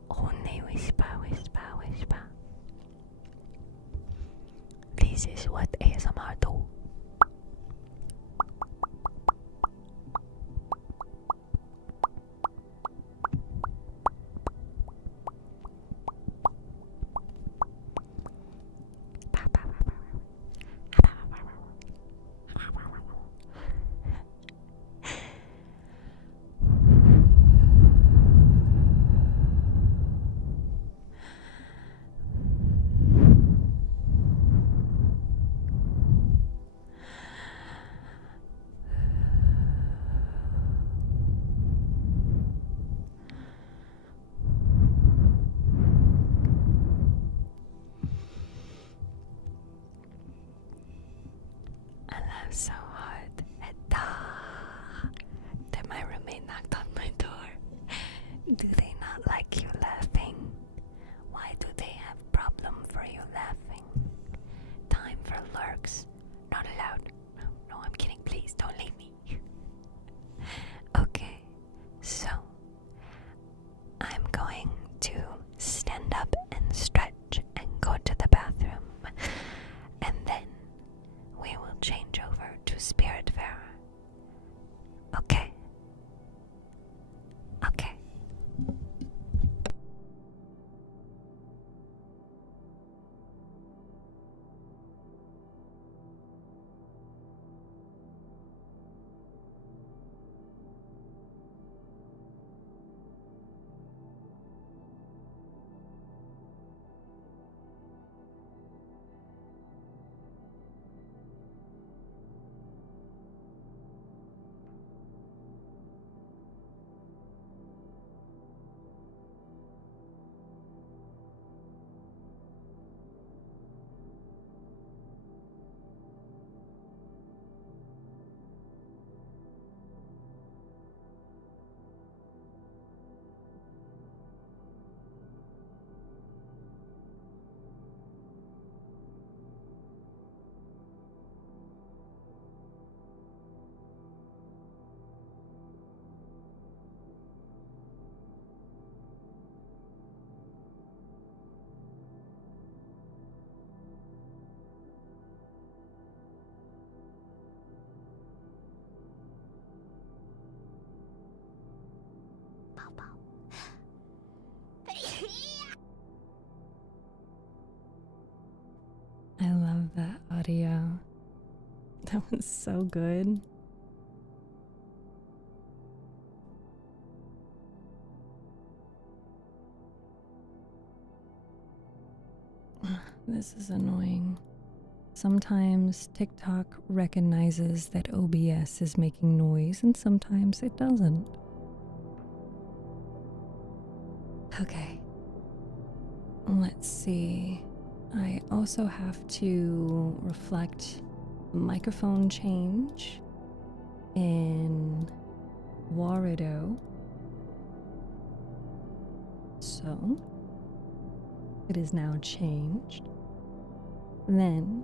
Only whisper, whisper, whisper. This is what ASMR do. So hard. Then my roommate knocked on my door. Do they not like you laughing? Why do they have problem for you laughing? Time for lurks. Not allowed. No, I'm kidding. Please don't leave me. Okay, so I'm going to stand up and stretch and go to the bathroom. And then we will change over to Spiritfarer. Okay. Okay. audio. That was so good. This is annoying. Sometimes TikTok recognizes that OBS is making noise and sometimes it doesn't. Okay. Let's see. I also have to reflect microphone change in Warudo. So it is now changed. Then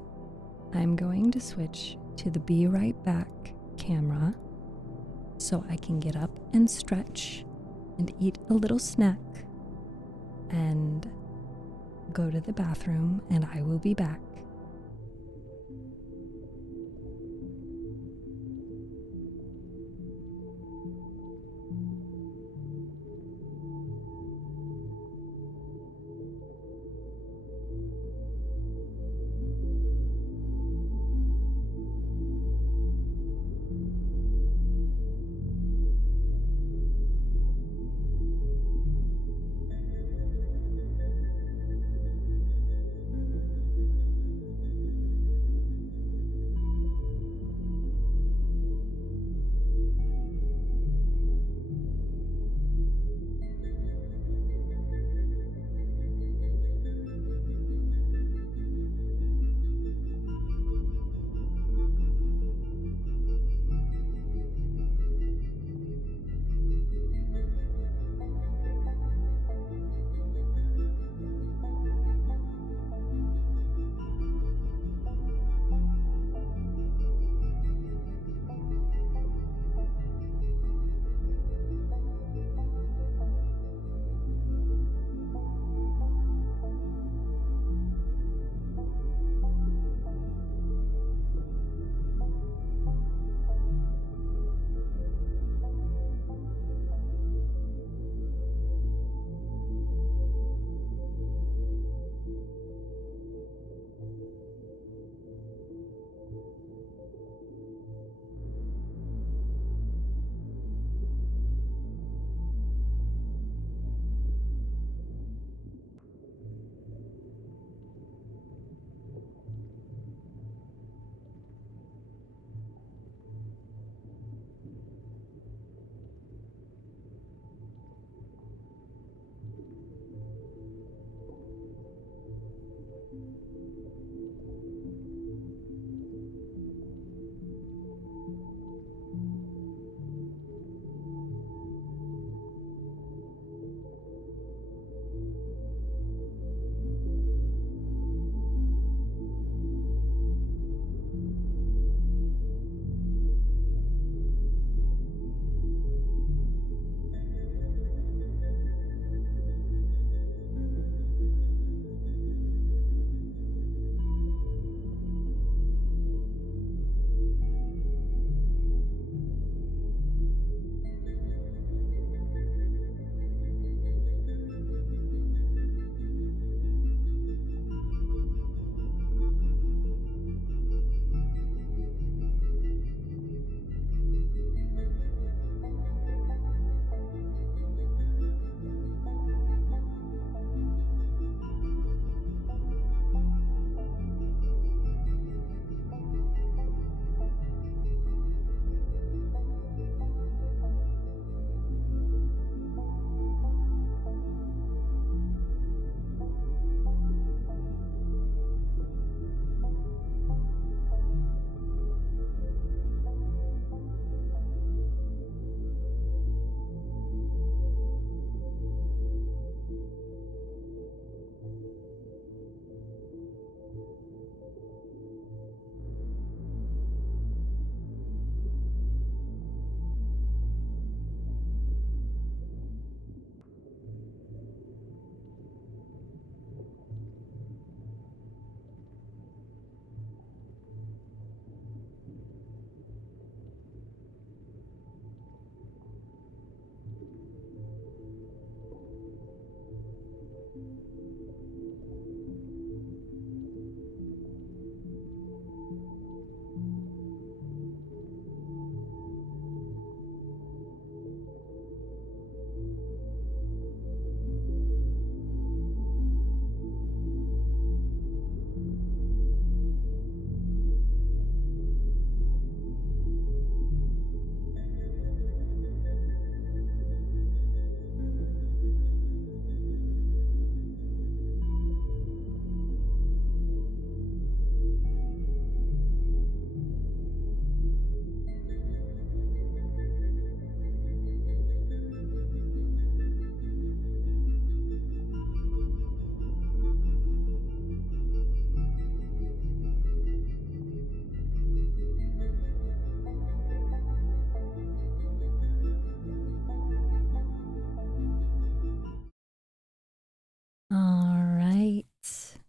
I'm going to switch to the Be Right Back camera so I can get up and stretch and eat a little snack and go to the bathroom, and I will be back.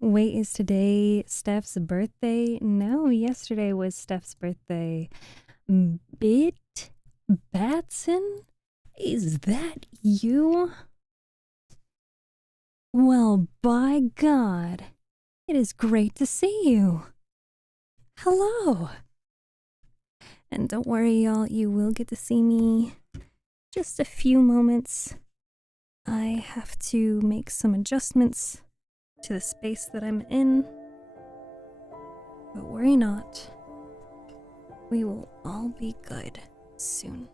Wait, is today Steph's birthday? No, yesterday was Steph's birthday. Bit Batson? Is that you? Well, by God, it is great to see you. Hello. And don't worry, y'all, you will get to see me just a few moments. I have to make some adjustments to the space that I'm in. But worry not. We will all be good soon.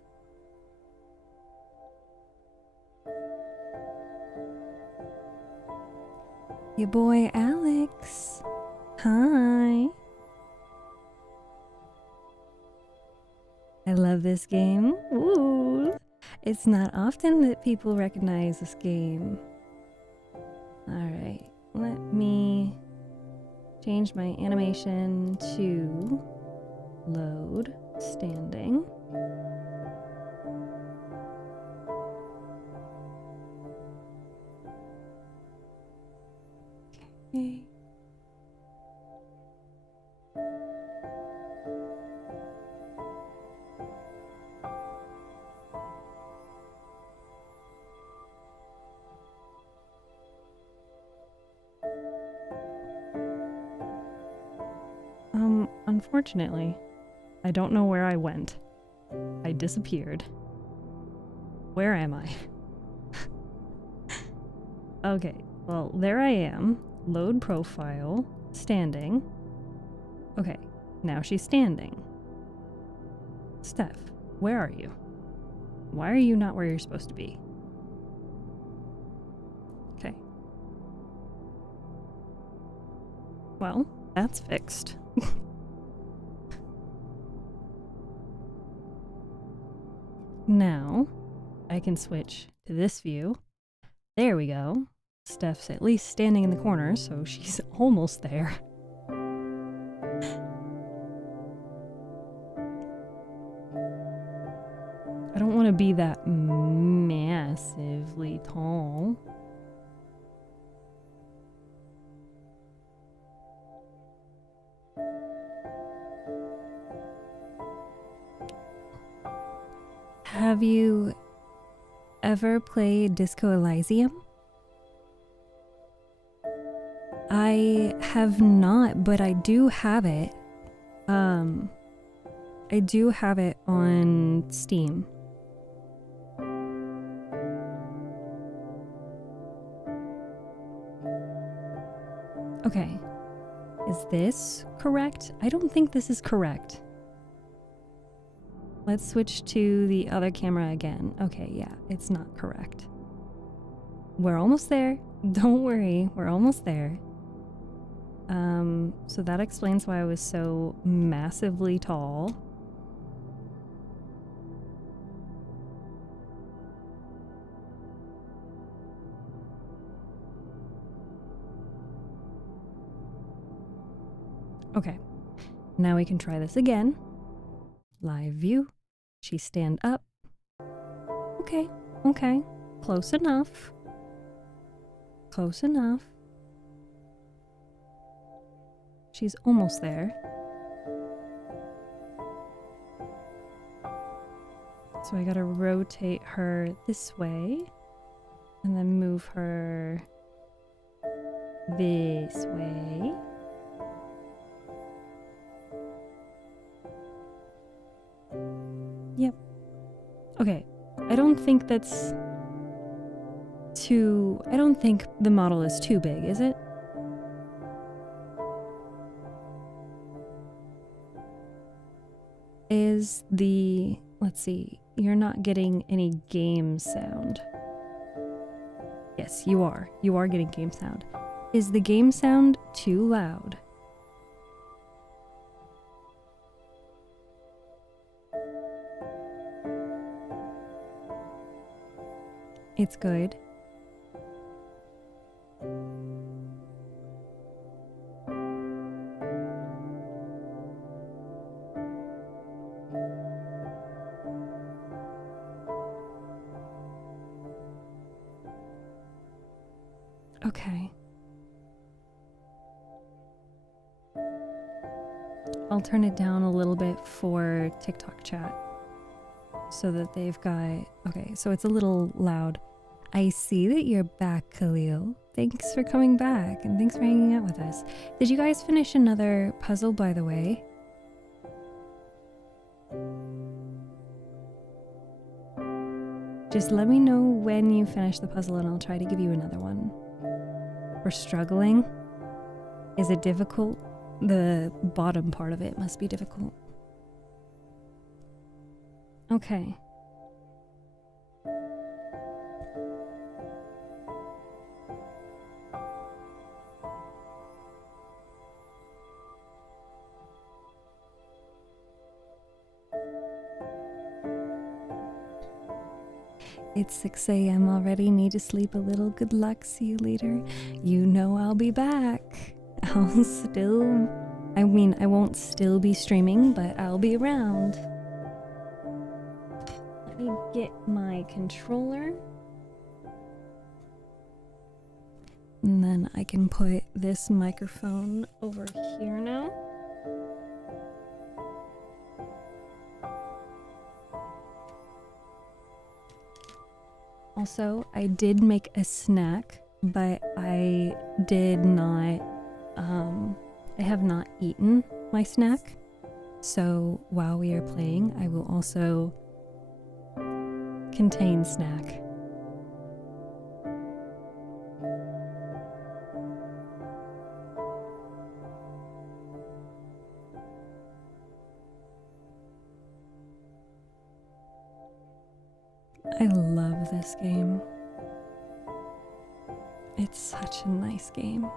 Your boy Alex. Hi. I love this game. Ooh. It's not often that people recognize this game. Alright, let me change my animation to load standing. Okay. Unfortunately, I don't know where I went. I disappeared. Where am I? Okay, well, there I am. Load profile. Standing. Okay, now she's standing. Steph, where are you? Why are you not where you're supposed to be? Okay. Well, that's fixed. Now, I can switch to this view. There we go. Steph's at least standing in the corner, so she's almost there. I don't want to be that massively tall. Have you ever played Disco Elysium? I have not, but I do have it. I do have it on Steam. Okay. Is this correct? I don't think this is correct. Let's switch to the other camera again. Okay, yeah, it's not correct. We're almost there. Don't worry, we're almost there. So that explains why I was so massively tall. Okay, now we can try this again. Live view. She stand up. Okay, okay. Close enough. Close enough. She's almost there. So I gotta rotate her this way. And then move her this way. Yep. Okay. I don't think that's too... I don't think the model is too big, is it? Is the... Let's see. You're not getting any game sound. Yes, you are. You are getting game sound. Is the game sound too loud? It's good. Okay. I'll turn it down a little bit for TikTok chat so that they've got... Okay, so it's a little loud. I see that you're back, Khalil. Thanks for coming back and thanks for hanging out with us. Did you guys finish another puzzle, by the way? Just let me know when you finish the puzzle and I'll try to give you another one. We're struggling. Is it difficult? The bottom part of it must be difficult. Okay. It's 6 a.m. already. Need to sleep a little. Good luck. See you later. You know I'll be back. I'll still... I mean, I won't still be streaming, but I'll be around. Let me get my controller. And then I can put this microphone over here now. Also, I did make a snack, but I did not, I have not eaten my snack. So while we are playing, I will also contain snack. I love this game. It's such a nice game.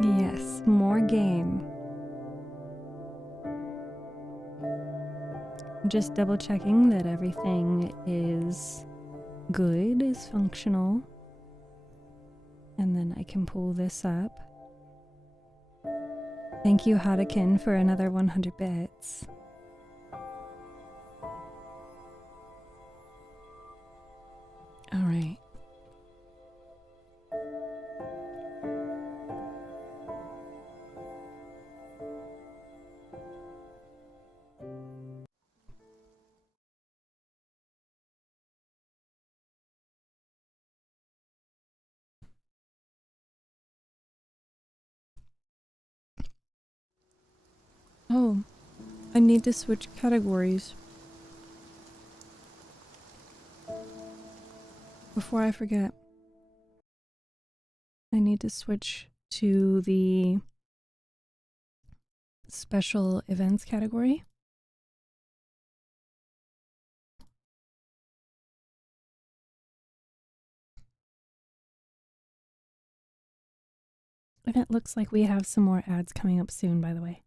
Yes, more game. Just double checking that everything is good, is functional. And then I can pull this up. Thank you, Hadakin, for another 100 bits. All right. Oh, I need to switch categories. Before I forget, I need to switch to the special events category. And it looks like we have some more ads coming up soon, by the way.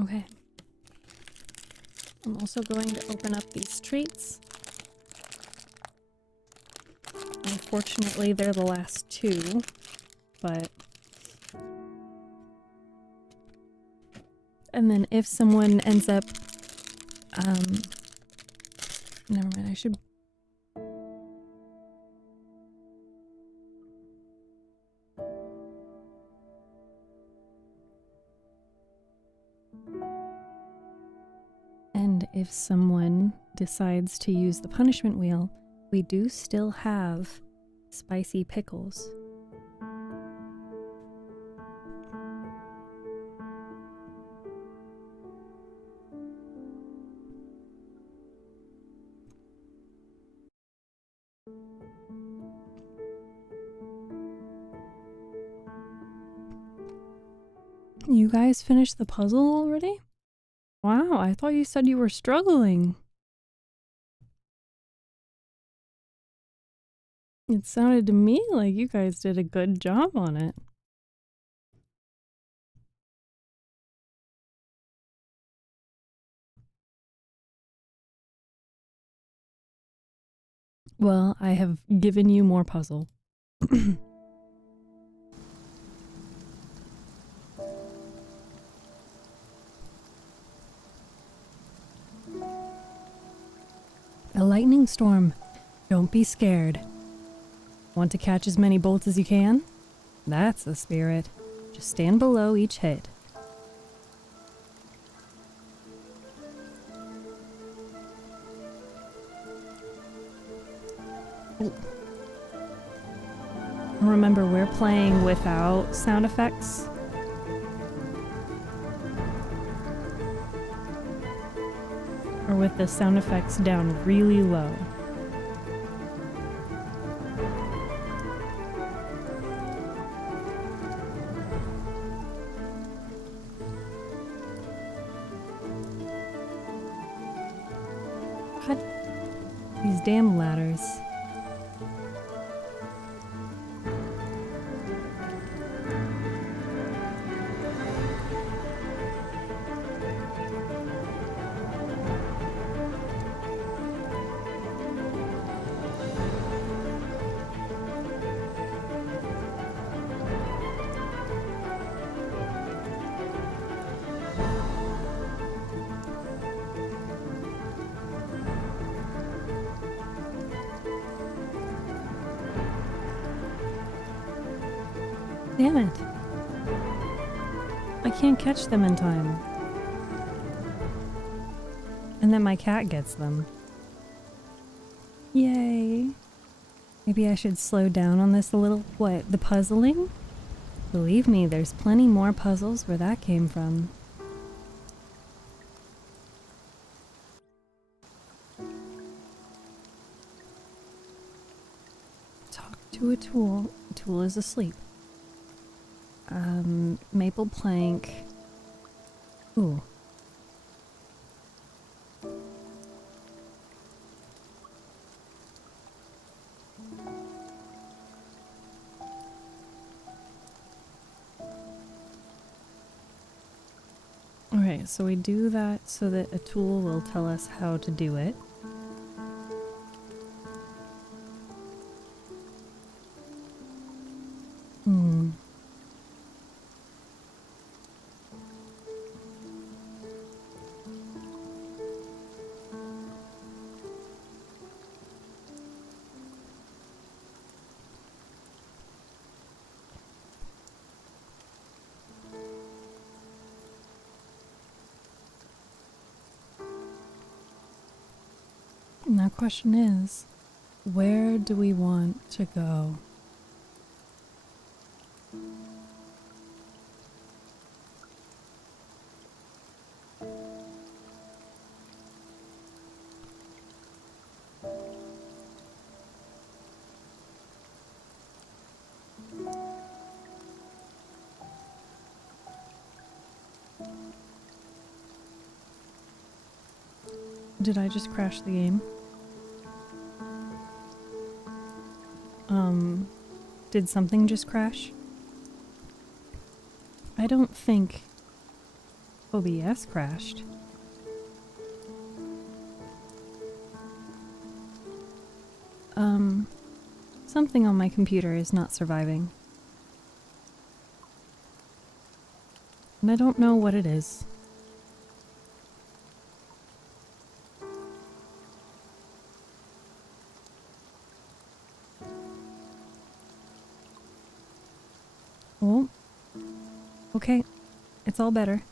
Okay. I'm also going to open up these treats. Unfortunately, they're the last two, but... And then if someone ends up... Never mind, I should... And if someone decides to use the punishment wheel, we do still have spicy pickles. You guys finished the puzzle already? Wow, I thought you said you were struggling. It sounded to me like you guys did a good job on it. Well, I have given you more puzzle. A lightning storm. Don't be scared. Want to catch as many bolts as you can? That's the spirit. Just stand below each hit. Remember, we're playing without sound effects. Or with the sound effects down really low. God, these damn ladders. Damn it. I can't catch them in time. And then my cat gets them. Yay. Maybe I should slow down on this a little. What, the puzzling? Believe me, there's plenty more puzzles where that came from. Talk to a tool. A tool is asleep. Maple plank. Ooh. Alright, so we do that so that a tool will tell us how to do it. And that question is, where do we want to go? Did I just crash the game? Did something just crash? I don't think OBS crashed. Something on my computer is not surviving. And I don't know what it is. Oh, okay, it's all better.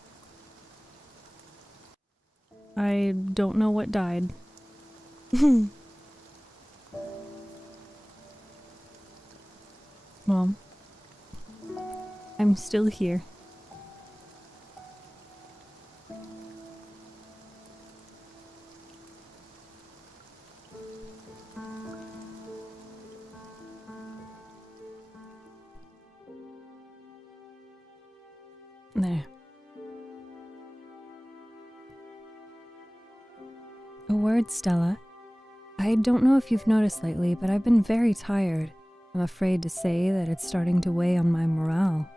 I don't know what died. Well, I'm still here. There. A word, Stella. I don't know if you've noticed lately, but I've been very tired. I'm afraid to say that it's starting to weigh on my morale.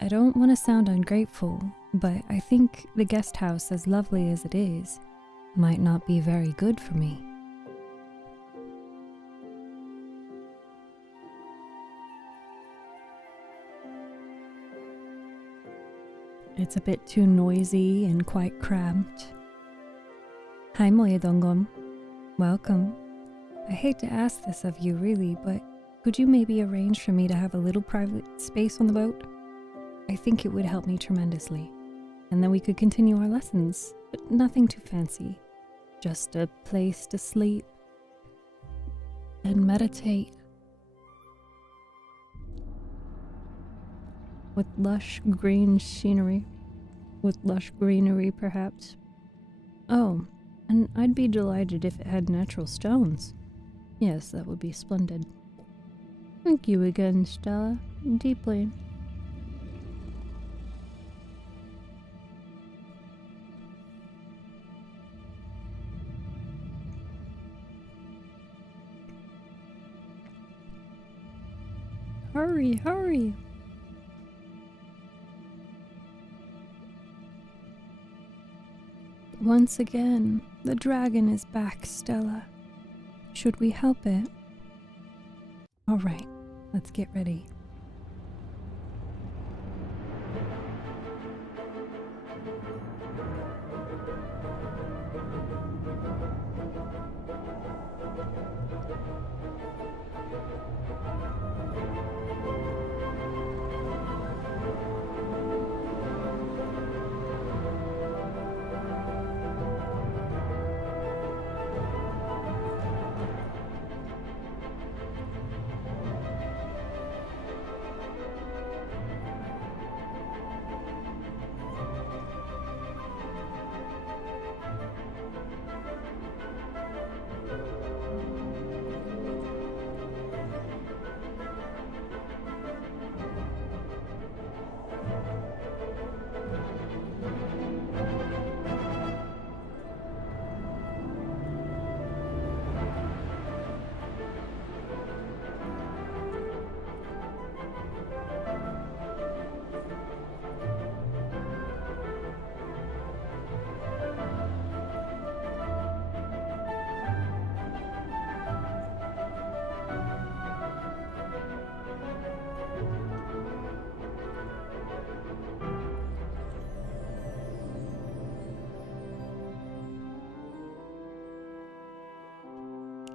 I don't want to sound ungrateful, but I think the guest house, as lovely as it is, might not be very good for me. It's a bit too noisy and quite cramped. Hi, Moyedongom. Welcome. I hate to ask this of you, really, but could you maybe arrange for me to have a little private space on the boat? I think it would help me tremendously. And then we could continue our lessons, but nothing too fancy. Just a place to sleep and meditate. With lush green scenery. With lush greenery, perhaps. Oh, and I'd be delighted if it had natural stones. Yes, that would be splendid. Thank you again, Stella. Deeply. Hurry, hurry! Once again, the dragon is back, Stella. Should we help it? Alright, let's get ready.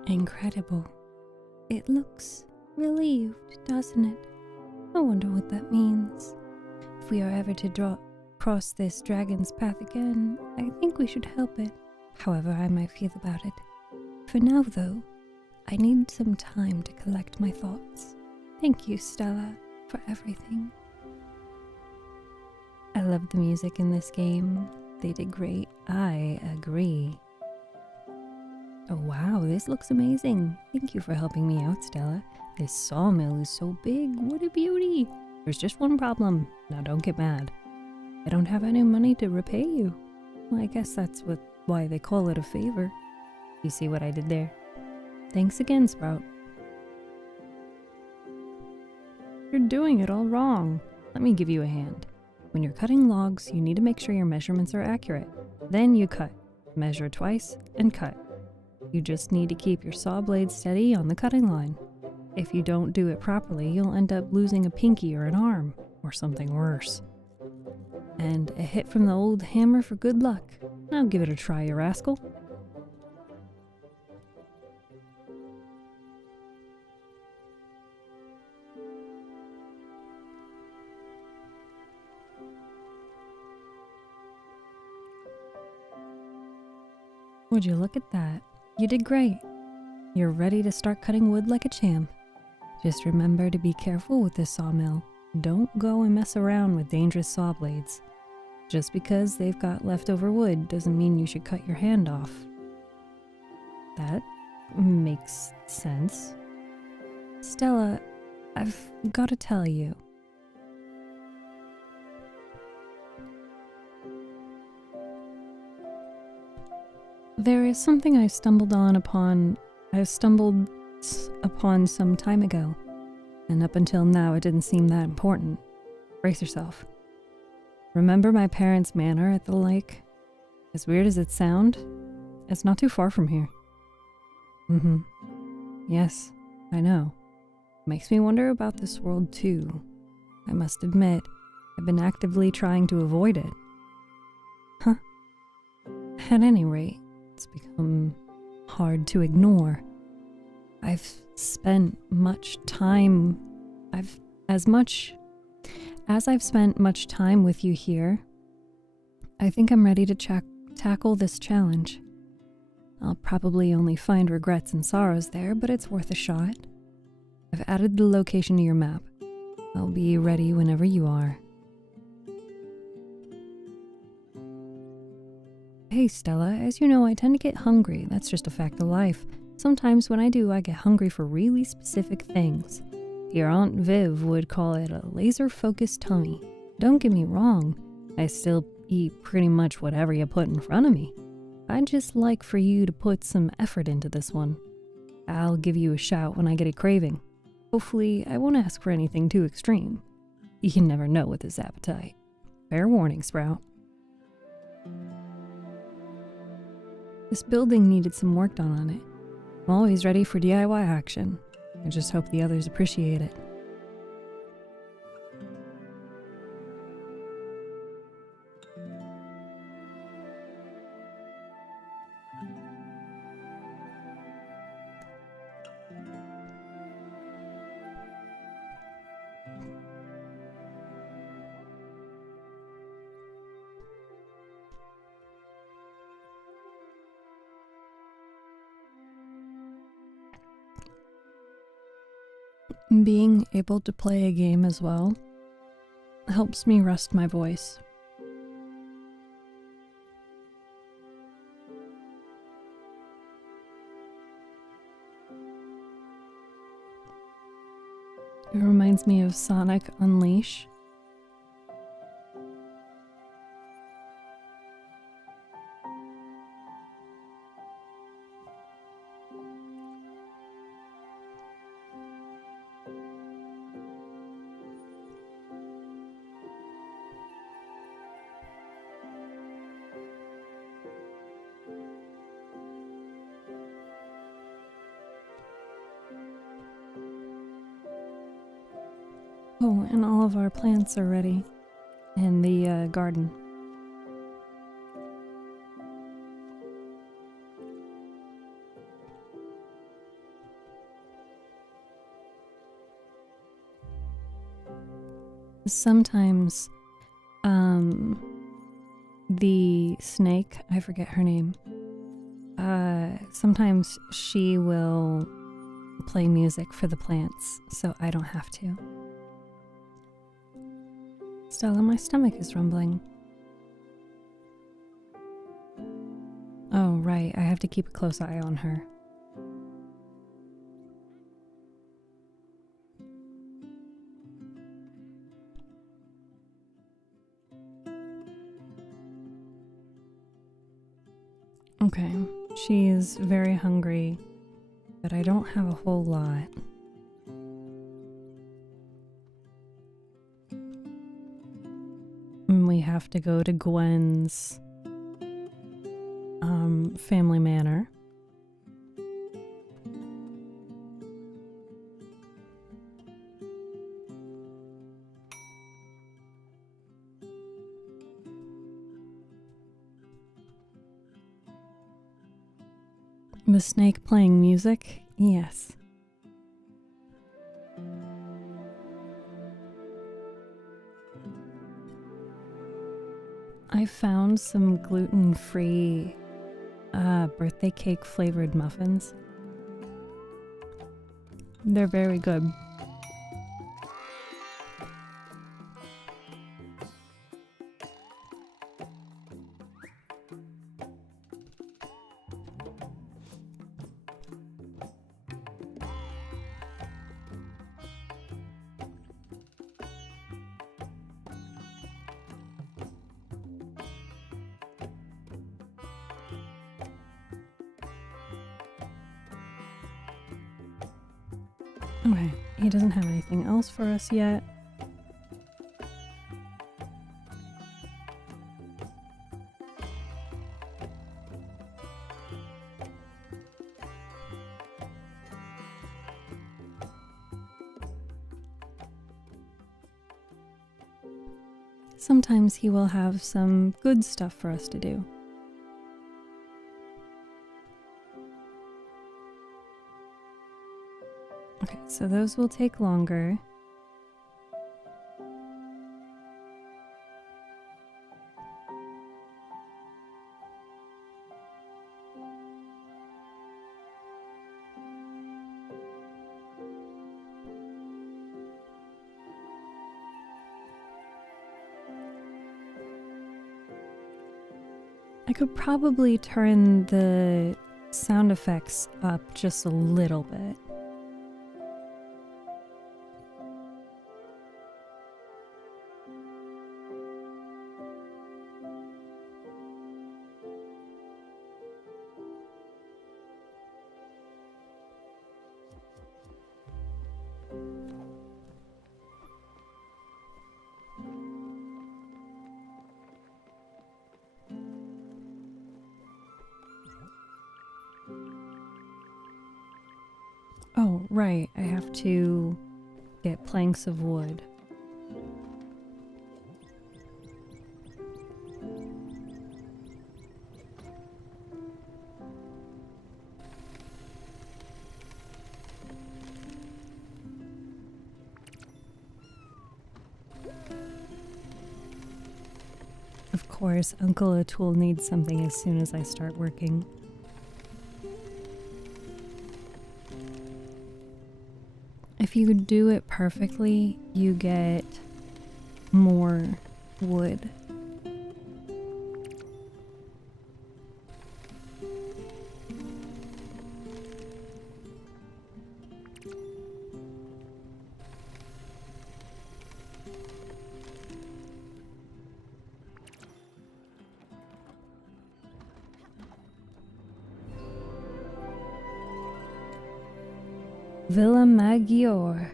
Incredible. It looks relieved, doesn't it? I wonder what that means. If we are ever to cross this dragon's path again, I think we should help it, however I might feel about it. For now, though, I need some time to collect my thoughts. Thank you, Stella, for everything. I love the music in this game. They did great. I agree. Oh wow, this looks amazing. Thank you for helping me out, Stella. This sawmill is so big. What a beauty. There's just one problem. Now don't get mad. I don't have any money to repay you. Well, I guess that's why they call it a favor. You see what I did there? Thanks again, Sprout. You're doing it all wrong. Let me give you a hand. When you're cutting logs, you need to make sure your measurements are accurate. Then you cut. Measure twice and cut. You just need to keep your saw blade steady on the cutting line. If you don't do it properly, you'll end up losing a pinky or an arm, or something worse. And a hit from the old hammer for good luck. Now give it a try, you rascal. Would you look at that? You did great. You're ready to start cutting wood like a champ. Just remember to be careful with this sawmill. Don't go and mess around with dangerous saw blades. Just because they've got leftover wood doesn't mean you should cut your hand off. That makes sense. Stella, I've got to tell you. There is something I stumbled upon some time ago, and up until now it didn't seem that important. Brace yourself. Remember my parents' manor at the lake? As weird as it sounds, it's not too far from here. Yes, I know. Makes me wonder about this world too. I must admit, I've been actively trying to avoid it. Huh. At any rate, it's become hard to ignore. I've spent much time... As I've spent much time with you here, I think I'm ready to tackle this challenge. I'll probably only find regrets and sorrows there, but it's worth a shot. I've added the location to your map. I'll be ready whenever you are. Hey Stella, as you know, I tend to get hungry. That's just a fact of life. Sometimes when I do, I get hungry for really specific things. Your Aunt Viv would call it a laser-focused tummy. Don't get me wrong, I still eat pretty much whatever you put in front of me. I'd just like for you to put some effort into this one. I'll give you a shout when I get a craving. Hopefully, I won't ask for anything too extreme. You can never know with this appetite. Fair warning, Sprout. This building needed some work done on it. I'm always ready for DIY action. I just hope the others appreciate it. Being able to play a game as well helps me rest my voice. It reminds me of Sonic Unleash. Oh, and all of our plants are ready in the garden. Sometimes, the snake, I forget her name, sometimes she will play music for the plants, so I don't have to. Stella, my stomach is rumbling. Oh, right, I have to keep a close eye on her. Okay, she is very hungry, but I don't have a whole lot. We have to go to Gwen's family manor. The snake playing music? Yes. I found some gluten-free birthday cake flavored muffins. They're very good. Okay, he doesn't have anything else for us yet. sometimes he will have some good stuff for us to do. Okay, so those will take longer. I could probably turn the sound effects up just a little bit. Oh, right, I have to get planks of wood. Of course, Uncle Atul needs something as soon as I start working. If you do it perfectly, you get more wood. Villa Maggiore.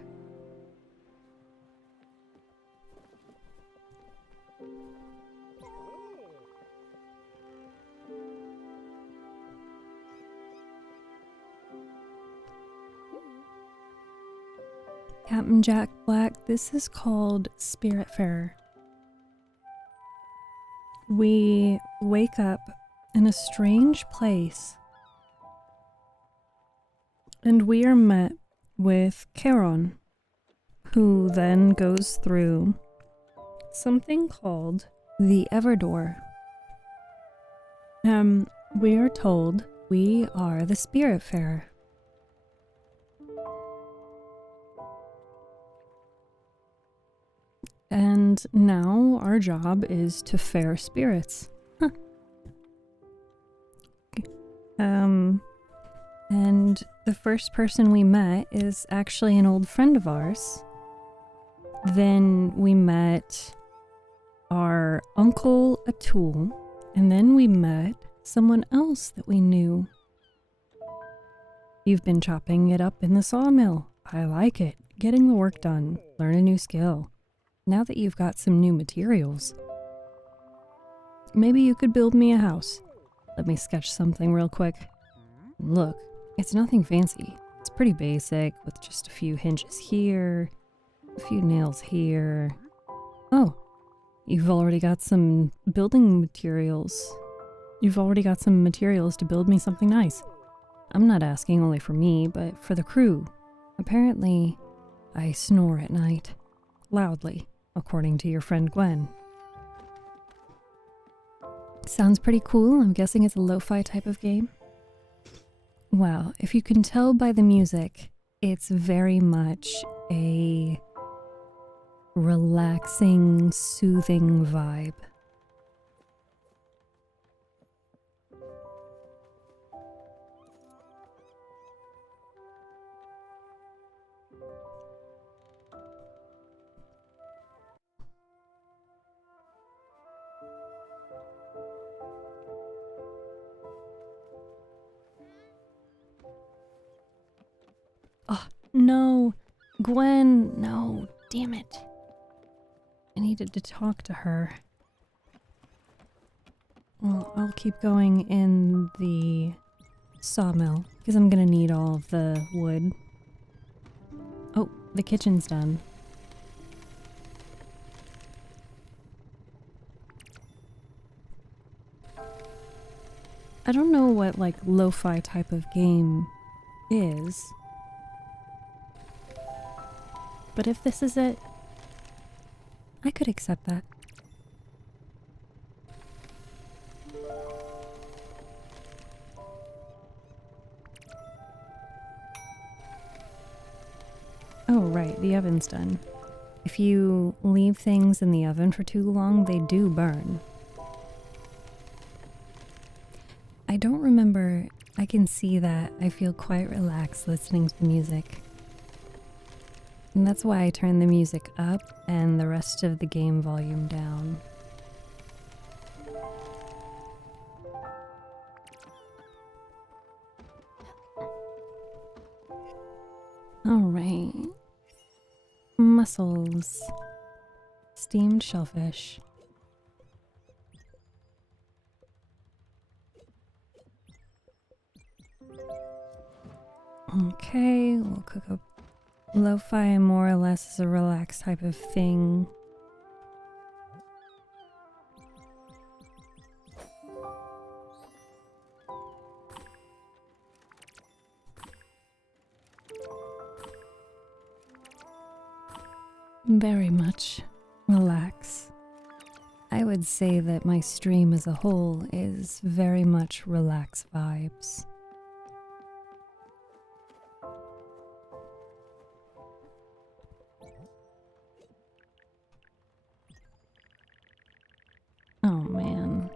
Captain Jack Black, this is called Spiritfarer. We wake up in a strange place, and we are met with Charon, who then goes through something called the Everdoor. We are told we are the Spiritfarer. And now our job is to fare spirits. Huh. And the first person we met is actually an old friend of ours. Then we met our Uncle Atul, and then we met someone else that we knew. You've been chopping it up in the sawmill. I like it. Getting the work done. Learn a new skill. Now that you've got some new materials, maybe you could build me a house. Let me sketch something real quick. Look, it's nothing fancy. It's pretty basic with just a few hinges here, a few nails here. Oh, you've already got some building materials. You've already got some materials to build me something nice. I'm not asking only for me, but for the crew. Apparently, I snore at night. Loudly, according to your friend Gwen. Sounds pretty cool. I'm guessing it's a lo-fi type of game. Well, if you can tell by the music, it's very much a relaxing, soothing vibe. Oh, no. Gwen, no. Damn it. I needed to talk to her. Well, I'll keep going in the sawmill, because I'm gonna need all of the wood. Oh, the kitchen's done. I don't know what like lo-fi type of game is. But if this is it, I could accept that. Oh, right, the oven's done. If you leave things in the oven for too long, they do burn. I don't remember. I can see that I feel quite relaxed listening to the music. And that's why I turn the music up and the rest of the game volume down. Alright. Mussels. Steamed shellfish. Okay, we'll cook up lo-fi more or less as a relaxed type of thing. Very much relax. I would say that my stream as a whole is very much relax vibes. Oh man.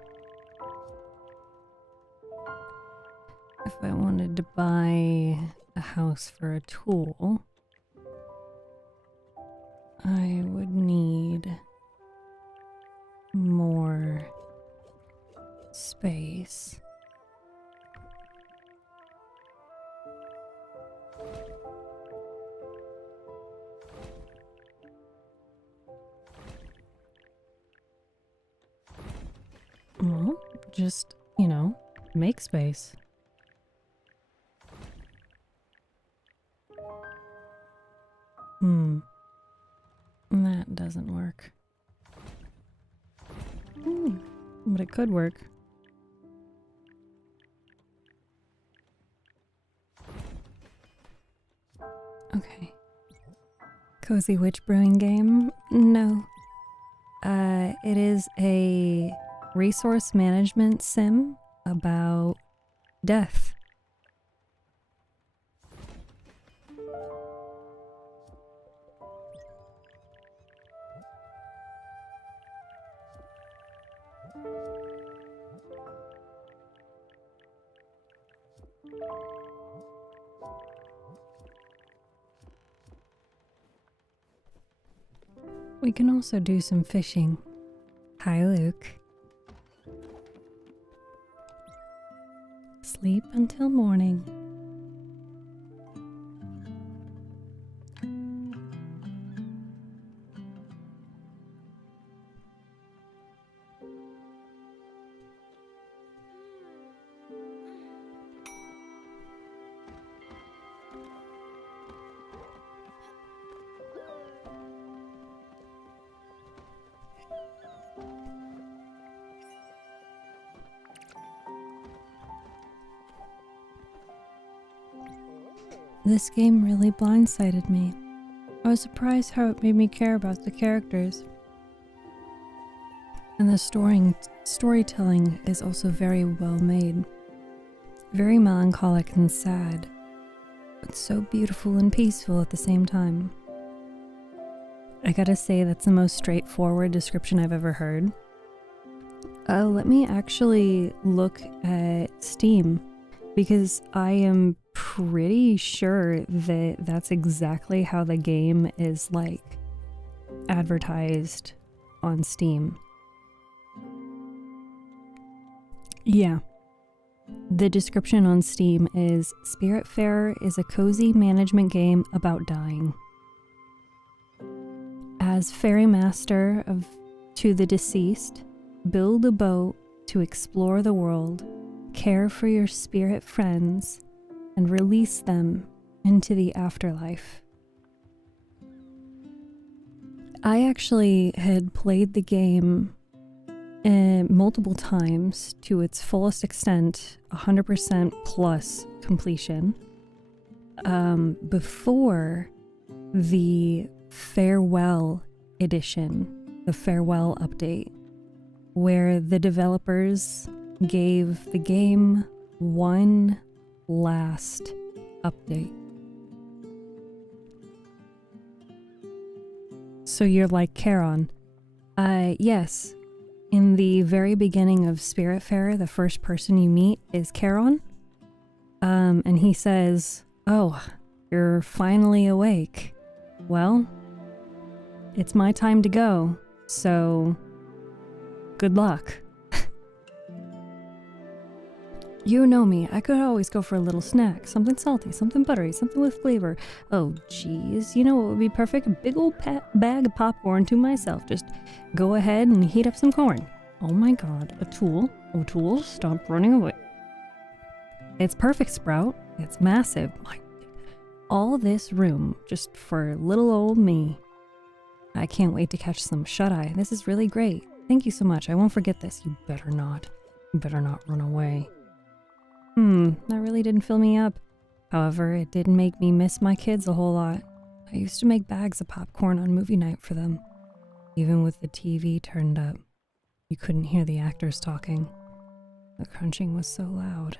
If I wanted to buy a house for a tool, I would need more space. Well, just, you know, make space. That doesn't work. But it could work. Okay. Cozy Witch Brewing game? No. It is a resource management sim about death. We can also do some fishing. Hi, Luke. Sleep until morning. This game really blindsided me. I was surprised how it made me care about the characters. And the storytelling is also very well made. Very melancholic and sad, but so beautiful and peaceful at the same time. I gotta say, that's the most straightforward description I've ever heard. Let me actually look at Steam, because I am pretty sure that that's exactly how the game is like advertised on Steam. Yeah. The description on Steam is Spiritfarer is a cozy management game about dying. As ferry master to the deceased, build a boat to explore the world, care for your spirit friends, and release them into the afterlife. I actually had played the game multiple times to its fullest extent, 100% plus completion, before the farewell edition, the farewell update, where the developers gave the game one last update. So you're like Charon. Yes. In the very beginning of Spiritfarer, the first person you meet is Charon. And he says, "Oh, you're finally awake. Well, it's my time to go, so good luck." You know me, I could always go for a little snack. Something salty, something buttery, something with flavor. Oh, geez, you know what would be perfect? A big old bag of popcorn to myself. Just go ahead and heat up some corn. Oh my god, a tool. Oh, tool, stop running away. It's perfect, Sprout. It's massive. All this room just for little old me. I can't wait to catch some shut-eye. This is really great. Thank you so much. I won't forget this. You better not. You better not run away. That really didn't fill me up. However, it did make me miss my kids a whole lot. I used to make bags of popcorn on movie night for them. Even with the TV turned up, you couldn't hear the actors talking. The crunching was so loud.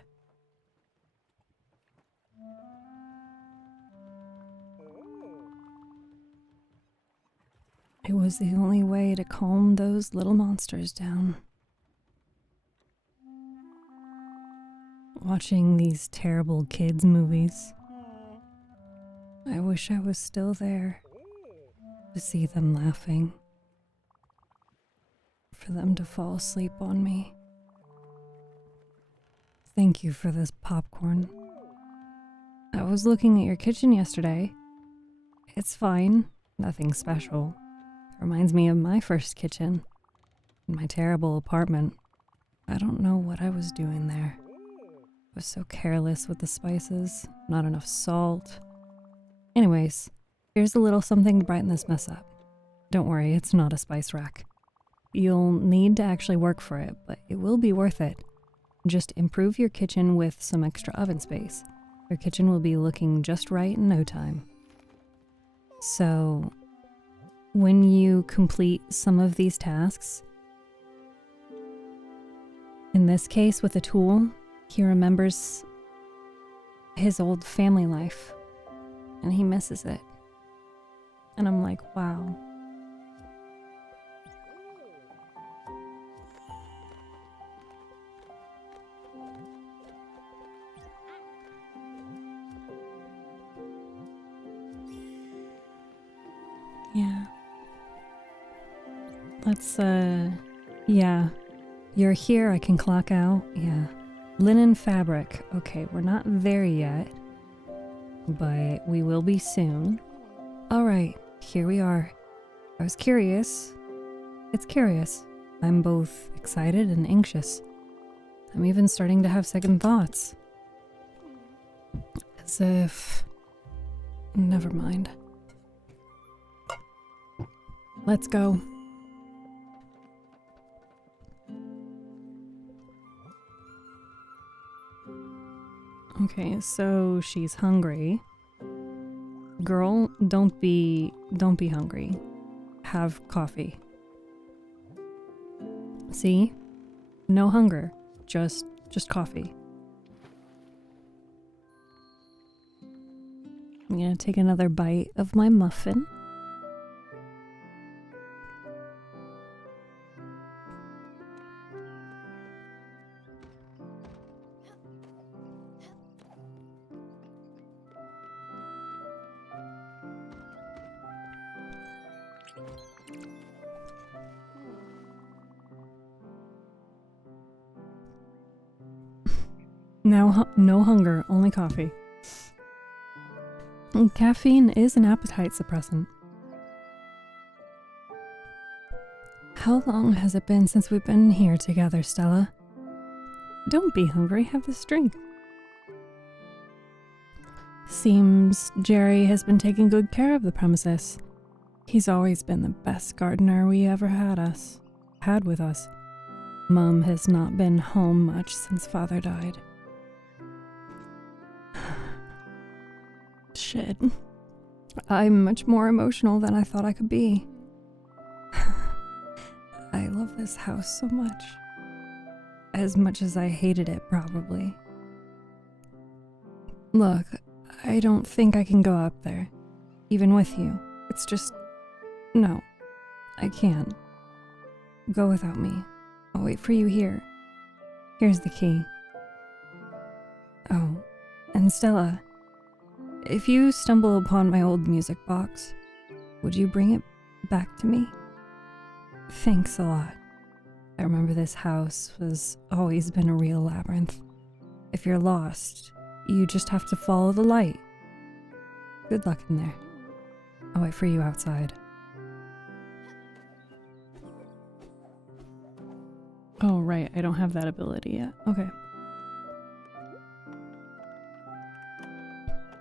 It was the only way to calm those little monsters down. Watching these terrible kids' movies. I wish I was still there to see them laughing. For them to fall asleep on me. Thank you for this popcorn. I was looking at your kitchen yesterday. It's fine, nothing special. It reminds me of my first kitchen, in my terrible apartment. I don't know what I was doing there. I was so careless with the spices, not enough salt. Anyways, here's a little something to brighten this mess up. Don't worry, it's not a spice rack. You'll need to actually work for it, but it will be worth it. Just improve your kitchen with some extra oven space. Your kitchen will be looking just right in no time. So, when you complete some of these tasks, in this case with a tool, he remembers his old family life, and he misses it. And I'm like, wow. Yeah. Let's, yeah. You're here, I can clock out. Yeah. Linen fabric. Okay, we're not there yet, but we will be soon. Alright, here we are. I was curious. It's curious. I'm both excited and anxious. I'm even starting to have second thoughts. As if... Never mind. Let's go. Okay, so she's hungry. Girl, don't be hungry. Have coffee. See? No hunger. Just coffee. I'm gonna take another bite of my muffin. Now, no hunger, only coffee. And caffeine is an appetite suppressant. How long has it been since we've been here together, Stella? Don't be hungry, have this drink. Seems Jerry has been taking good care of the premises. He's always been the best gardener we ever had with us. Mom has not been home much since Father died. Shit. I'm much more emotional than I thought I could be. I love this house so much. As much as I hated it, probably. Look, I don't think I can go up there. Even with you. It's just... No. I can't. Go without me. I'll wait for you here. Here's the key. Oh, and Stella, if you stumble upon my old music box, would you bring it back to me? Thanks a lot. I remember this house has always been a real labyrinth. If you're lost, you just have to follow the light. Good luck in there. I'll wait for you outside. Oh, right. I don't have that ability yet. Okay.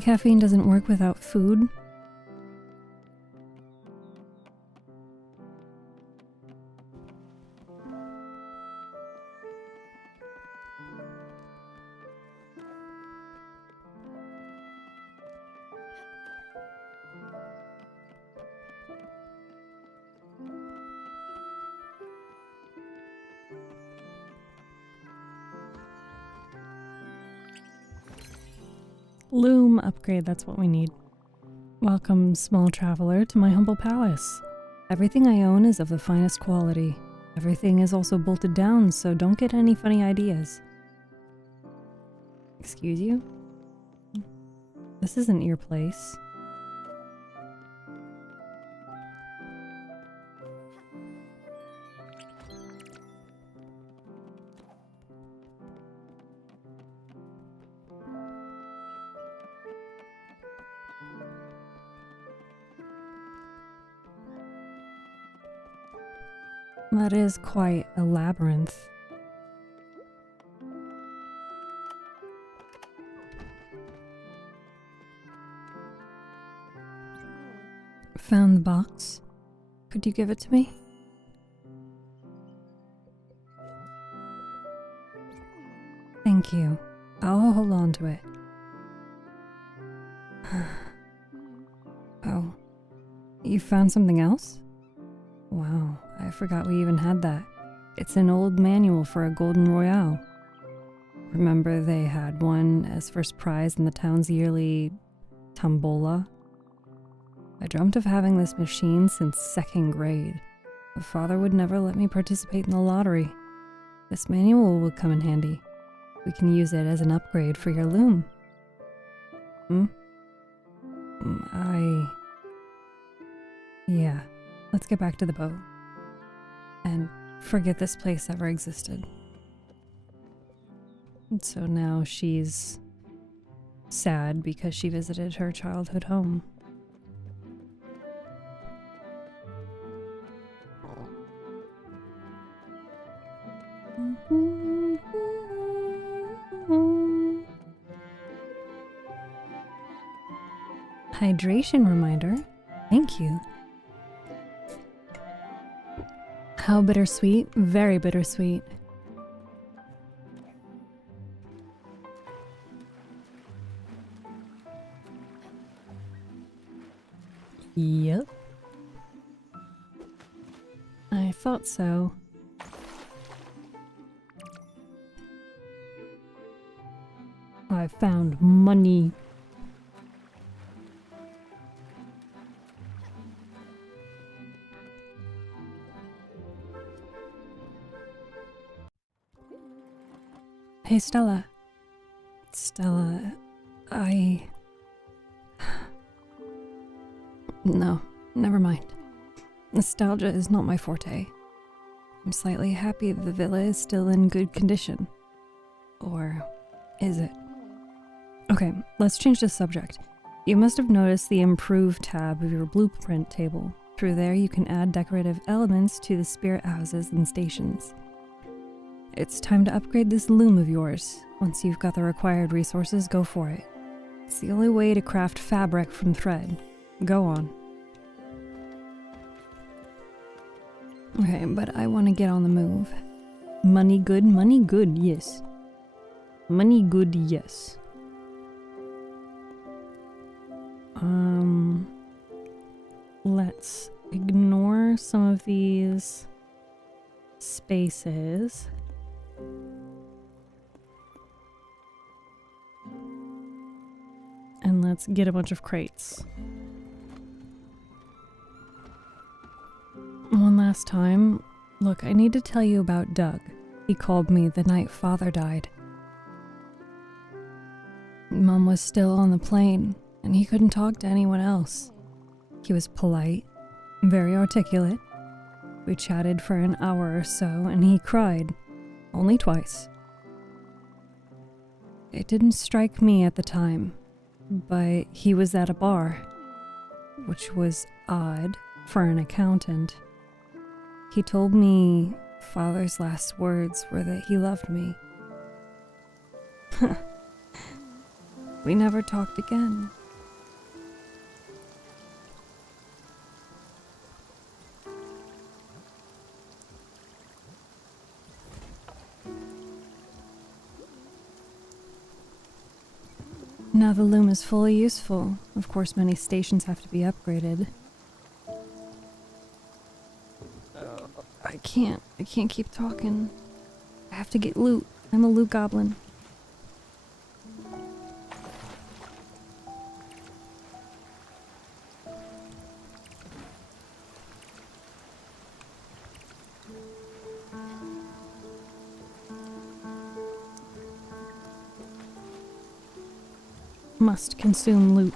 Caffeine doesn't work without food. Loom upgrade, that's what we need. Welcome, small traveler, to my humble palace. Everything I own is of the finest quality. Everything is also bolted down, so don't get any funny ideas. Excuse you? This isn't your place. That is quite a labyrinth. Found the box. Could you give it to me? Thank you. I'll hold on to it. Oh. You found something else? Wow, I forgot we even had that. It's an old manual for a Golden Royale. Remember they had one as first prize in the town's yearly tombola? I dreamt of having this machine since 2nd grade, but Father would never let me participate in the lottery. This manual will come in handy. We can use it as an upgrade for your loom. Yeah. Let's get back to the boat. And forget this place ever existed. And so now she's sad because she visited her childhood home. Hydration reminder. Thank you. How bittersweet? Very bittersweet. Yep. I thought so. I found money. Hey, Stella. Stella, No, never mind. Nostalgia is not my forte. I'm slightly happy the villa is still in good condition. Or is it? Okay, let's change the subject. You must have noticed the Improve tab of your blueprint table. Through there you can add decorative elements to the spirit houses and stations. It's time to upgrade this loom of yours. Once you've got the required resources, go for it. It's the only way to craft fabric from thread. Go on. Okay, but I want to get on the move. Money good, yes. Money good, yes. Let's ignore some of these spaces. And let's get a bunch of crates. One last time. Look, I need to tell you about Doug. He called me the night Father died. Mom was still on the plane, and he couldn't talk to anyone else. He was polite, very articulate. We chatted for an hour or so, and he cried. Only twice. It didn't strike me at the time, but he was at a bar, which was odd for an accountant. He told me Father's last words were that he loved me. We never talked again. Now the loom is fully useful. Of course, many stations have to be upgraded. I can't keep talking. I have to get loot. I'm a loot goblin. Must consume loot.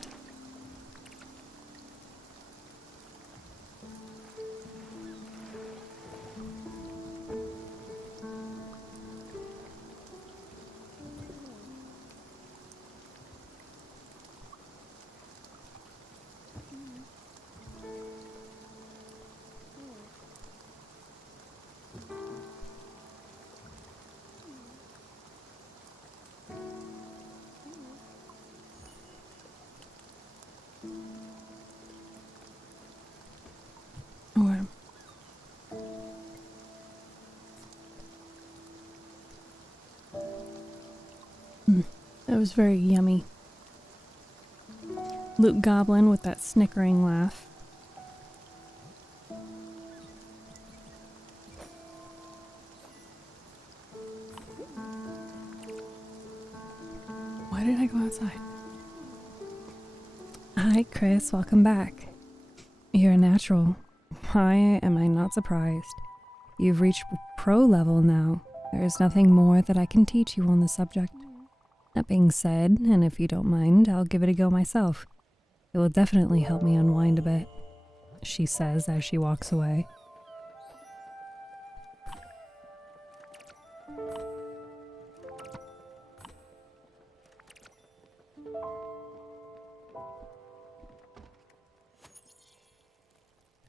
That was very yummy. Loot Goblin with that snickering laugh. Why did I go outside? Hi, Chris. Welcome back. You're a natural. Why am I not surprised? You've reached pro level now. There is nothing more that I can teach you on the subject. That being said, and if you don't mind, I'll give it a go myself. It will definitely help me unwind a bit, she says as she walks away.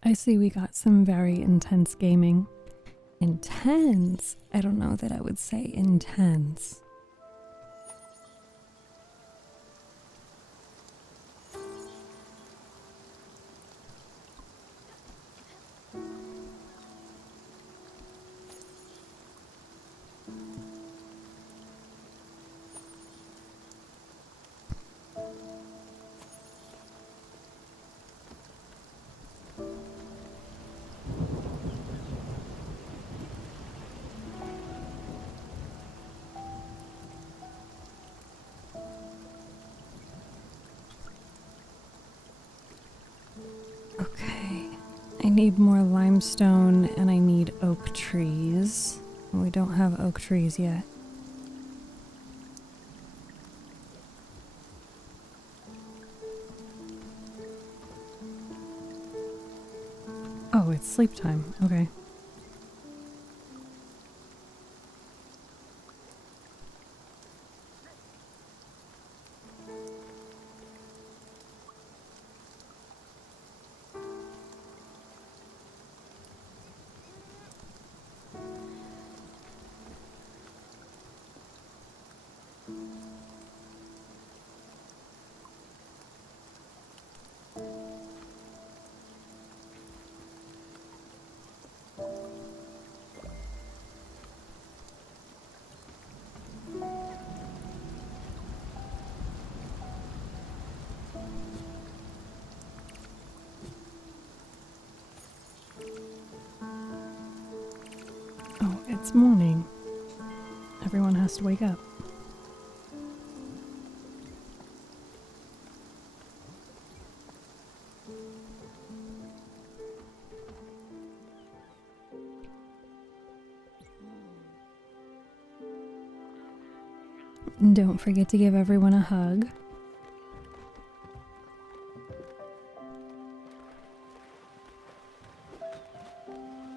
I see we got some very intense gaming. Intense? I don't know that I would say intense. Okay, I need more limestone and I need oak trees. We don't have oak trees yet. Oh, it's sleep time. Okay. It's morning. Everyone has to wake up. And don't forget to give everyone a hug.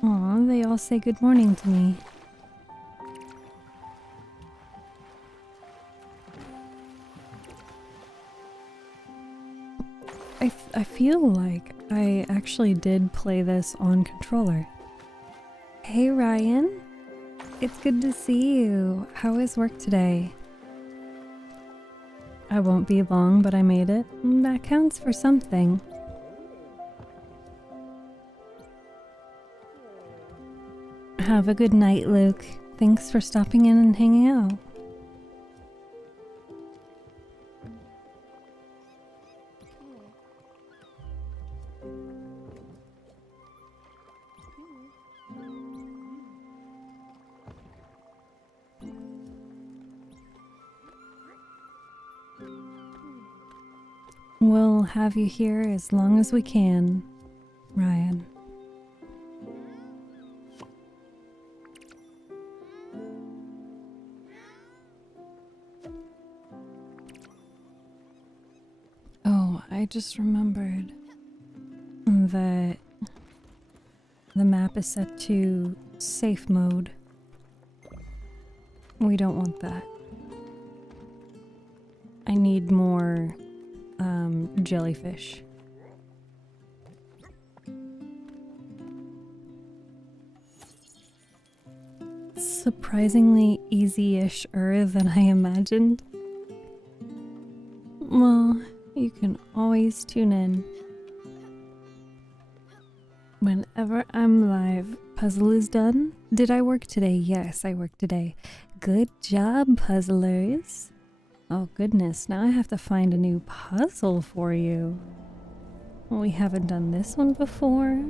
Aw, they all say good morning to me. I feel like I actually did play this on controller. Hey Ryan, it's good to see you. How is work today? I won't be long, but I made it. That counts for something. Have a good night, Luke. Thanks for stopping in and hanging out. We'll have you here as long as we can, Ryan. Oh, I just remembered that the map is set to safe mode. We don't want that. I need more jellyfish. Surprisingly easy-ish-er than I imagined. Well, you can always tune in. Whenever I'm live, puzzle is done. Did I work today? Yes, I worked today. Good job, puzzlers. Oh goodness, now I have to find a new puzzle for you. We haven't done this one before,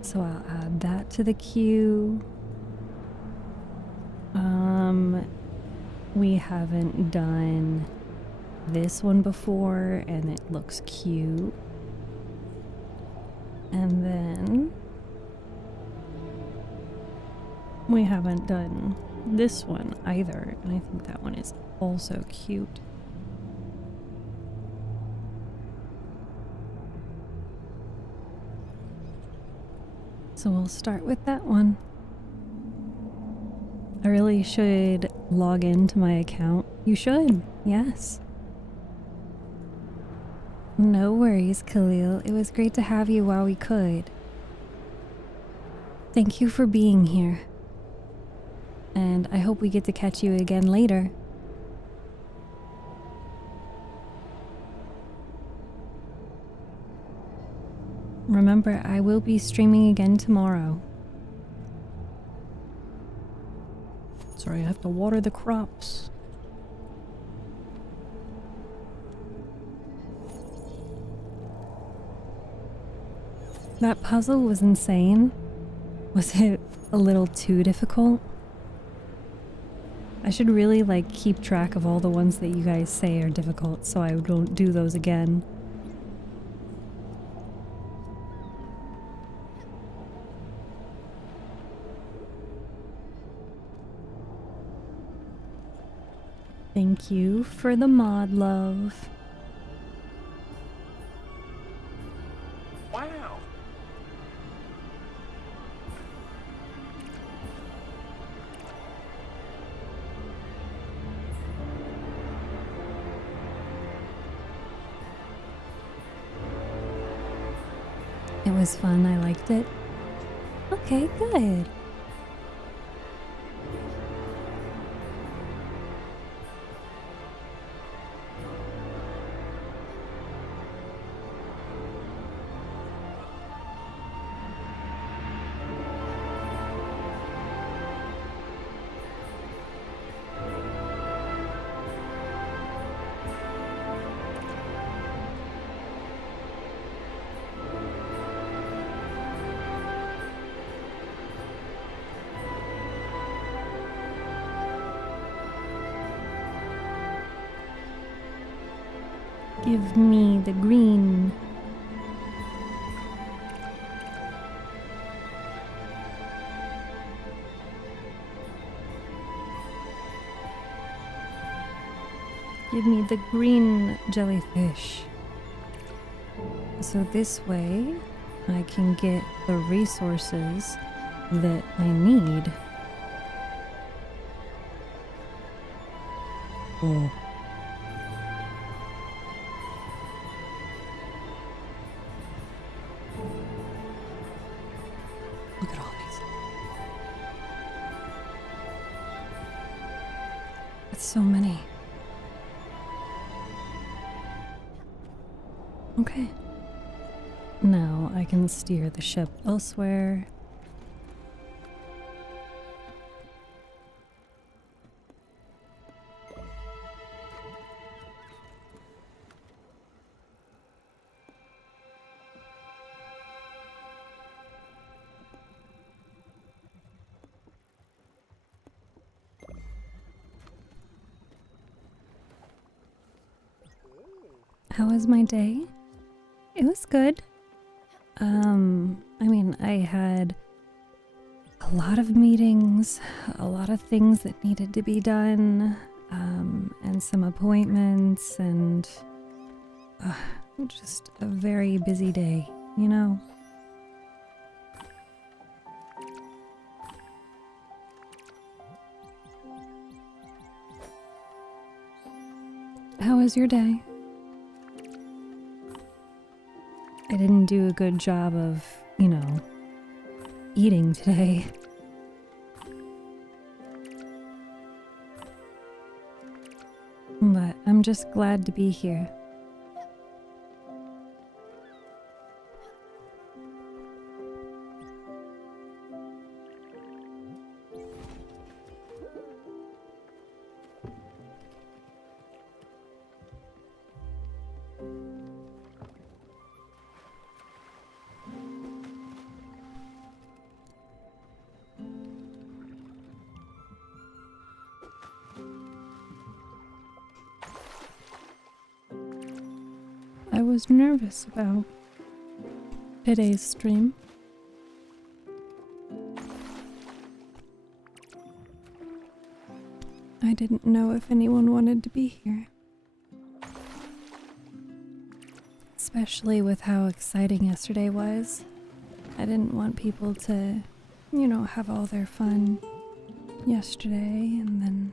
so I'll add that to the queue. We haven't done this one before, and it looks cute. And then we haven't done this one either, and I think that one is also cute. So we'll start with that one. I really should log into my account. You should, yes. No worries, Khalil. It was great to have you while we could. Thank you for being here. And I hope we get to catch you again later. Remember, I will be streaming again tomorrow. Sorry, I have to water the crops. That puzzle was insane. Was it a little too difficult? I should really keep track of all the ones that you guys say are difficult so I don't do those again. Thank you for the mod, love. Wow. It was fun, I liked it. Okay, good. Give me the green. Give me the green jellyfish. So this way, I can get the resources that I need. Oh. Look at all these. It's so many. Okay. Now I can steer the ship elsewhere. How was my day? It was good. I mean, I had a lot of meetings, a lot of things that needed to be done, and some appointments, and just a very busy day, you know? How was your day? I didn't do a good job of, you know, eating today. But I'm just glad to be here. I was nervous about today's stream. I didn't know if anyone wanted to be here. Especially with how exciting yesterday was. I didn't want people to, you know, have all their fun yesterday and then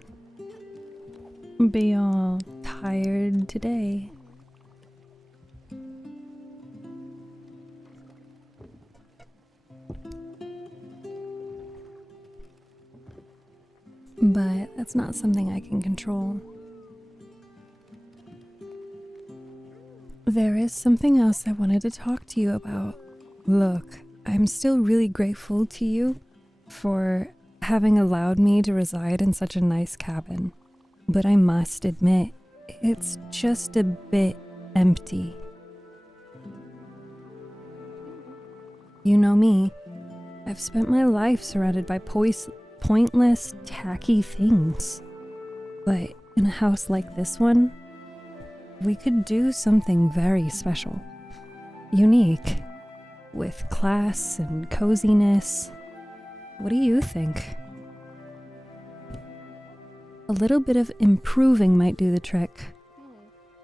be all tired today. But that's not something I can control. There is something else I wanted to talk to you about. Look, I'm still really grateful to you for having allowed me to reside in such a nice cabin. But I must admit, it's just a bit empty. You know me. I've spent my life surrounded by pointless, tacky things. But in a house like this one, we could do something very special. Unique. With class and coziness. What do you think? A little bit of improving might do the trick.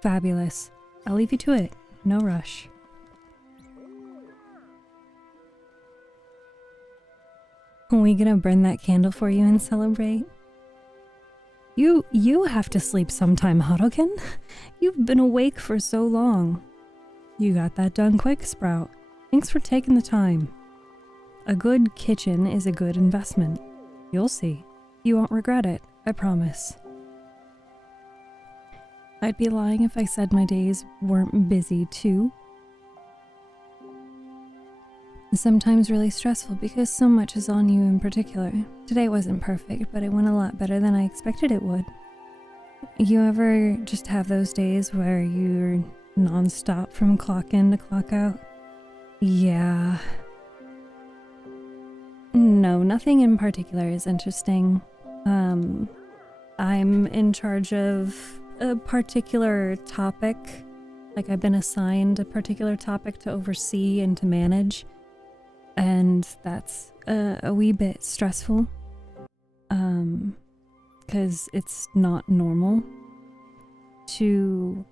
Fabulous. I'll leave you to it. No rush. Are we gonna burn that candle for you and celebrate? You have to sleep sometime, Haruken. You've been awake for so long. You got that done quick, Sprout. Thanks for taking the time. A good kitchen is a good investment. You'll see. You won't regret it, I promise. I'd be lying if I said my days weren't busy too. Sometimes really stressful because so much is on you in particular. Today wasn't perfect, but it went a lot better than I expected it would. You ever just have those days where you're non-stop from clock in to clock out? Yeah. No, nothing in particular is interesting. I'm in charge of a particular topic Like I've been assigned a particular topic to oversee and to manage, and that's a wee bit stressful. Because it's not normal to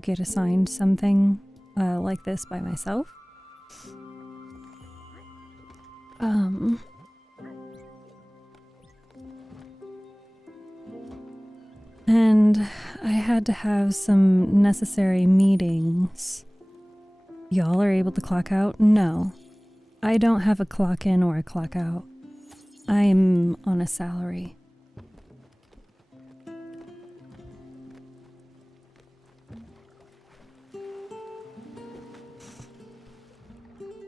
get assigned something like this by myself. And I had to have some necessary meetings. Y'all are able to clock out? No. I don't have a clock in or a clock out. I'm on a salary.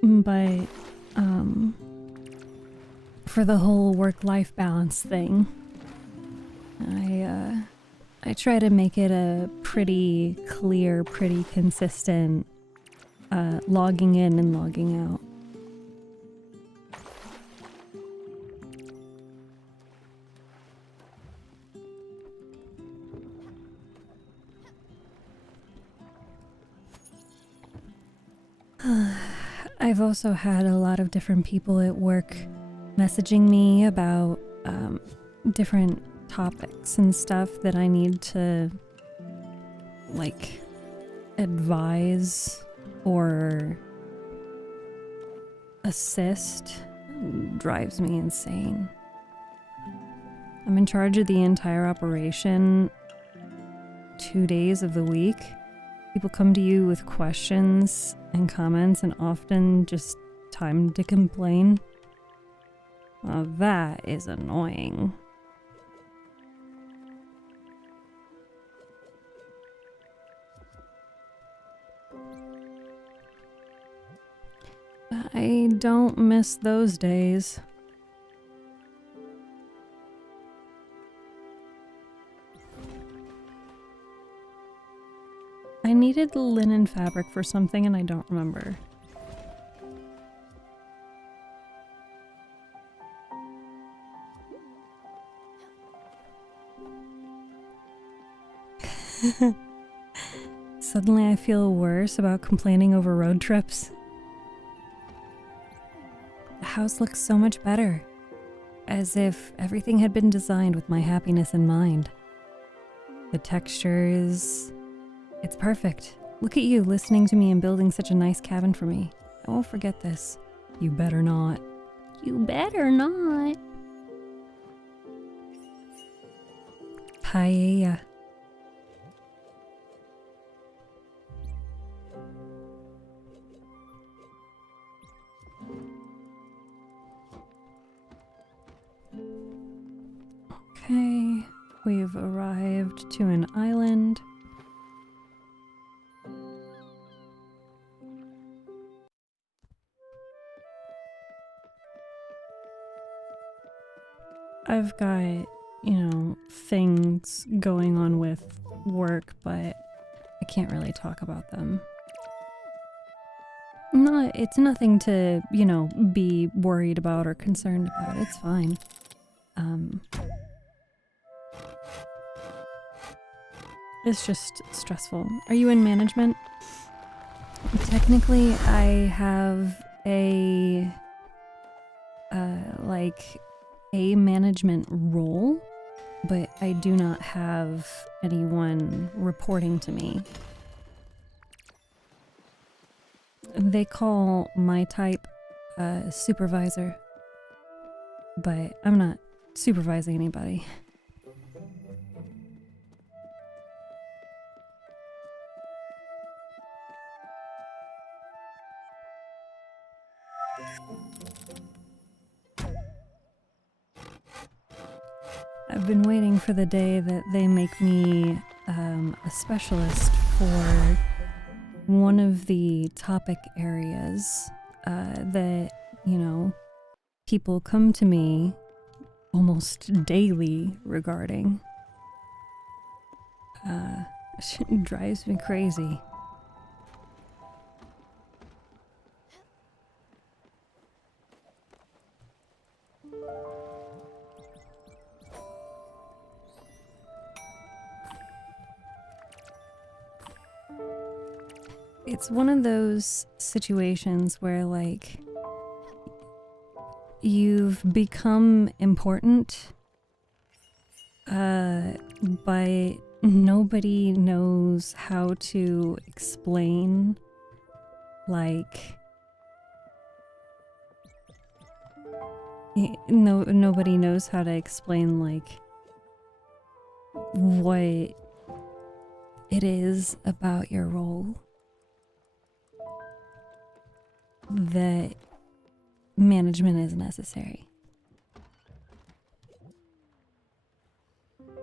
But, for the whole work-life balance thing, I try to make it a pretty clear, pretty consistent, logging in and logging out. I've also had a lot of different people at work messaging me about different topics and stuff that I need to, like, advise or assist. It drives me insane. I'm in charge of the entire operation 2 days of the week. People come to you with questions and comments and often just time to complain. Well, that is annoying. I don't miss those days. I needed linen fabric for something and I don't remember. Suddenly I feel worse about complaining over road trips. The house looks so much better, as if everything had been designed with my happiness in mind. The textures, it's perfect. Look at you listening to me and building such a nice cabin for me. I won't forget this. You better not. You better not. Paella. Okay, we've arrived to an island. I've got, things going on with work, but I can't really talk about them. It's nothing to, be worried about or concerned about. It's fine. It's just stressful. Are you in management? Technically, I have a management role, but I do not have anyone reporting to me. They call my type supervisor, but I'm not supervising anybody. I've been waiting for the day that they make me a specialist for one of the topic areas that, people come to me almost daily regarding. It drives me crazy. it's one of those situations where, like, you've become important, but nobody knows how to explain, like, nobody knows how to explain, like, what it is about your role that management is necessary.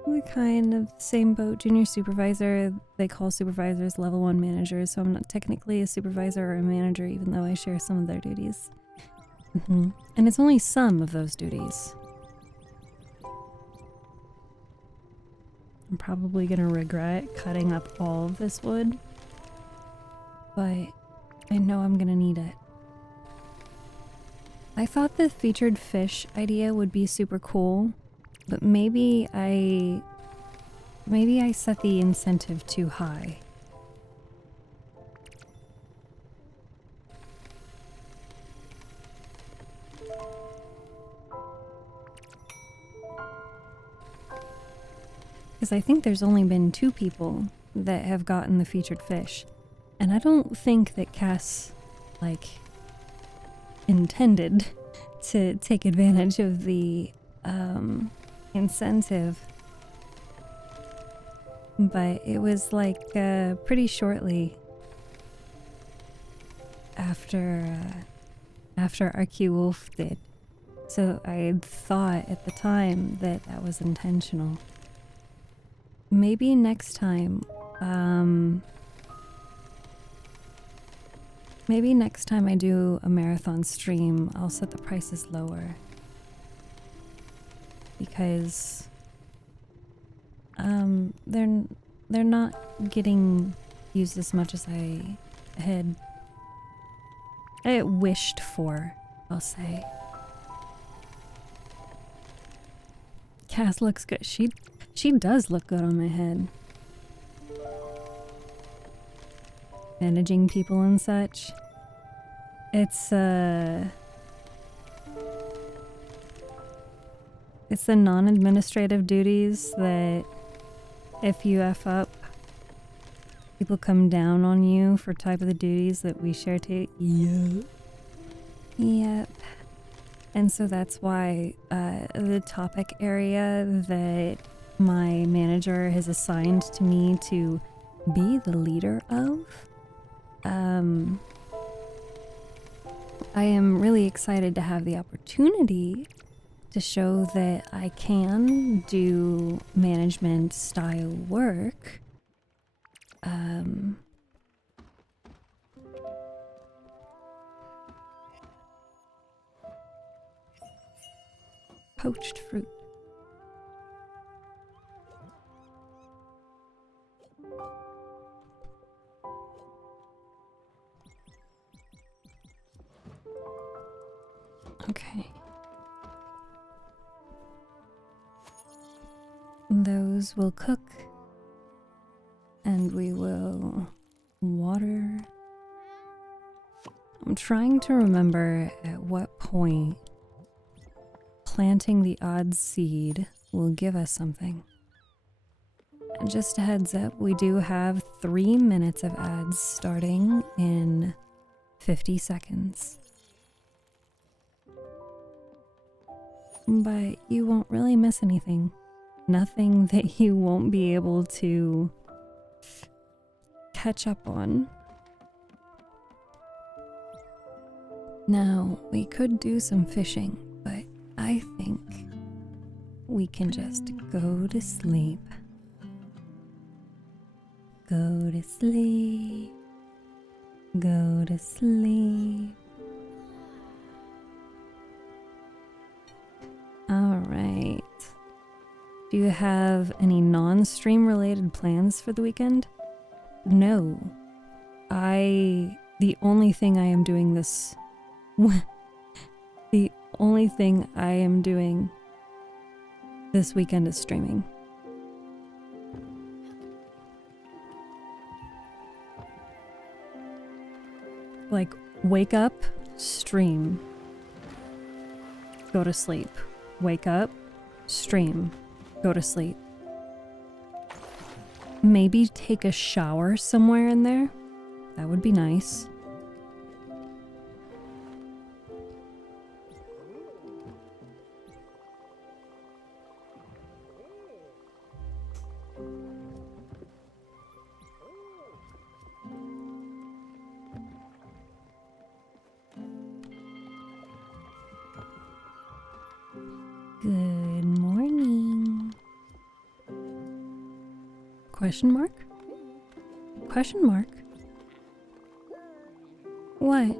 We're kind of same boat, junior supervisor. They call supervisors level 1 managers, so I'm not technically a supervisor or a manager, even though I share some of their duties. And it's only some of those duties. I'm probably gonna regret cutting up all of this wood, but I know I'm gonna need it. I thought the featured fish idea would be super cool, but maybe I set the incentive too high. Because I think there's only been 2 people that have gotten the featured fish. And I don't think that Cass, like, intended to take advantage of the incentive. But it was like pretty shortly after RQ Wolf did. So I had thought at the time that that was intentional. Maybe next time, maybe next time I do a marathon stream, I'll set the prices lower. Because they're not getting used as much as I had wished for, I'll say. Cass looks good. She does look good on my head. Managing people and such. It's the non-administrative duties that if you F up, people come down on you for type of the duties that we share too. Yep. And so that's why the topic area that my manager has assigned to me to be the leader of, I am really excited to have the opportunity to show that I can do management style work. Poached fruit. Okay. Those will cook, and we will water. I'm trying to remember at what point planting the odd seed will give us something. And just a heads up, we do have 3 minutes of ads starting in 50 seconds. But you won't really miss anything. Nothing that you won't be able to catch up on. Now, we could do some fishing, but I think we can just go to sleep. Go to sleep. Go to sleep. Alright. Do you have any non-stream related plans for the weekend? No. The only thing I am doing this... the only thing I am doing this weekend is streaming. Wake up, stream. Go to sleep. Wake up, stream. Go to sleep. Maybe take a shower somewhere in there. That would be nice. Good morning. Question mark? Question mark? What?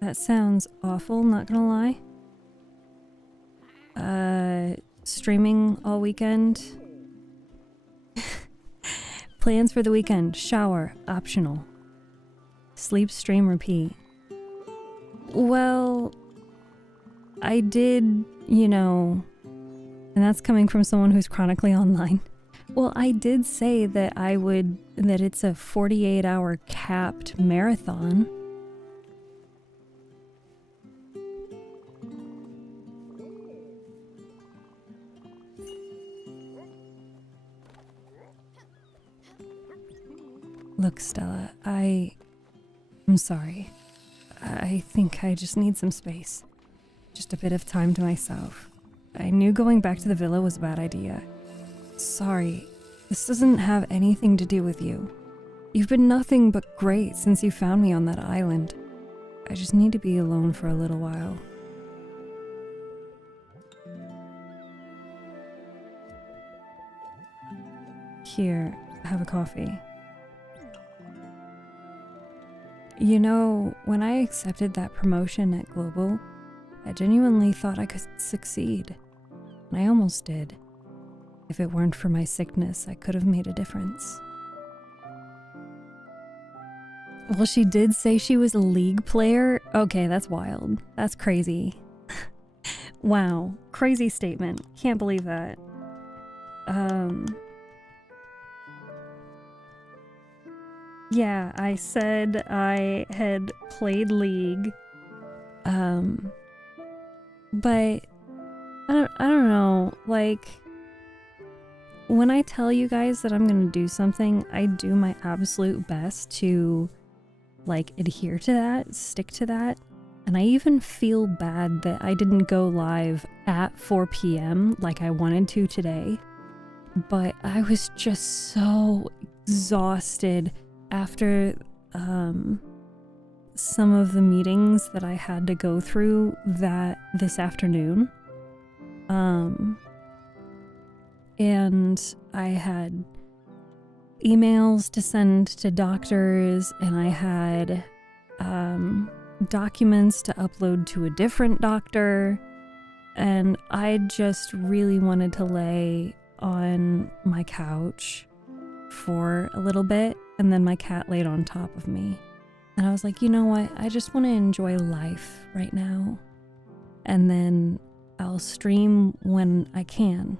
That sounds awful, not gonna lie. Streaming all weekend. Plans for the weekend. Shower, optional. Sleep, stream, repeat. Well, I did, you know, and that's coming from someone who's chronically online. Well, I did say that that it's a 48-hour capped marathon. Look, Stella, I'm sorry. I think I just need some space. Just a bit of time to myself. I knew going back to the villa was a bad idea. Sorry, this doesn't have anything to do with you. You've been nothing but great since you found me on that island. I just need to be alone for a little while. Here, have a coffee. You know, when I accepted that promotion at Global, I genuinely thought I could succeed. And I almost did. If it weren't for my sickness, I could have made a difference. Well, she did say she was a League player? Okay, that's wild. That's crazy. Wow, crazy statement. Can't believe that. Yeah, I said I had played League. But I don't know, like, when I tell you guys that I'm gonna do something, I do my absolute best to, like, adhere to that, stick to that. And I even feel bad that I didn't go live at 4 p.m. like I wanted to today. But I was just so exhausted after some of the meetings that I had to go through this afternoon. And I had emails to send to doctors, and I had documents to upload to a different doctor, and I just really wanted to lay on my couch for a little bit, and then my cat laid on top of me. And I was like, you know what? I just want to enjoy life right now. And then I'll stream when I can.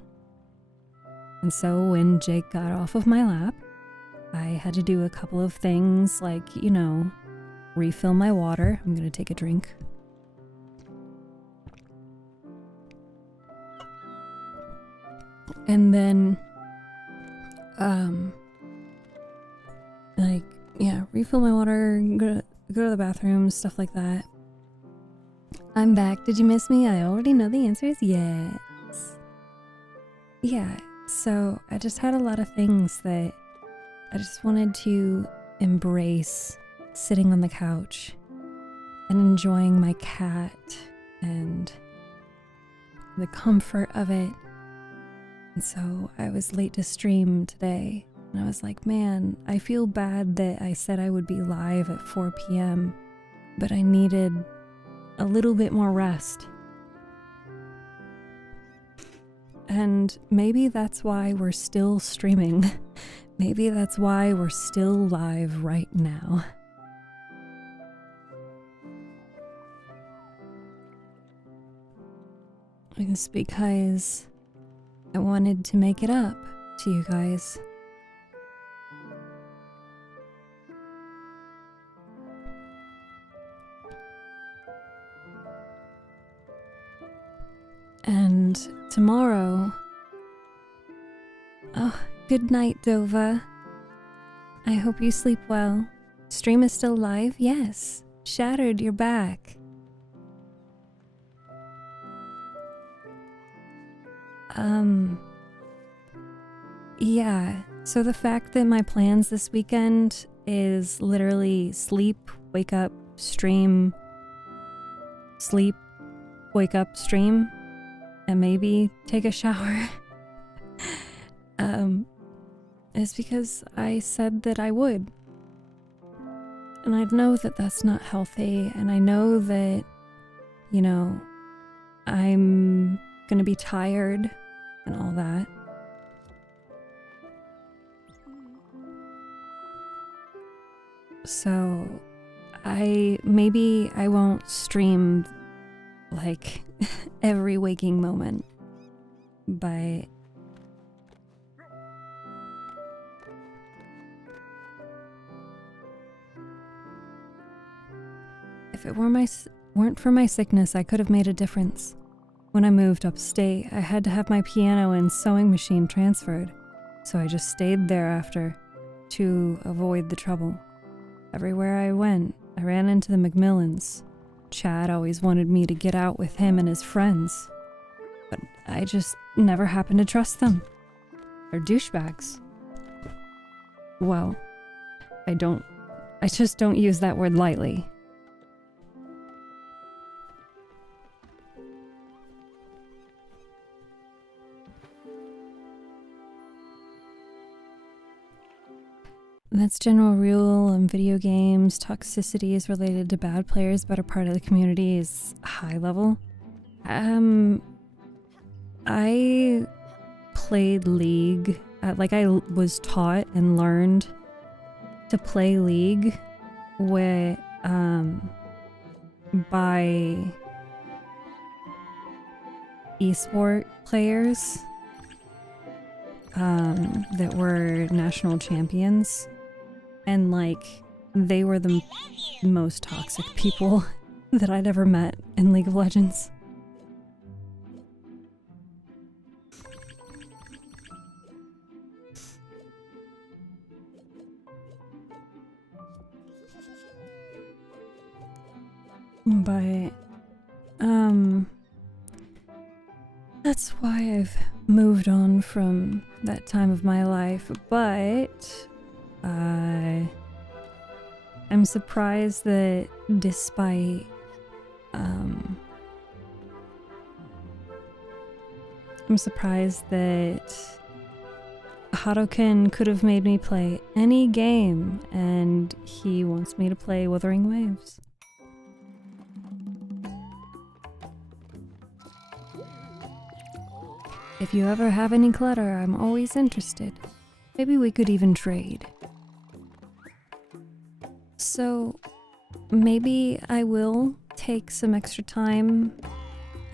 And so when Jake got off of my lap, I had to do a couple of things like, you know, refill my water. I'm going to take a drink. And then, like, yeah, refill my water, go to the bathroom, stuff like that. I'm back. Did you miss me? I already know the answer is yes. Yeah, so I just had a lot of things that I just wanted to embrace, sitting on the couch and enjoying my cat and the comfort of it. And so I was late to stream today. And I was like, man, I feel bad that I said I would be live at 4 p.m., but I needed a little bit more rest. And maybe that's why we're still streaming. Maybe that's why we're still live right now. It's because I wanted to make it up to you guys. And tomorrow... Oh, good night, Dova. I hope you sleep well. Stream is still live? Yes. Shattered, you're back. Yeah, so the fact that my plans this weekend is literally sleep, wake up, stream, sleep, wake up, stream, and maybe take a shower, is because I said that I would. And I know that that's not healthy, and I know that, you know, I'm gonna be tired and all that. So, maybe I won't stream, like, every waking moment, but if it weren't for my sickness, I could have made a difference. When I moved upstate, I had to have my piano and sewing machine transferred, so I just stayed there after to avoid the trouble. Everywhere I went, I ran into the Macmillans. Chad always wanted me to get out with him and his friends, but I just never happened to trust them. They're douchebags. Well, I just don't use that word lightly. That's general rule in video games. Toxicity is related to bad players, but a part of the community is high level. I played League. I was taught and learned to play League by esport players that were national champions. And, they were the most toxic people that I'd ever met in League of Legends. But, that's why I've moved on from that time of my life, but I'm surprised that despite I'm surprised that Haruken could have made me play any game, and he wants me to play Wuthering Waves. If you ever have any clutter, I'm always interested. Maybe we could even trade. So, maybe I will take some extra time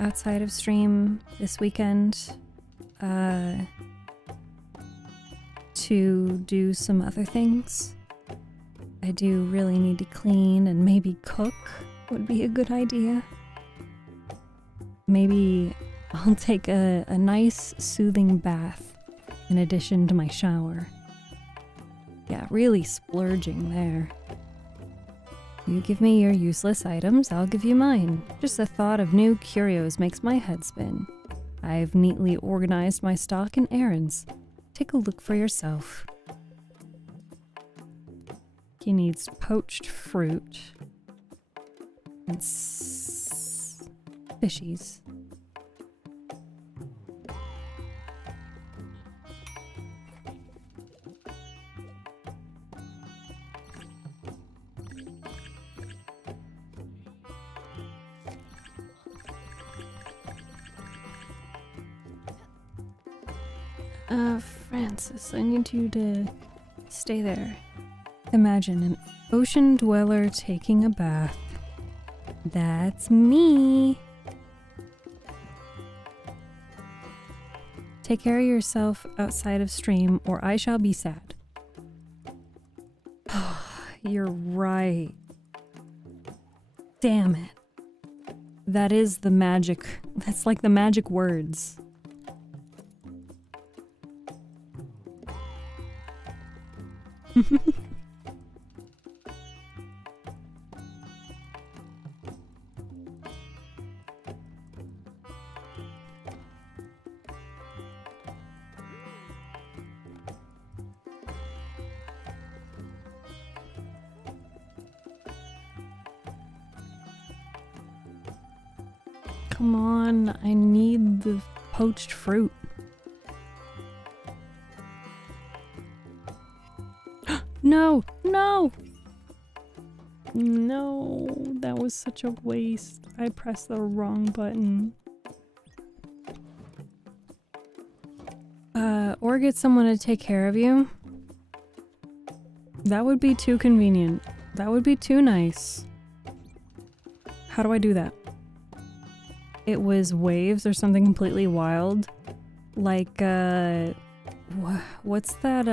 outside of stream this weekend to do some other things. I do really need to clean, and maybe cook would be a good idea. Maybe I'll take a nice soothing bath in addition to my shower. Yeah, really splurging there. You give me your useless items, I'll give you mine. Just the thought of new curios makes my head spin. I've neatly organized my stock and errands. Take a look for yourself. He needs poached fruit and fishies. Francis, I need you to stay there. Imagine an ocean dweller taking a bath. That's me. Take care of yourself outside of stream, or I shall be sad. You're right. Damn it. That is the magic. That's like the magic words. Come on, I need the poached fruit. No, no! No, that was such a waste. I pressed the wrong button. Or get someone to take care of you. That would be too convenient. That would be too nice. How do I do that? It was waves or something completely wild. Like, what's that,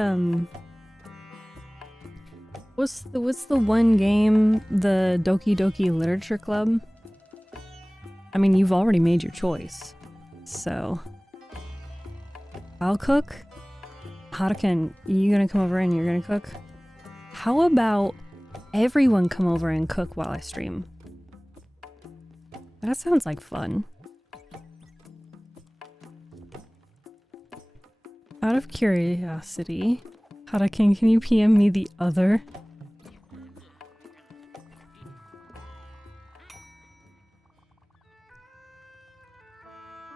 what's the one game, the Doki Doki Literature Club? I mean, you've already made your choice, so I'll cook. Haruken, you gonna come over and you're gonna cook? How about everyone come over and cook while I stream? That sounds like fun. Out of curiosity, Haruken, can you PM me the other?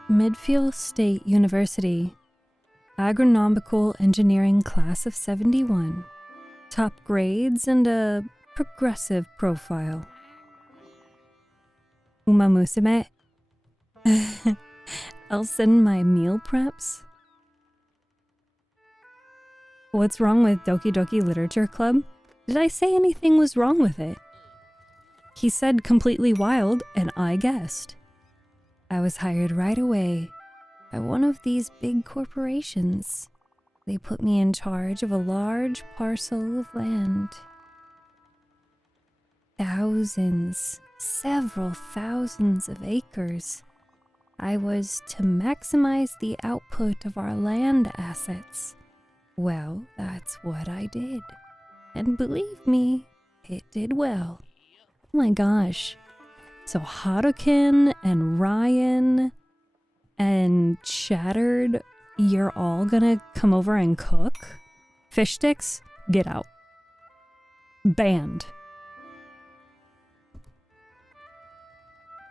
Midfield State University. Agronomical Engineering Class of 71. Top grades and a progressive profile. Uma Musume. I'll send my meal preps. What's wrong with Doki Doki Literature Club? Did I say anything was wrong with it? He said completely wild, and I guessed. I was hired right away by one of these big corporations. They put me in charge of a large parcel of land. Thousands, several thousands of acres. I was to maximize the output of our land assets. Well, that's what I did. And believe me, it did well. Oh my gosh. So Haruken and Ryan and Shattered, you're all gonna come over and cook? Fish sticks? Get out. Banned.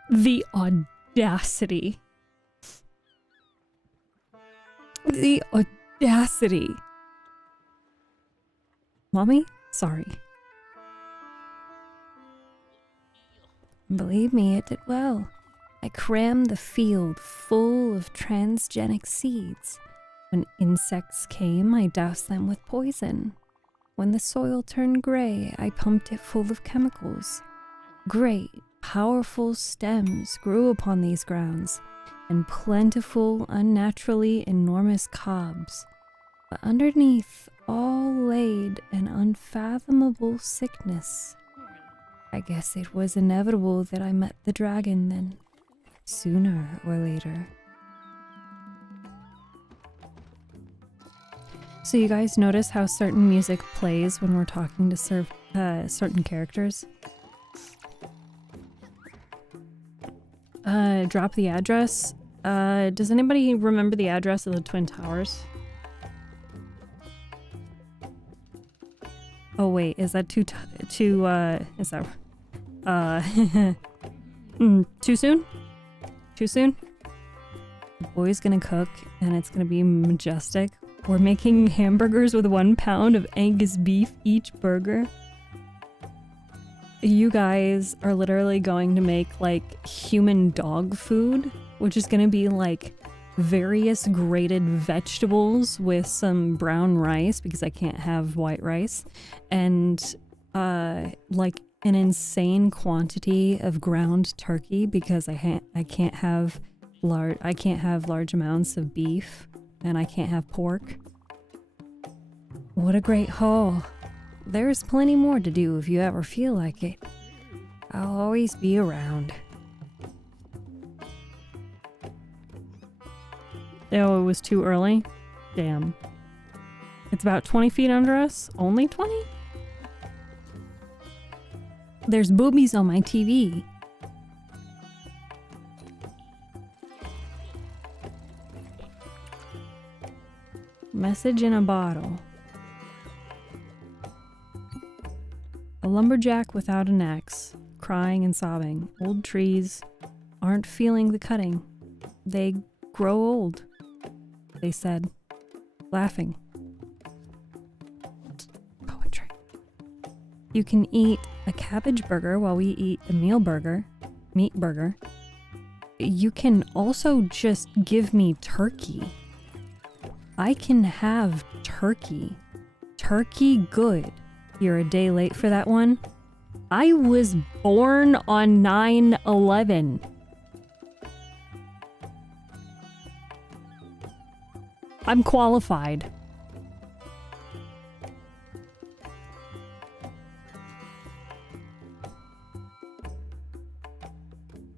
The audacity. The audacity. Mommy? Sorry. Believe me, it did well. I crammed the field full of transgenic seeds. When insects came, I doused them with poison. When the soil turned gray, I pumped it full of chemicals. Great, powerful stems grew upon these grounds, and plentiful, unnaturally enormous cobs. But underneath all laid an unfathomable sickness. I guess it was inevitable that I met the dragon then, sooner or later. So you guys notice how certain music plays when we're talking to certain characters? Drop the address. Does anybody remember the address of the Twin Towers? Oh wait, is that too soon? Too soon? The boy's gonna cook and it's gonna be majestic. We're making hamburgers with 1 pound of Angus beef each burger. You guys are literally going to make like human dog food, which is gonna be like various grated vegetables with some brown rice because I can't have white rice, and like an insane quantity of ground turkey because I can't have large amounts of beef, and I can't have pork. What a great haul. There's plenty more to do if you ever feel like it. I'll always be around. Oh, it was too early? Damn. It's about 20 feet under us? Only 20? There's boobies on my TV. Message in a bottle. A lumberjack without an axe, crying and sobbing. Old trees aren't feeling the cutting. They grow old, they said, laughing. Poetry. You can eat a cabbage burger while we eat a meat burger. You can also just give me turkey. I can have turkey. Turkey good. You're a day late for that one. I was born on 9/11. I'm qualified.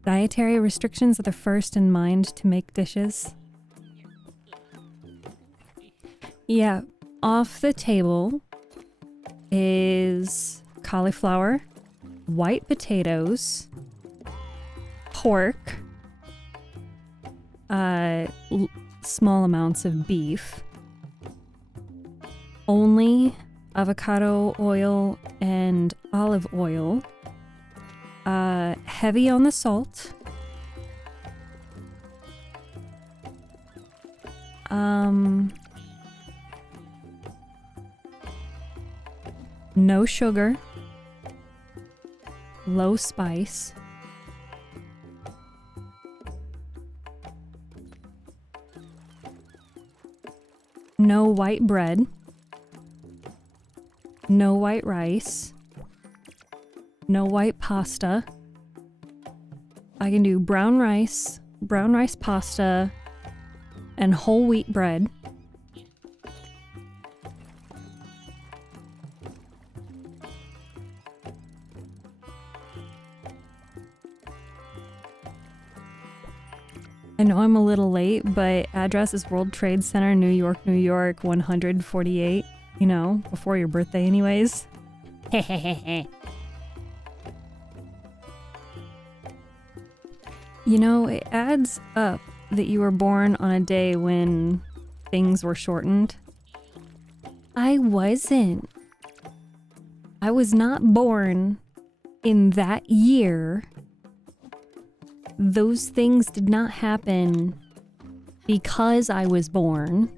Dietary restrictions are the first in mind to make dishes. Yeah, off the table is cauliflower, white potatoes, pork, small amounts of beef, only avocado oil and olive oil, heavy on the salt, no sugar, low spice, no white bread, no white rice, no white pasta. I can do brown rice pasta, and whole wheat bread. I know I'm a little late, but address is World Trade Center, New York, 148. You know, before your birthday anyways. You know, it adds up that you were born on a day when things were shortened. I wasn't. I was not born in that year. Those things did not happen because I was born.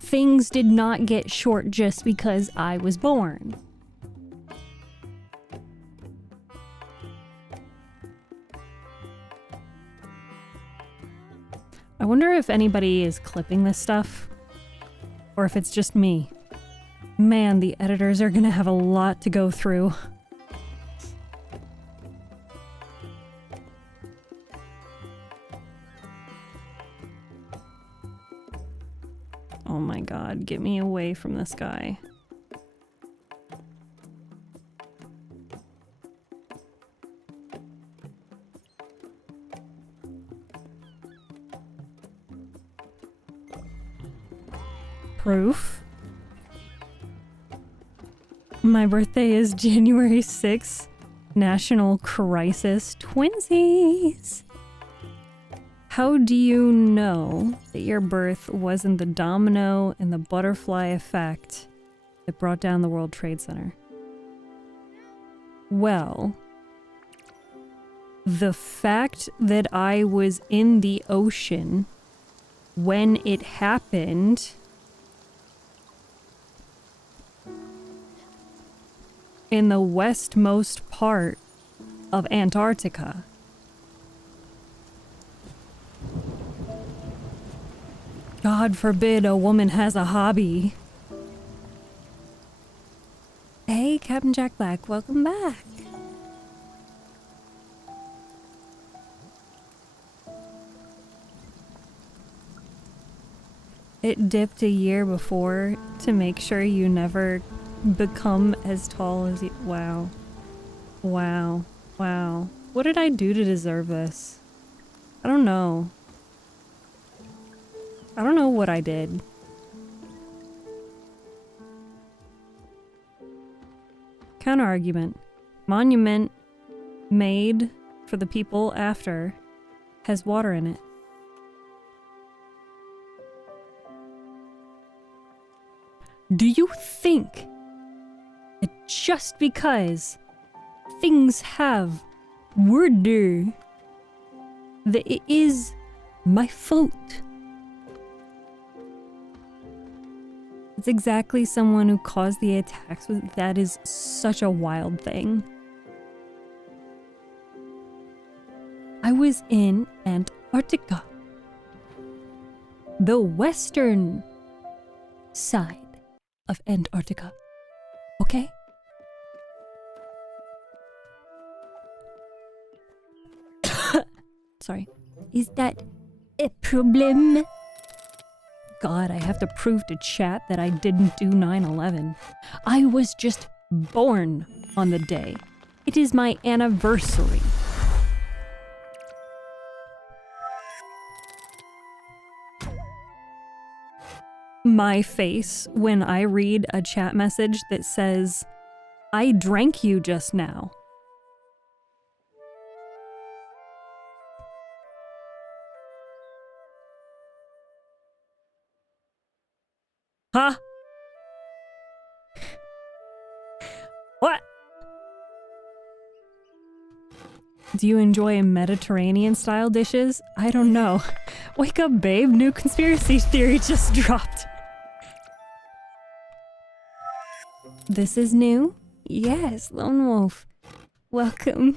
Things did not get short just because I was born. I wonder if anybody is clipping this stuff, or if it's just me. Man, the editors are gonna have a lot to go through. Oh my god, get me away from this guy. Proof. My birthday is January 6th. National Crisis Twinsies. How do you know that your birth wasn't the domino and the butterfly effect that brought down the World Trade Center? Well, the fact that I was in the ocean when it happened in the westmost part of Antarctica. God forbid a woman has a hobby. Hey, Captain Jack Black, welcome back. It dipped a year before to make sure you never become as tall as you. Wow. Wow. Wow. What did I do to deserve this? I don't know. I don't know what I did. Counter argument. Monument made for the people after has water in it. Do you think that just because things have water that it is my fault? It's exactly someone who caused the attacks. That is such a wild thing. I was in Antarctica. The western side of Antarctica. Okay? Sorry. Is that a problem? God, I have to prove to chat that I didn't do 9/11. I was just born on the day. It is my anniversary. My face when I read a chat message that says, I drank you just now. Huh? What? Do you enjoy Mediterranean style dishes? I don't know. Wake up, babe. New conspiracy theory just dropped. This is new? Yes, Lone Wolf. Welcome.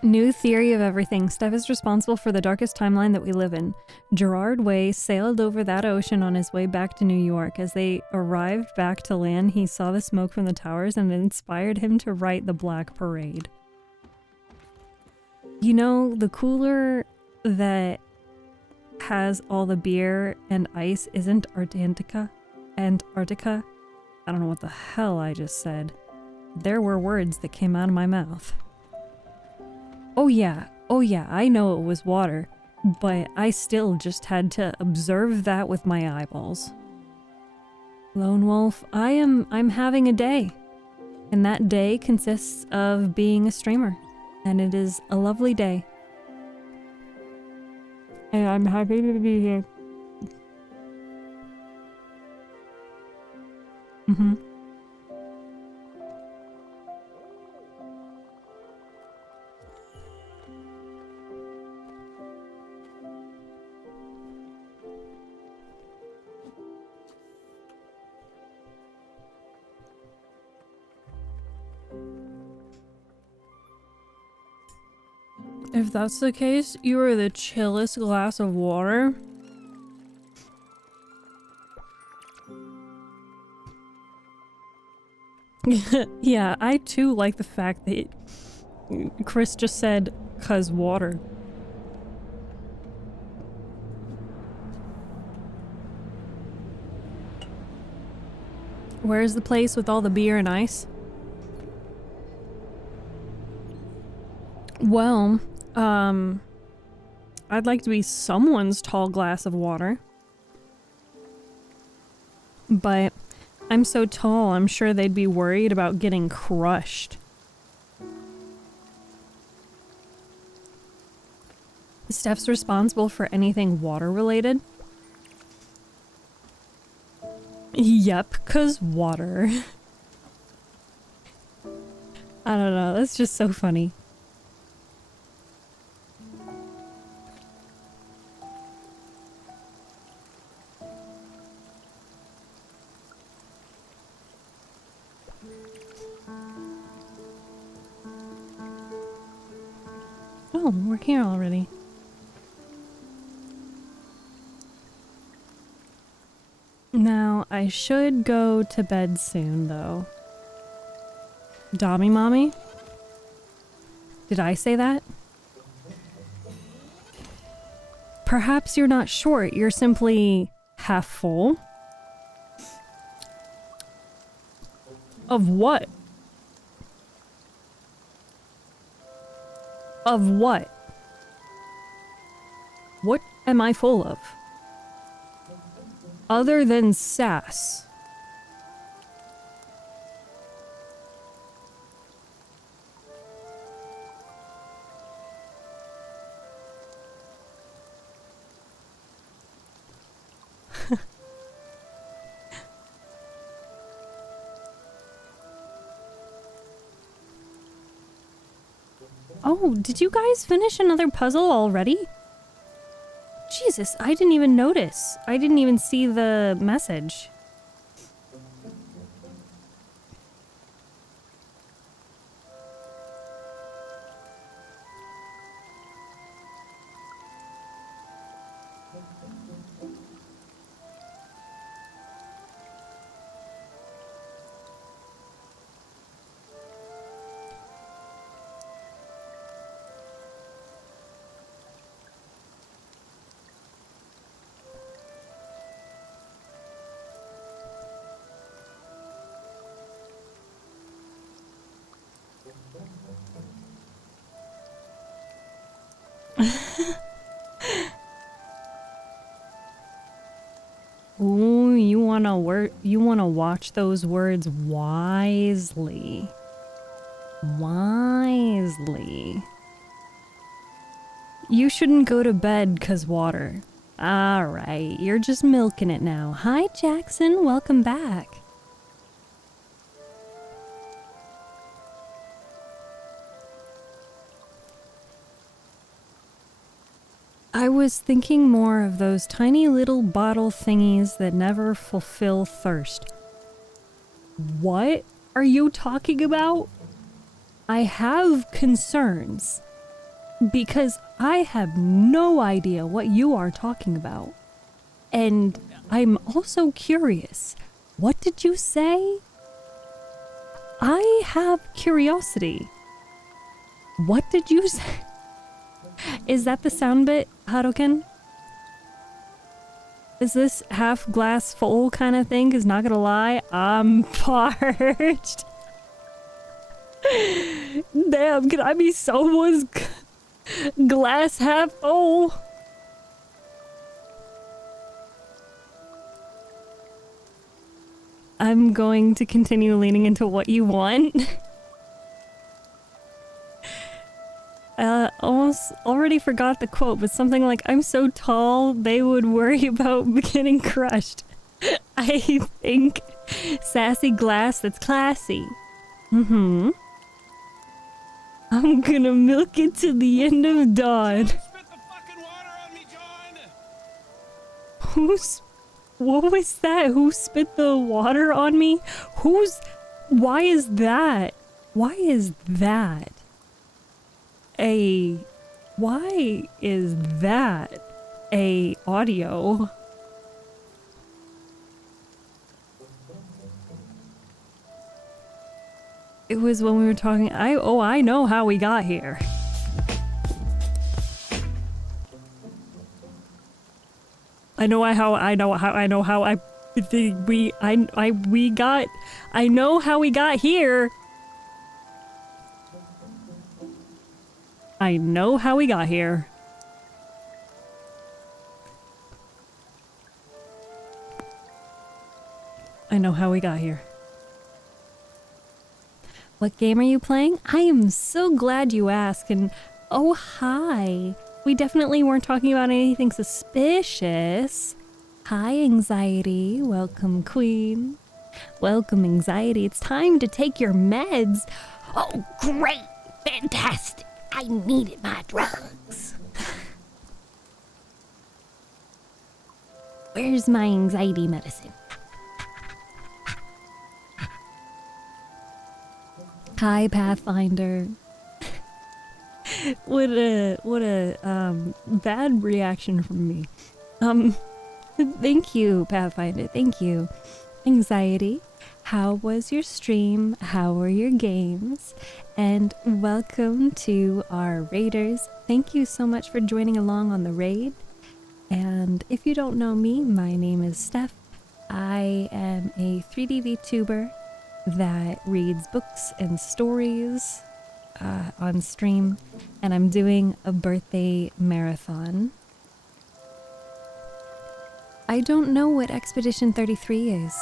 New theory of everything. Steph is responsible for the darkest timeline that we live in. Gerard Way sailed over that ocean on his way back to New York. As they arrived back to land, he saw the smoke from the towers and it inspired him to write The Black Parade. You know, the cooler that has all the beer and ice isn't Antarctica. Antarctica? I don't know what the hell I just said. There were words that came out of my mouth. Oh yeah, I know it was water, but I still just had to observe that with my eyeballs. Lone Wolf, I'm having a day, and that day consists of being a streamer, and it is a lovely day. And I'm happy to be here. Mm-hmm. If that's the case, you are the chillest glass of water. Yeah, I too like the fact that Chris just said, "'cause water." Where's the place with all the beer and ice? Well, I'd like to be someone's tall glass of water. But I'm so tall, I'm sure they'd be worried about getting crushed. Steph's responsible for anything water related. Yep, 'cause water. I don't know, that's just so funny. Oh, we're here already. Now, I should go to bed soon, though. Dommy Mommy? Did I say that? Perhaps you're not short, you're simply half full. Of what? Of what? What am I full of? Other than sass. Oh, did you guys finish another puzzle already? Jesus, I didn't even notice. I didn't even see the message. Ooh, you wanna watch those words wisely. Wisely. You shouldn't go to bed 'cause water. Alright, you're just milking it now. Hi Jackson, welcome back. I was thinking more of those tiny little bottle thingies that never fulfill thirst. What are you talking about? I have concerns because I have no idea what you are talking about. And I'm also curious. What did you say? I have curiosity. What did you say? Is that the sound bit, Haruken? Is this half glass full kind of thing? 'Cause not gonna lie, I'm parched. Damn, can I be someone's glass half full? I'm going to continue leaning into what you want. Almost already forgot the quote, but something like, I'm so tall, they would worry about getting crushed. I think sassy glass that's classy. Mm-hmm. I'm gonna milk it to the end of dawn. Spit the fucking water on me, John! What was that? Who spit the water on me? Why is that? Why is that a audio? It was when we were talking. I know how we got here. I know how we got here. I know how we got here. I know how we got here. What game are you playing? I am so glad you asked, and oh hi. We definitely weren't talking about anything suspicious. Hi Anxiety, welcome Queen. Welcome Anxiety, it's time to take your meds. Oh, great! Fantastic! I needed my drugs. Where's my anxiety medicine? Hi Pathfinder. What a bad reaction from me. Thank you Pathfinder, thank you. Anxiety, how was your stream? How were your games? And welcome to our raiders. Thank you so much for joining along on the raid. And if you don't know me, my name is Steph. I am a 3D VTuber that reads books and stories on stream, and I'm doing a birthday marathon. I don't know what Expedition 33 is.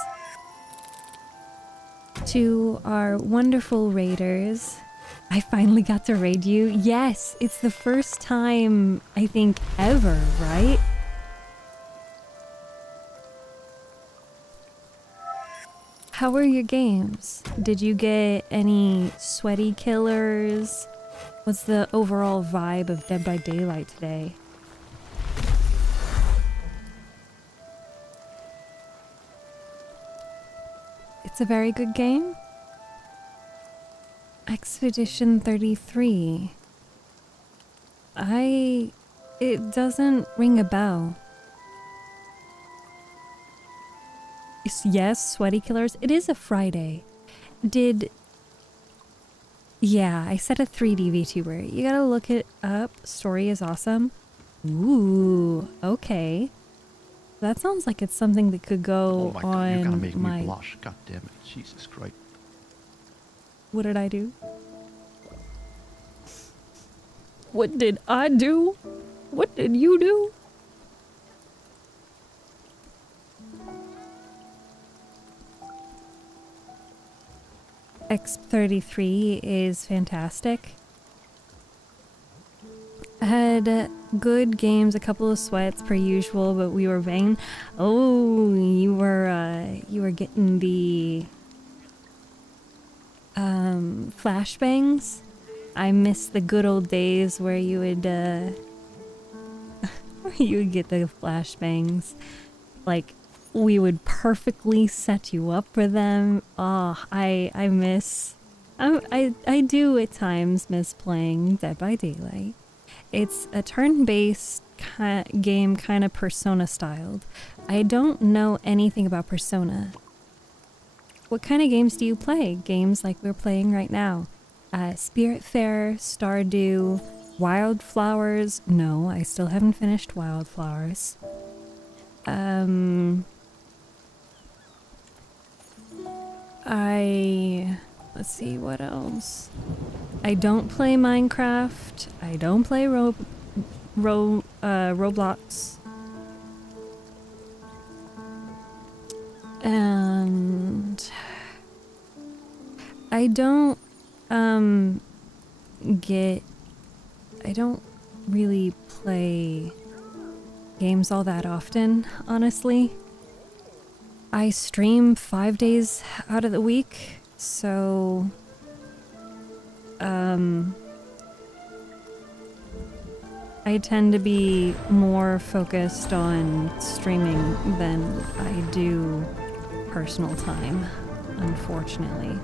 To our wonderful raiders, I finally got to raid you. Yes, it's the first time, I think, ever, right? How were your games? Did you get any sweaty killers? What's the overall vibe of Dead by Daylight today? It's a very good game. Expedition 33. It doesn't ring a bell. Yes, sweaty killers. It is a Friday. Yeah, I said a 3D VTuber. You gotta look it up. Story is awesome. Ooh, okay. That sounds like it's something that could go oh my on God, you're gonna make my... me blush. God damn it. Jesus Christ. What did I do? What did I do? What did you do? X33 is fantastic. I had good games, a couple of sweats per usual, but we were vain. Oh, you were getting the flashbangs. I miss the good old days where you would where you would get the flashbangs. Like, we would perfectly set you up for them. Oh, I do at times miss playing Dead by Daylight. It's a turn-based game, kind of Persona styled. I don't know anything about Persona. What kind of games do you play? Games like we're playing right now. Spiritfarer, Stardew, Wildflowers. No, I still haven't finished Wildflowers. Let's see, what else? I don't play Minecraft. I don't play Roblox. And I don't I don't really play games all that often, honestly. I stream 5 days out of the week, so I tend to be more focused on streaming than I do personal time, unfortunately.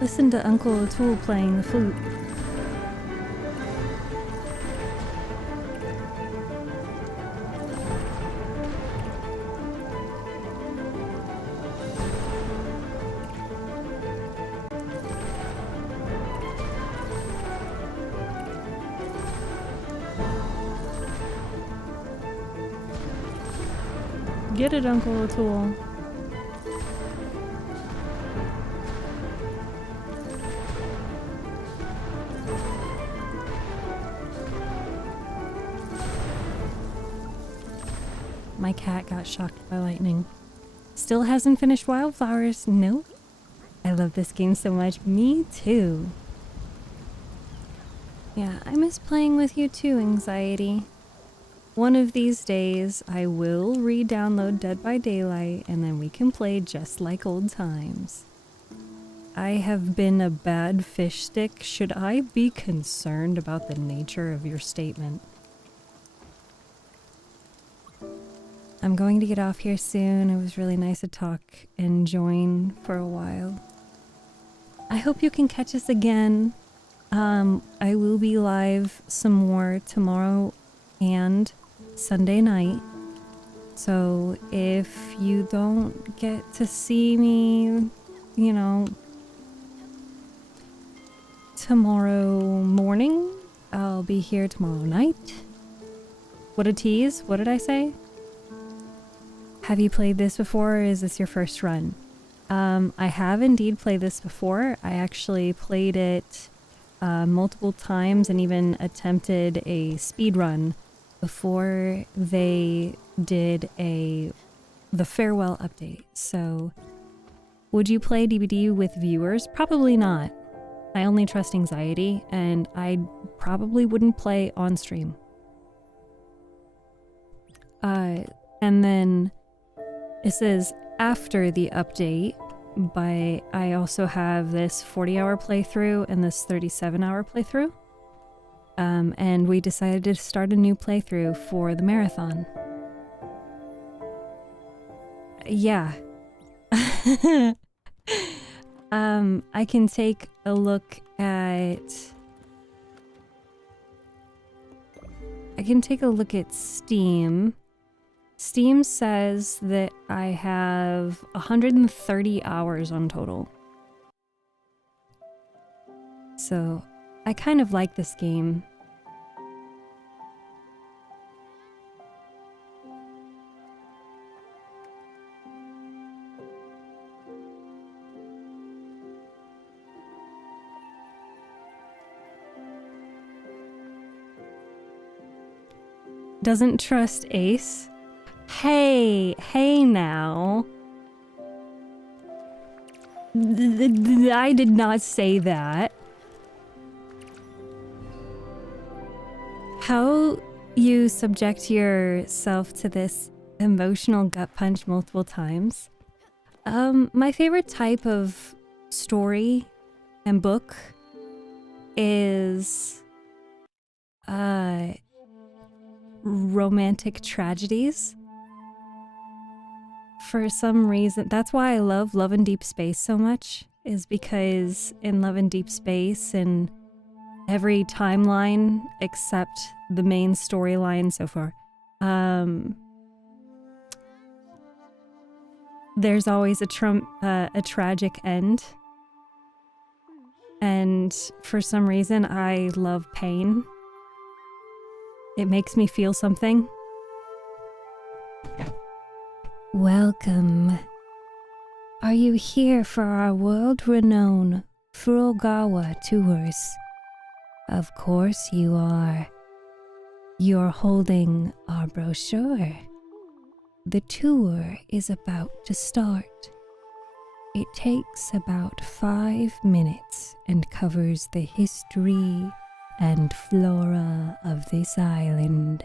Listen to Uncle O'Toole playing the flute. Get it, Uncle O'Toole. My cat got shocked by lightning. Still hasn't finished Wildflowers. No. I love this game so much. Me too. Yeah, I miss playing with you too, Anxiety. One of these days, I will re-download Dead by Daylight and then we can play just like old times. I have been a bad fish stick. Should I be concerned about the nature of your statement? I'm going to get off here soon. It was really nice to talk and join for a while. I hope you can catch us again. I will be live some more tomorrow and Sunday night. So if you don't get to see me, you know, tomorrow morning, I'll be here tomorrow night. What a tease. What did I say? Have you played this before, or is this your first run? I have indeed played this before. I actually played it multiple times and even attempted a speed run before they did the farewell update. So would you play DBD with viewers? Probably not. I only trust anxiety, and I probably wouldn't play on stream. And then it says after the update, but I also have this 40-hour playthrough and this 37-hour playthrough. And we decided to start a new playthrough for the marathon. Yeah. I can take a look at Steam. Steam says that I have 130 hours on total. So, I kind of like this game. Doesn't trust Ace. Hey now. I did not say that. How you subject yourself to this emotional gut punch multiple times? My favorite type of story and book is romantic tragedies. For some reason, that's why I love Love in Deep Space so much, is because in Love in Deep Space and every timeline except the main storyline so far, there's always a tragic end. And for some reason, I love pain. It makes me feel something. Welcome. Are you here for our world-renowned Furogawa tours? Of course you are. You're holding our brochure. The tour is about to start. It takes about 5 minutes and covers the history and flora of this island.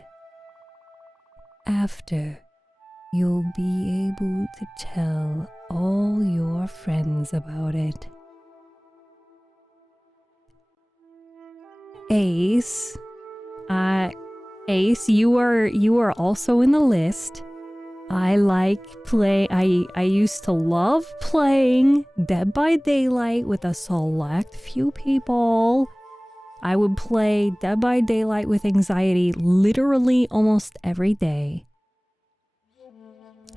After, you'll be able to tell all your friends about it. Ace, you are also in the list. I used to love playing Dead by Daylight with a select few people. I would play Dead by Daylight with anxiety literally almost every day.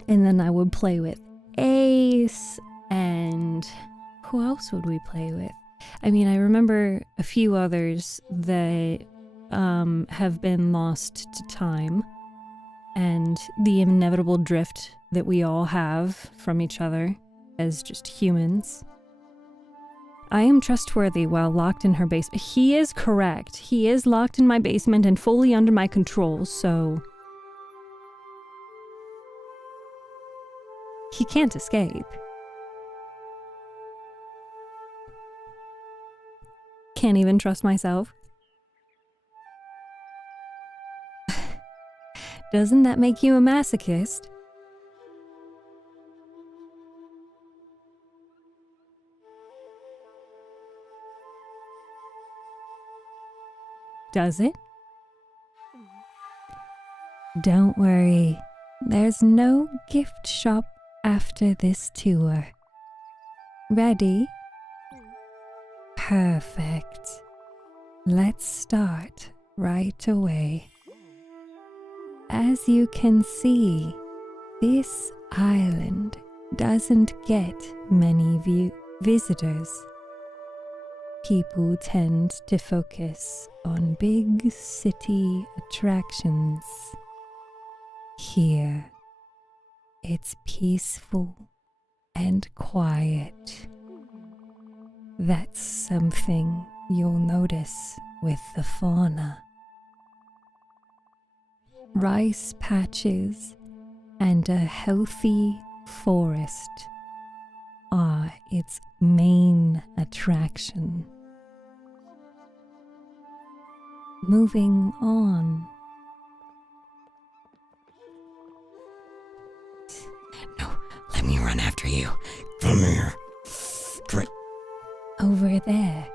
And then I would play with Ace, and who else would we play with? I mean, I remember a few others that have been lost to time and the inevitable drift that we all have from each other as just humans. I am trustworthy while locked in her basement. He is correct. He is locked in my basement and fully under my control, so he can't escape. Can't even trust myself. Doesn't that make you a masochist? Does it? Don't worry. There's no gift shop after this tour. Ready? Perfect. Let's start right away. as you can see, this island doesn't get many visitors. People tend to focus on big city attractions. Here, it's peaceful and quiet. That's something you'll notice with the fauna. Rice patches and a healthy forest are its main attraction. Moving on. No, let me run after you. Come here. Over there,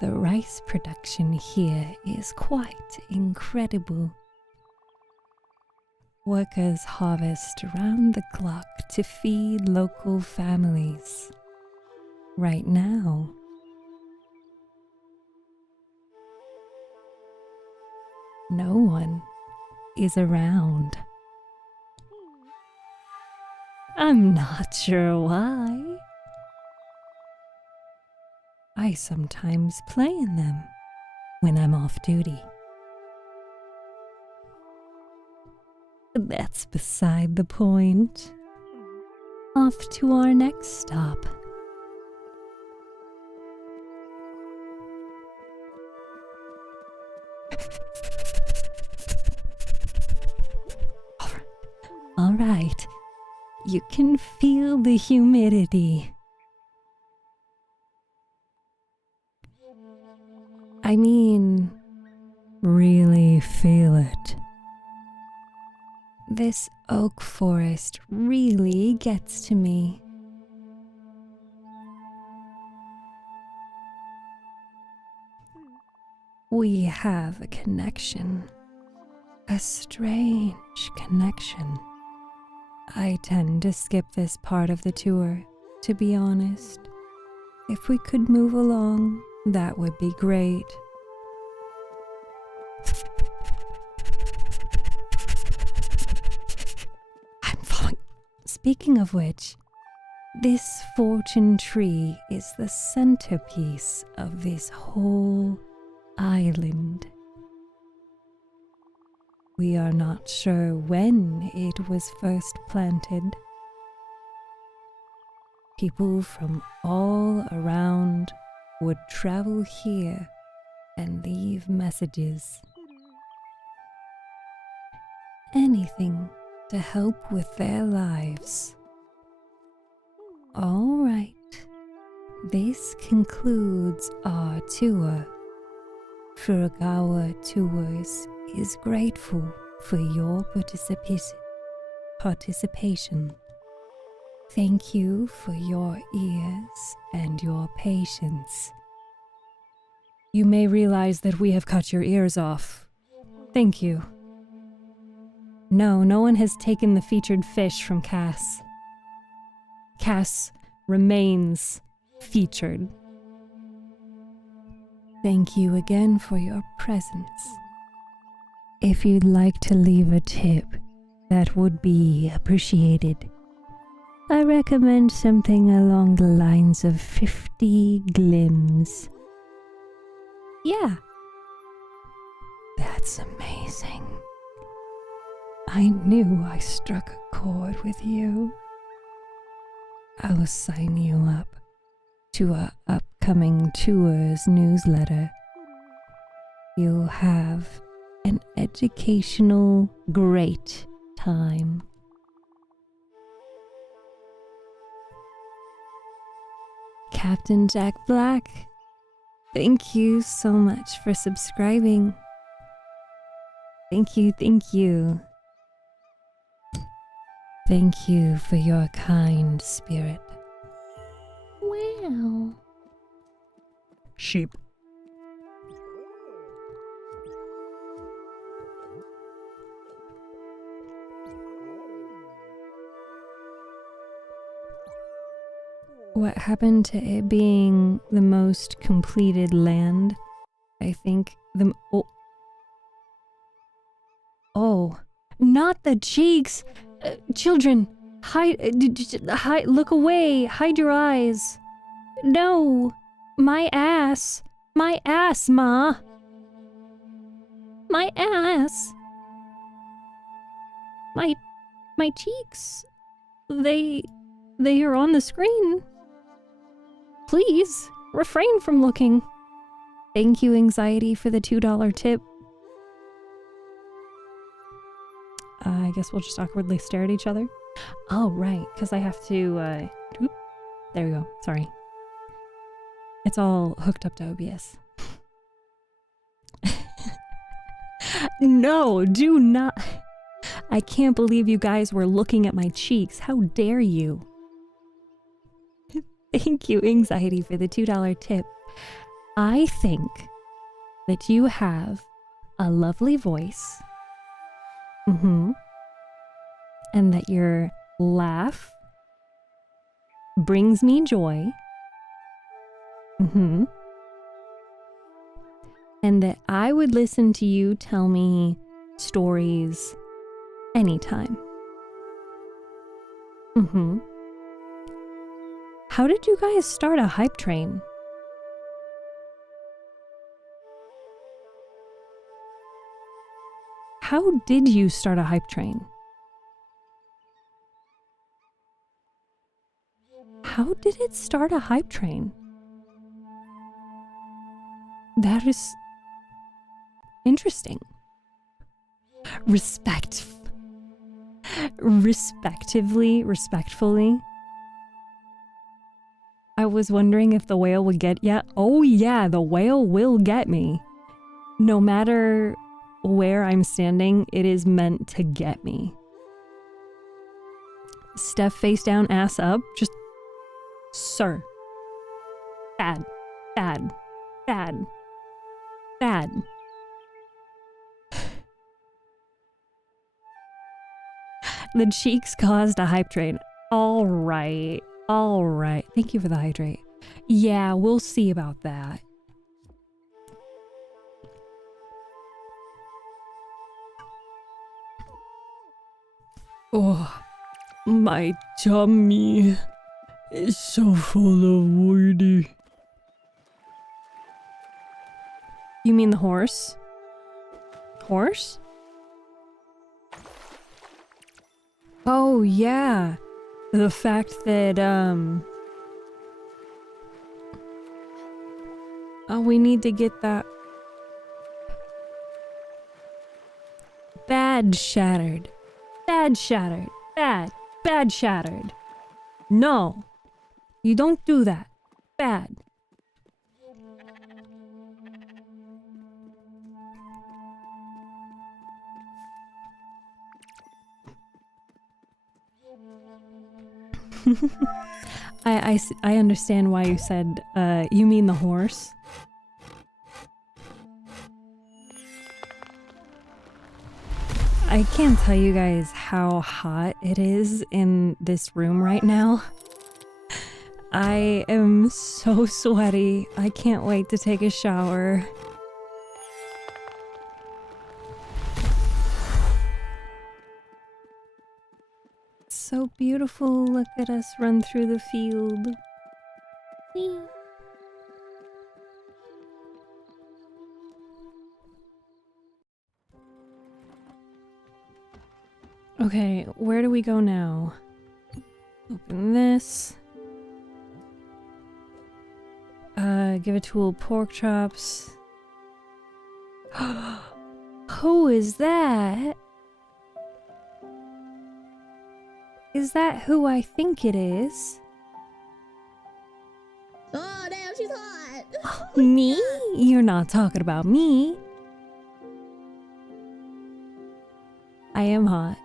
the rice production here is quite incredible. Workers harvest around the clock to feed local families. Right now, no one is around. I'm not sure why. I sometimes play in them when I'm off duty. That's beside the point. Off to our next stop. All right. You can feel the humidity. I mean, really feel it. This oak forest really gets to me. We have a connection. A strange connection. I tend to skip this part of the tour, to be honest. If we could move along, that would be great. I'm falling. Speaking of which, this fortune tree is the centerpiece of this whole island. We are not sure when it was first planted. People from all around would travel here and leave messages. Anything to help with their lives. All right, this concludes our tour. Furukawa Tours is grateful for your participation. Thank you for your ears and your patience. You may realize that we have cut your ears off. Thank you. No one has taken the featured fish from Cass. Cass remains featured. Thank you again for your presence. If you'd like to leave a tip, that would be appreciated. I recommend something along the lines of 50 glims. Yeah. That's amazing. I knew I struck a chord with you. I'll sign you up to our upcoming tours newsletter. You'll have an educational, great time. Captain Jack Black, thank you so much for subscribing. Thank you. Thank you for your kind spirit. Wow. Sheep. What happened to it being the most completed land? I think the... Oh, not the cheeks. Children, hide, look away. Hide your eyes. No, my ass. My ass, Ma. My ass. My cheeks. They are on the screen. Please, refrain from looking. Thank you, Anxiety, for the $2 tip. I guess we'll just awkwardly stare at each other. Oh, right, because I have to, whoop. There we go, sorry. It's all hooked up to OBS. No, do not. I can't believe you guys were looking at my cheeks. How dare you? Thank you, Anxiety, for the $2 tip. I think that you have a lovely voice. And that your laugh brings me joy. And that I would listen to you tell me stories anytime. How did you guys start a hype train? How did you start a hype train? How did it start a hype train? That is interesting. Respectfully. I was wondering if the whale would get ya. Oh yeah, the whale will get me. No matter where I'm standing, it is meant to get me. Steph face down, ass up. Just, sir. Bad. The cheeks caused a hype train. All right. Thank you for the hydrate. Yeah, we'll see about that. Oh, my tummy is so full of woody. You mean the horse? Horse? Oh, yeah. The fact that, oh, we need to get that. Bad shattered. No. You don't do that. Bad. I understand why you said, you mean the horse? I can't tell you guys how hot it is in this room right now. I am so sweaty. I can't wait to take a shower. So beautiful. Look at us run through the field. Whee. Okay, where do we go now? Open this. Give a tool pork chops. Who is that? Is that who I think it is? Oh, damn, she's hot. Me? You're not talking about me. I am hot.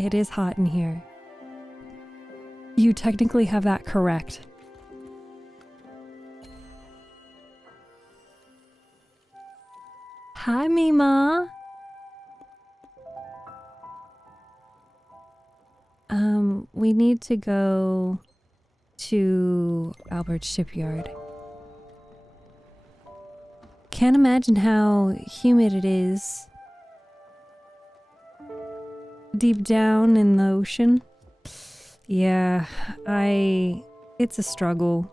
It is hot in here. You technically have that correct. Hi, Mima. We need to go to Albert's shipyard. Can't imagine how humid it is. deep down in the ocean. Yeah, it's a struggle.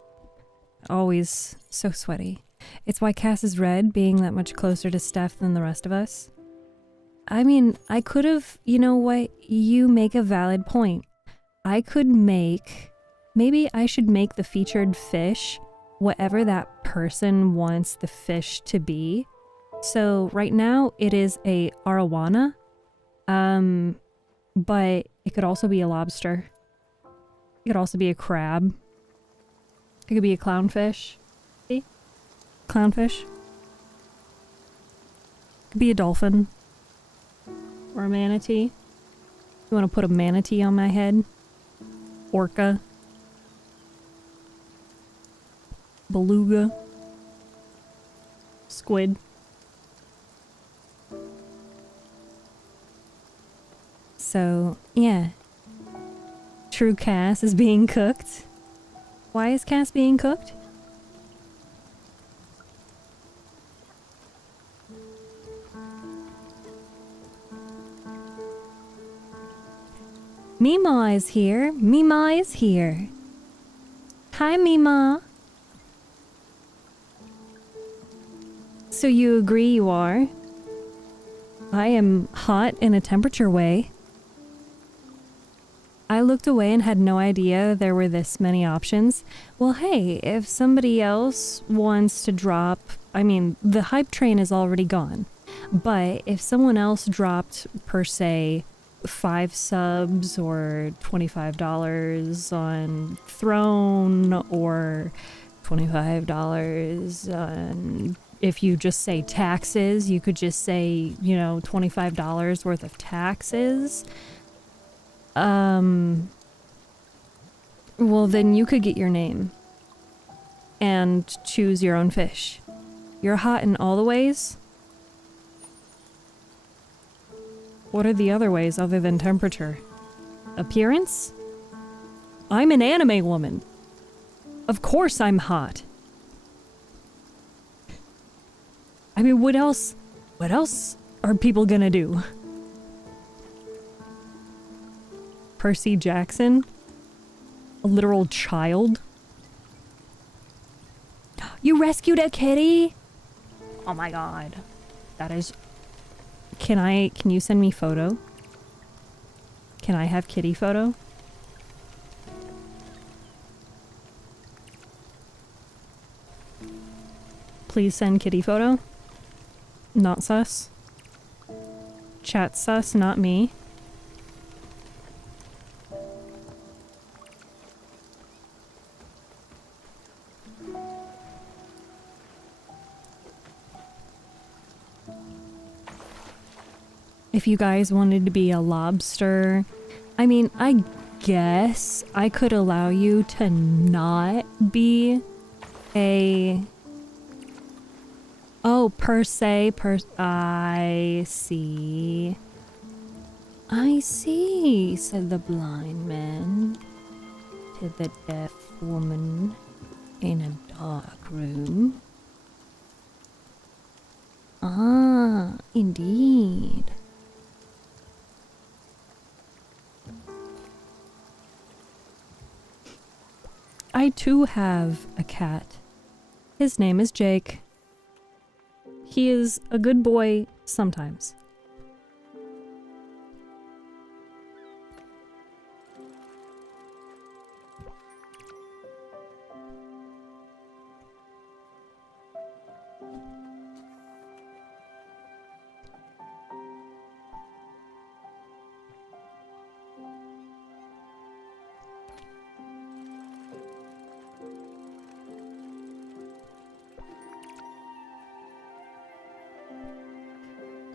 Always so sweaty. It's why Cass is red, being that much closer to Steph than the rest of us. I mean, I could have, you know what? You make a valid point. I could make, maybe I should make the featured fish whatever that person wants the fish to be. So right now it is a arowana, but it could also be a lobster. It could also be a crab. It could be a clownfish. See? Clownfish. It could be a dolphin. Or a manatee. You want to put a manatee on my head? Orca. Beluga. Squid. So, yeah. True Cass is being cooked. Why is Cass being cooked? Mima is here. Mima is here. Hi, Mima. So you agree you are? I am hot in a temperature way. I looked away and had no idea there were this many options. Well, hey, if somebody else wants to drop... I mean, the hype train is already gone. But if someone else dropped, per se, 5 subs or $25 on Throne or $25 on... If you just say taxes, you could just say, you know, $25 worth of taxes. Well, then you could get your name and choose your own fish. You're hot in all the ways. What are the other ways other than temperature? Appearance? I'm an anime woman. Of course I'm hot. I mean, what else are people gonna do? Percy Jackson? A literal child? You rescued a kitty? Oh my god. That is... Can you send me photo? Can I have kitty photo? Please send kitty photo. Not sus. Chat sus, not me. If you guys wanted to be a lobster, I mean, I guess I could allow you to not be a... Oh, per se, I see. I see, said the blind man to the deaf woman in a dark room. Ah, indeed. I too have a cat. His name is Jake. He is a good boy sometimes.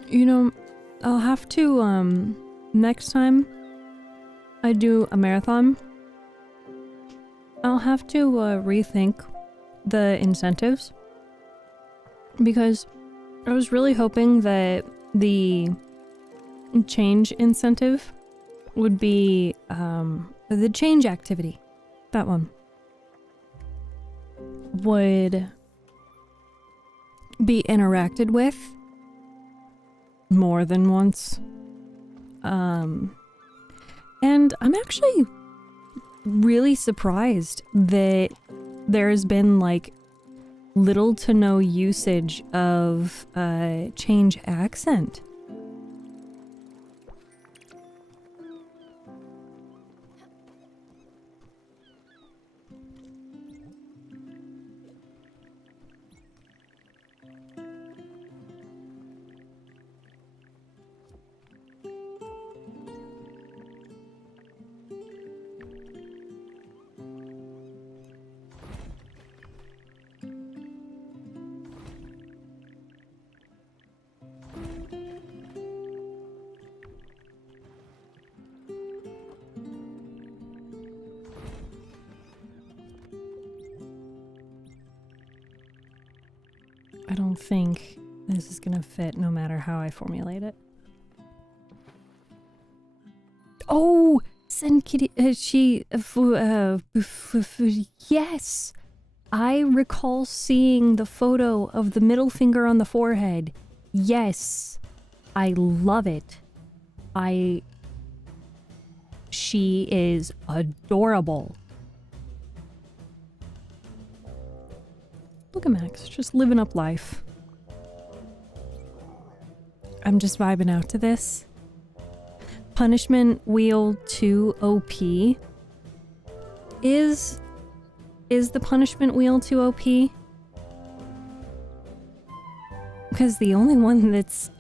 You know, I'll have to, next time I do a marathon, I'll have to, rethink the incentives. Because I was really hoping that the change incentive would be, the change activity. That one. Would be interacted with more than once. And I'm actually really surprised that there's been like little to no usage of change accent. I don't think this is gonna fit no matter how I formulate it. Oh, send kitty. Yes, I recall seeing the photo of the middle finger on the forehead. Yes, I love it. She is adorable. Look at Max, just living up life. I'm just vibing out to this. Punishment Wheel 2 OP. Is the Punishment Wheel 2 OP? Because the only one that's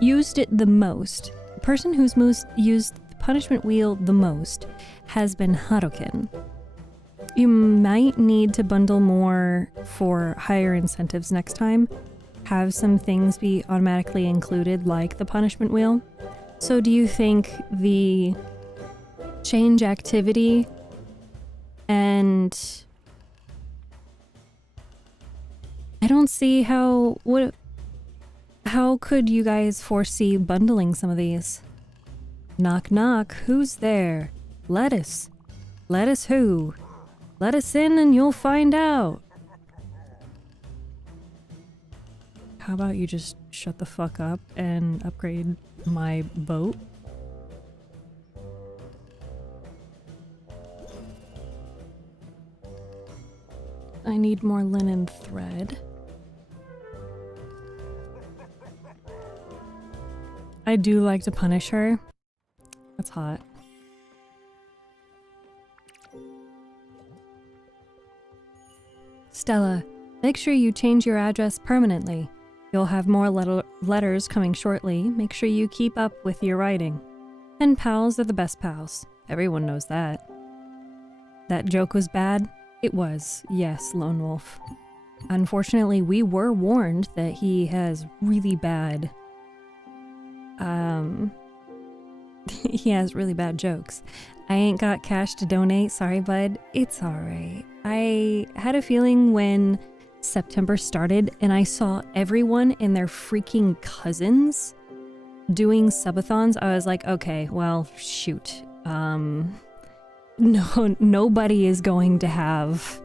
used it the most, the person who's used the Punishment Wheel the most has been Harukin. You might need to bundle more for higher incentives next time. Have some things be automatically included, like the punishment wheel. So do you think the change activity and I don't see how could you guys foresee bundling some of these? Knock knock, who's there? Lettuce. Lettuce who? Let us in and you'll find out. How about you just shut the fuck up and upgrade my boat? I need more linen thread. I do like to punish her. That's hot. Stella, make sure you change your address permanently. You'll have more letters coming shortly. Make sure you keep up with your writing. And pals are the best pals. Everyone knows that. That joke was bad? It was, yes, Lone Wolf. Unfortunately, we were warned that he has really bad... he has really bad jokes. I ain't got cash to donate, sorry bud. It's alright. I had a feeling when September started and I saw everyone and their freaking cousins doing subathons, I was like, okay, well, shoot. Nobody is going to have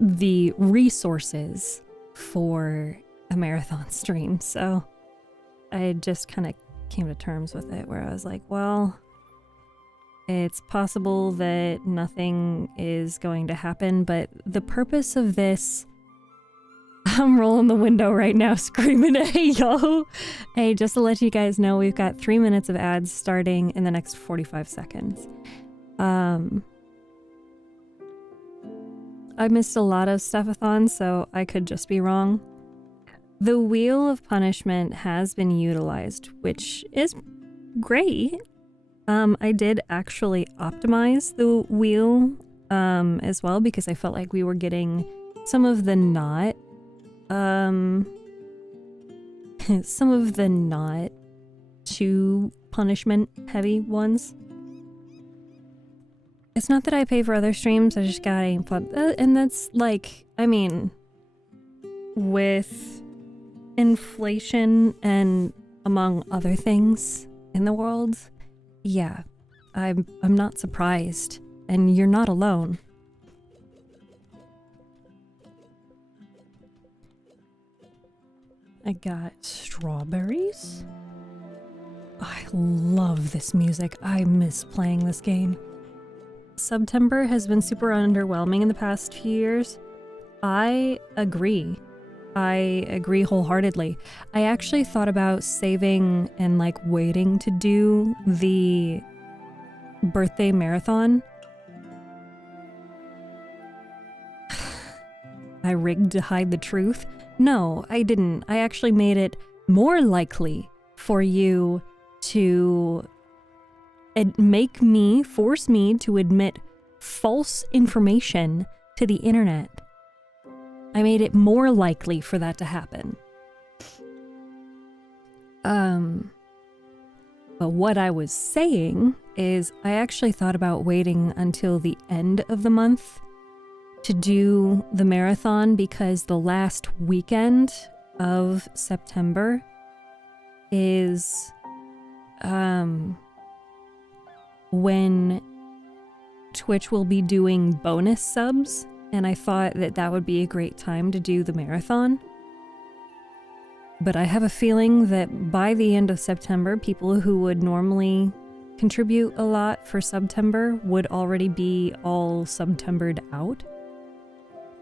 the resources for a marathon stream, so I just kind of came to terms with it where I was like, well, it's possible that nothing is going to happen, but the purpose of this... I'm rolling the window right now screaming, hey, yo! Hey, just to let you guys know, we've got 3 minutes of ads starting in the next 45 seconds. I missed a lot of stuff-a-thons, so I could just be wrong. The Wheel of Punishment has been utilized, which is great. I did actually optimize the wheel as well because I felt like we were getting some of the not too punishment heavy ones. It's not that I pay for other streams, I just got a fun, and that's like, I mean, with inflation and among other things in the world, yeah, I'm not surprised, and you're not alone. I got strawberries. I love this music. I miss playing this game. September has been super underwhelming in the past few years. I agree. I agree wholeheartedly. I actually thought about saving and like waiting to do the birthday marathon. I rigged to hide the truth. No, I didn't. I actually made it more likely for you to force me to admit false information to the internet. I made it more likely for that to happen. But what I was saying is I actually thought about waiting until the end of the month to do the marathon because the last weekend of September is when Twitch will be doing bonus subs, and I thought that that would be a great time to do the marathon. But I have a feeling that by the end of September, people who would normally contribute a lot for September would already be all Septembered out.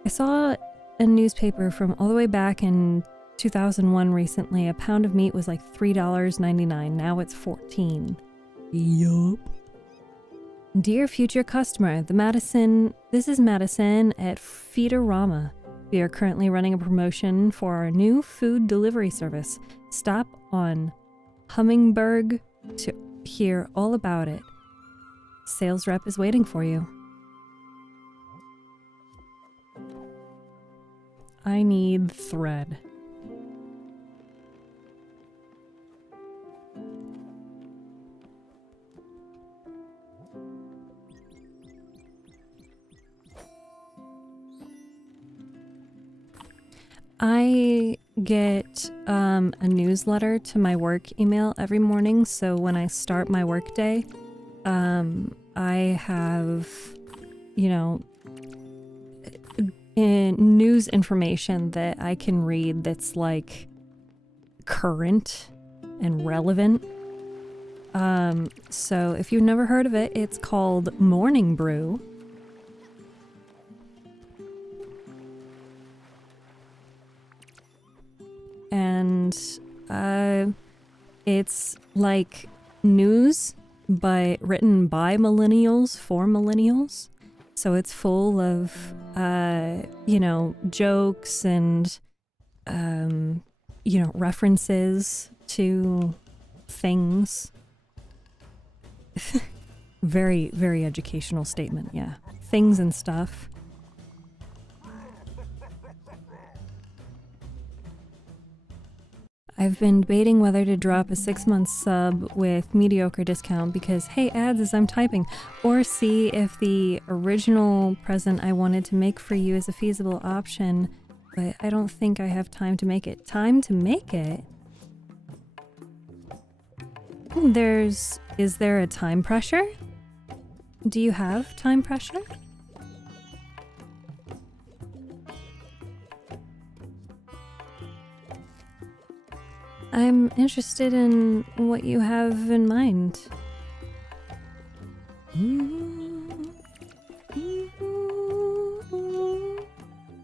I saw a newspaper from all the way back in 2001 recently. A pound of meat was like $3.99. Now it's $14. Yup. Dear future customer, this is Madison at Feederama. We are currently running a promotion for our new food delivery service. Stop on Hummingberg to hear all about it. Sales rep is waiting for you. I need thread. I get a newsletter to my work email every morning, so when I start my work day, I have, news information that I can read that's like current and relevant. So if you've never heard of it, it's called Morning Brew. And it's like news written by millennials for millennials. So it's full of jokes and references to things. Very, very educational statement, yeah. Things and stuff. I've been debating whether to drop a 6-month sub with mediocre discount because, hey, ads as I'm typing, or see if the original present I wanted to make for you is a feasible option, but I don't think I have time to make it. Time to make it? Is there a time pressure? Do you have time pressure? I'm interested in what you have in mind.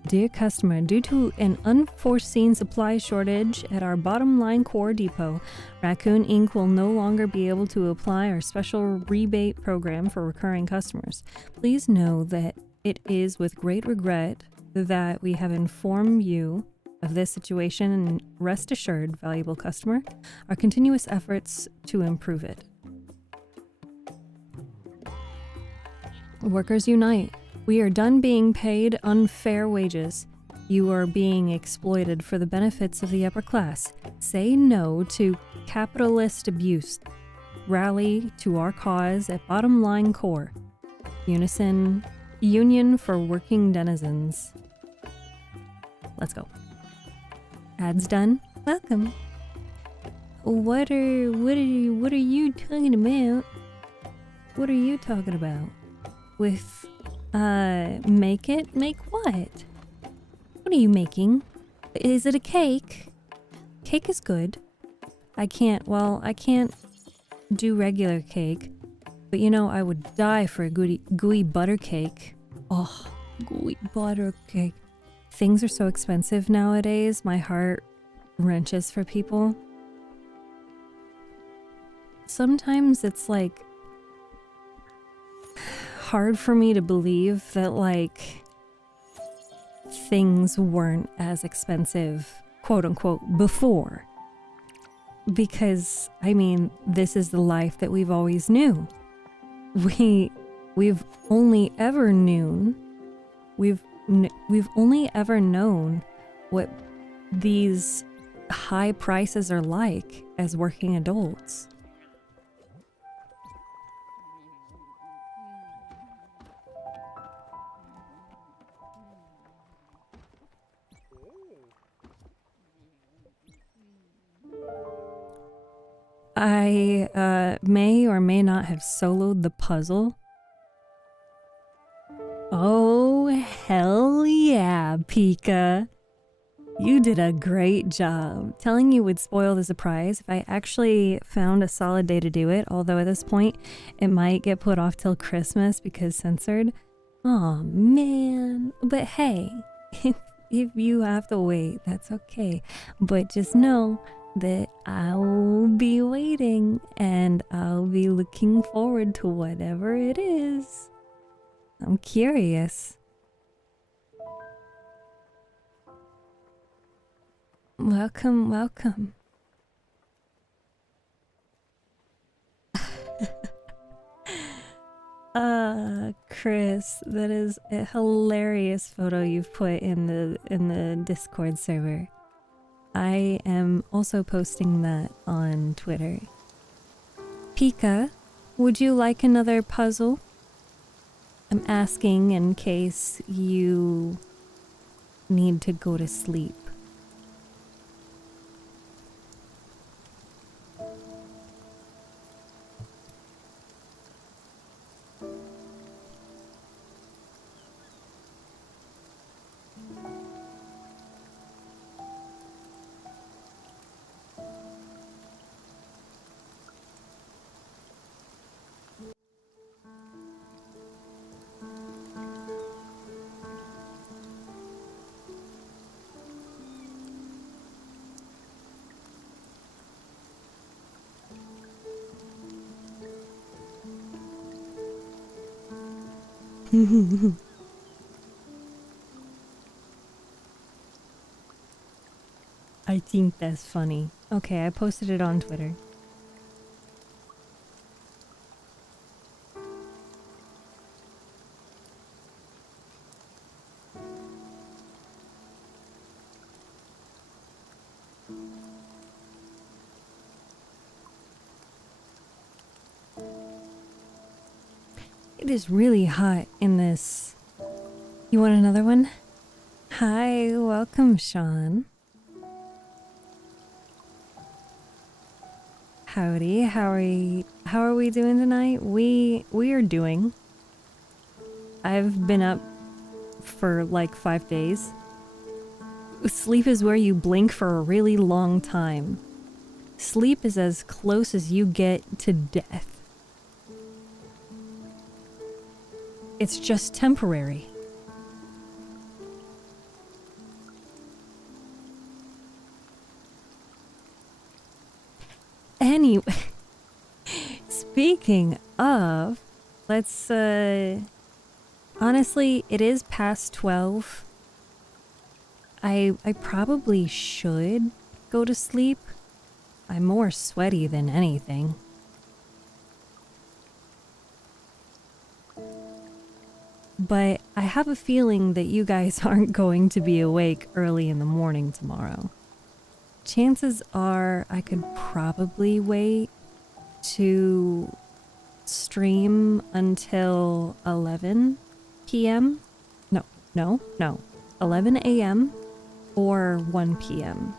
Dear customer, due to an unforeseen supply shortage at our bottom line core depot, Raccoon Inc. will no longer be able to apply our special rebate program for recurring customers. Please know that it is with great regret that we have informed you of this situation, and rest assured, valuable customer, our continuous efforts to improve it. Workers unite. We are done being paid unfair wages. You are being exploited for the benefits of the upper class. Say no to capitalist abuse. Rally to our cause at Bottom Line Core. Union for Working Denizens. Let's go. Ads done. Welcome. What are you talking about? What are you talking about? With make it? Make what? What are you making? Is it a cake? Cake is good. I can't do regular cake, but you know, I would die for a gooey butter cake. Oh, gooey butter cake. Things are so expensive nowadays, my heart wrenches for people. Sometimes it's like hard for me to believe that like things weren't as expensive, quote unquote, before. Because, I mean, this is the life that we've always knew. We've only ever known, we've only ever known what these high prices are like as working adults. I may or may not have soloed the puzzle. Oh, hell yeah, Pika. You did a great job. Telling you would spoil the surprise if I actually found a solid day to do it, although at this point it might get put off till Christmas because censored. Aw, man. But hey, if you have to wait, that's okay. But just know that I'll be waiting and I'll be looking forward to whatever it is. I'm curious. Welcome, welcome. Chris, that is a hilarious photo you've put in the Discord server. I am also posting that on Twitter. Pika, would you like another puzzle? I'm asking in case you need to go to sleep. I think that's funny. Okay, I posted it on Twitter. It is really hot in this. You want another one? Hi, welcome, Sean. Howdy, how are we doing tonight? We are doing. I've been up for like 5 days. Sleep is where you blink for a really long time. Sleep is as close as you get to death. It's just temporary. Anyway, speaking of, let's, honestly, it is past 12. I probably should go to sleep. I'm more sweaty than anything. But I have a feeling that you guys aren't going to be awake early in the morning tomorrow. Chances are I could probably wait to stream until 11 p.m. No. 11 a.m. or 1 p.m.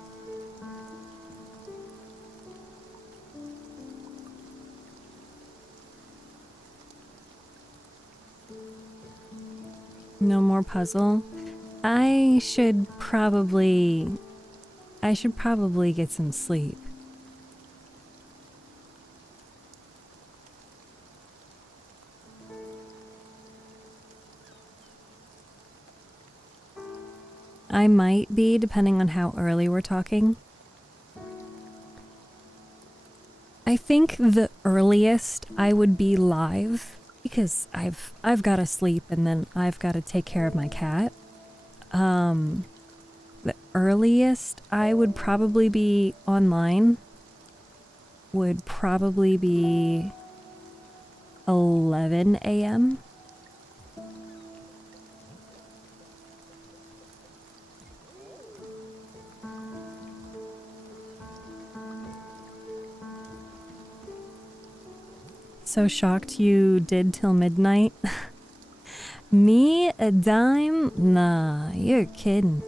No more puzzle. I should probably get some sleep. I might be, depending on how early we're talking. I think the earliest I would be live, because I've got to sleep and then I've got to take care of my cat. The earliest I would probably be online would probably be 11 a.m. So shocked you did till midnight. Me, a dime? Nah, you're kidding.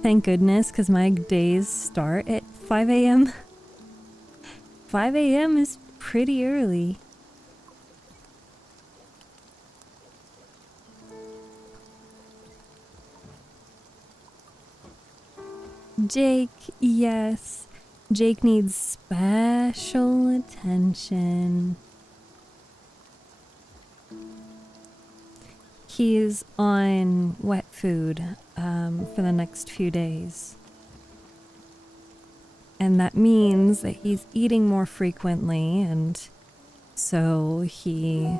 Thank goodness, because my days start at 5 a.m. 5 a.m. is pretty early. Jake, yes. Jake needs special attention. He's on wet food for the next few days. And that means that he's eating more frequently, and so he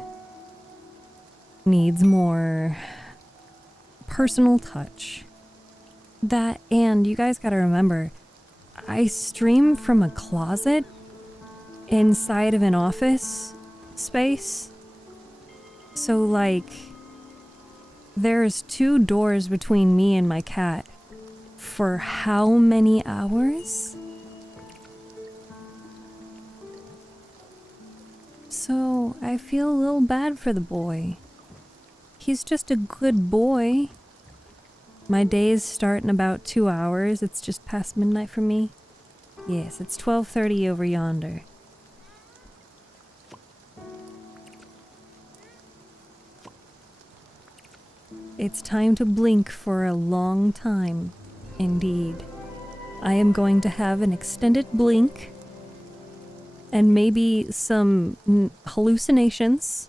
needs more personal touch. That, and you guys gotta remember, I stream from a closet inside of an office space. So, like, there's 2 doors between me and my cat. For how many hours? So, I feel a little bad for the boy. He's just a good boy. My days start in about 2 hours. It's just past midnight for me. Yes, it's 12:30 over yonder. It's time to blink for a long time, indeed. I am going to have an extended blink and maybe some hallucinations.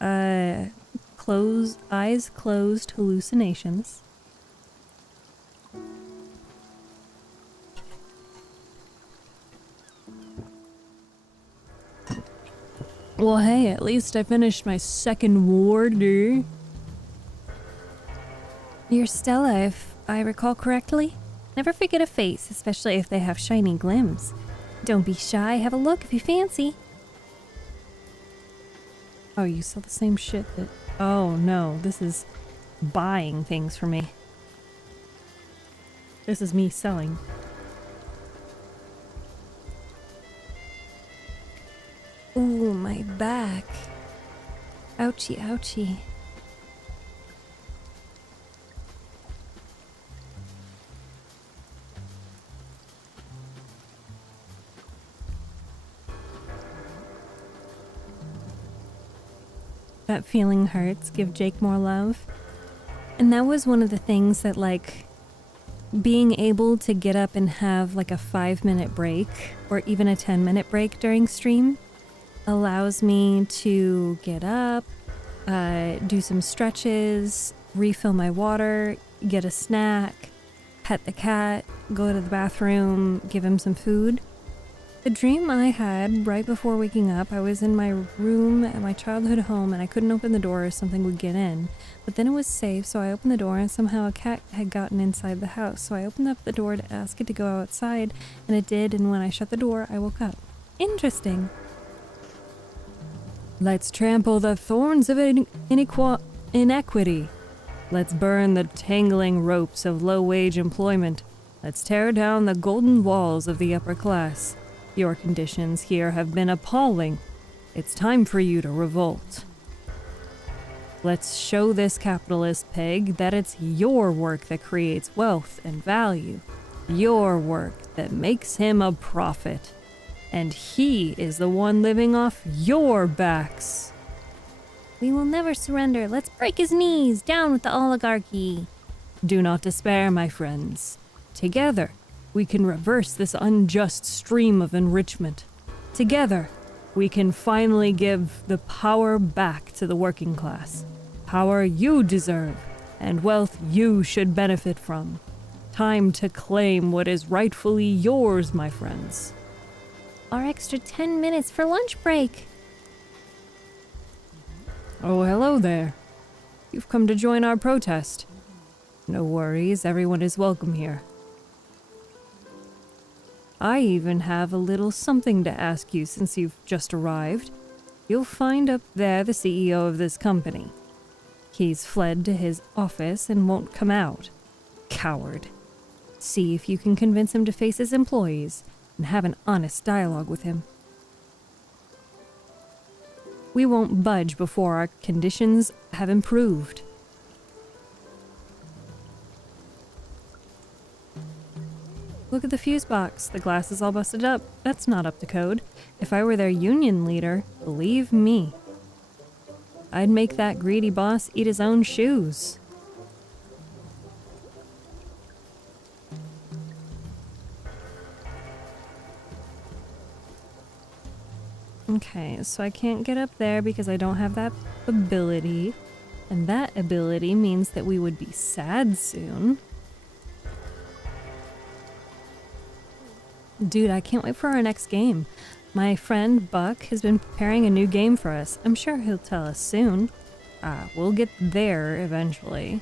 Eyes closed hallucinations. Well, hey, at least I finished my second order. You're Stella, if I recall correctly. Never forget a face, especially if they have shiny glims. Don't be shy, have a look if you fancy. Oh, you sell the same shit that... Oh, no, this is buying things for me. This is me selling. Ooh, my back. Ouchie, ouchie. That feeling hurts. Give Jake more love. And that was one of the things that, like, being able to get up and have like a 5-minute break or even a 10-minute break during stream allows me to get up, do some stretches, refill my water, get a snack, pet the cat, go to the bathroom, give him some food. The dream I had right before waking up, I was in my room at my childhood home and I couldn't open the door or something would get in. But then it was safe, so I opened the door and somehow a cat had gotten inside the house. So I opened up the door to ask it to go outside, and it did, and when I shut the door, I woke up. Interesting. Let's trample the thorns of inequity. Let's burn the tangling ropes of low-wage employment. Let's tear down the golden walls of the upper class. Your conditions here have been appalling. It's time for you to revolt. Let's show this capitalist pig that it's your work that creates wealth and value. Your work that makes him a profit. And he is the one living off your backs. We will never surrender. Let's break his knees. Down with the oligarchy. Do not despair, my friends. Together, we can reverse this unjust stream of enrichment. Together, we can finally give the power back to the working class. Power you deserve and wealth you should benefit from. Time to claim what is rightfully yours, my friends. Our extra 10 minutes for lunch break. Oh, hello there. You've come to join our protest. No worries, everyone is welcome here. I even have a little something to ask you since you've just arrived. You'll find up there the CEO of this company. He's fled to his office and won't come out. Coward. See if you can convince him to face his employees and have an honest dialogue with him. We won't budge before our conditions have improved. Look at the fuse box. The glass is all busted up. That's not up to code. If I were their union leader, believe me, I'd make that greedy boss eat his own shoes. Okay, so I can't get up there because I don't have that ability. And that ability means that we would be sad soon. Dude, I can't wait for our next game. My friend Buck has been preparing a new game for us. I'm sure he'll tell us soon. We'll get there eventually.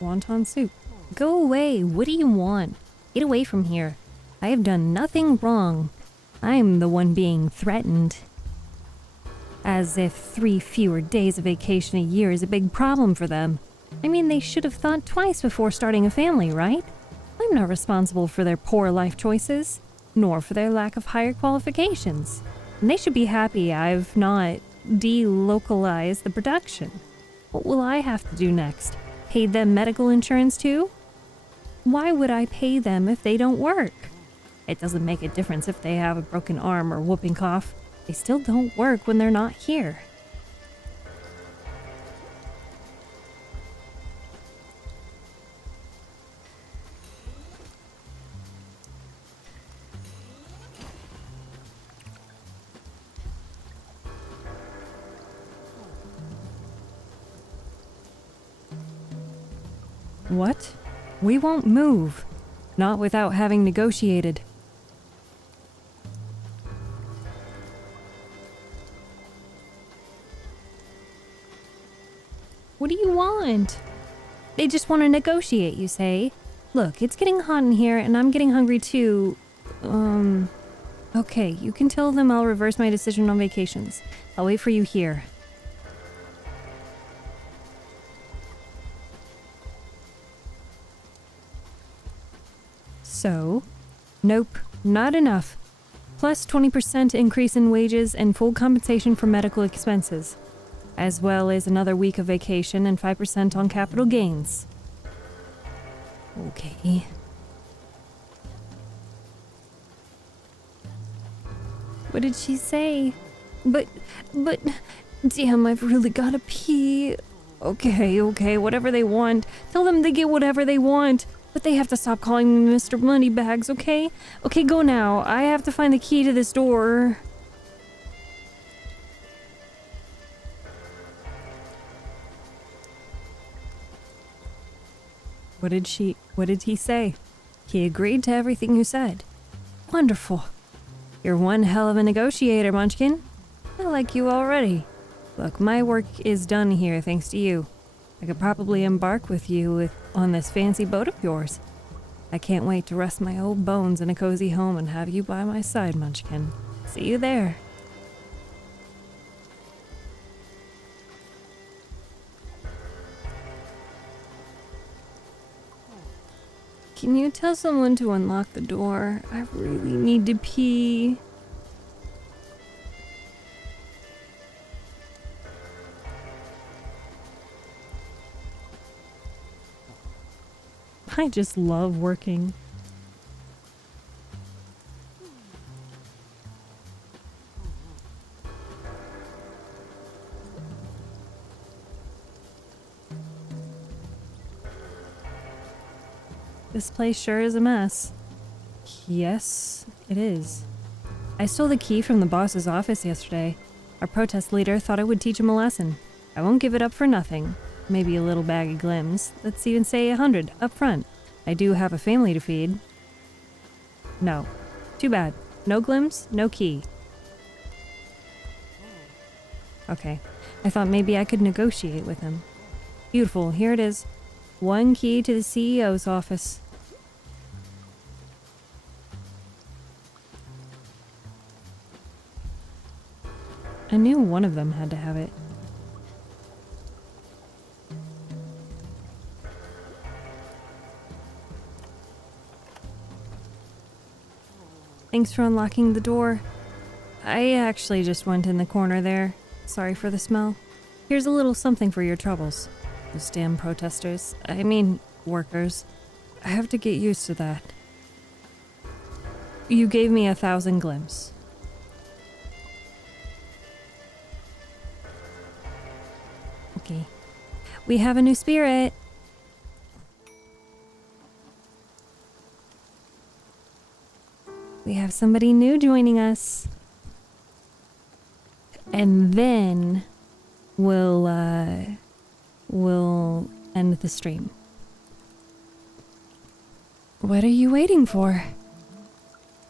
Wonton soup. Go away. What do you want? Get away from here. I have done nothing wrong. I'm the one being threatened. As if 3 fewer days of vacation a year is a big problem for them. I mean, they should have thought twice before starting a family, right? I'm not responsible for their poor life choices, nor for their lack of higher qualifications. And they should be happy I've not delocalized the production. What will I have to do next? Pay them medical insurance too? Why would I pay them if they don't work? It doesn't make a difference if they have a broken arm or whooping cough. They still don't work when they're not here. What? We won't move. Not without having negotiated. What do you want? They just want to negotiate, you say? Look, it's getting hot in here and I'm getting hungry too. Okay, you can tell them I'll reverse my decision on vacations. I'll wait for you here. So, nope, not enough. Plus 20% increase in wages and full compensation for medical expenses, as well as another week of vacation and 5% on capital gains. Okay. What did she say? But, damn, I've really gotta pee. Okay, whatever they want. Tell them they get whatever they want. But they have to stop calling me Mr. Moneybags, okay? Okay, go now. I have to find the key to this door. What did he say? He agreed to everything you said. Wonderful. You're one hell of a negotiator, Munchkin. I like you already. Look, my work is done here thanks to you. I could probably embark with you on this fancy boat of yours. I can't wait to rest my old bones in a cozy home and have you by my side, Munchkin. See you there. Can you tell someone to unlock the door? I really need to pee. I just love working. This place sure is a mess. Yes, it is. I stole the key from the boss's office yesterday. Our protest leader thought I would teach him a lesson. I won't give it up for nothing. Maybe a little bag of glims. Let's even say 100 up front. I do have a family to feed. No. Too bad. No glims, no key. Okay. I thought maybe I could negotiate with him. Beautiful. Here it is. 1 key to the CEO's office. I knew one of them had to have it. Thanks for unlocking the door. I actually just went in the corner there. Sorry for the smell. Here's a little something for your troubles. Those damn protesters. I mean, workers. I have to get used to that. You gave me 1,000 glims. Okay. We have a new spirit. We have somebody new joining us. And then we'll end the stream. What are you waiting for?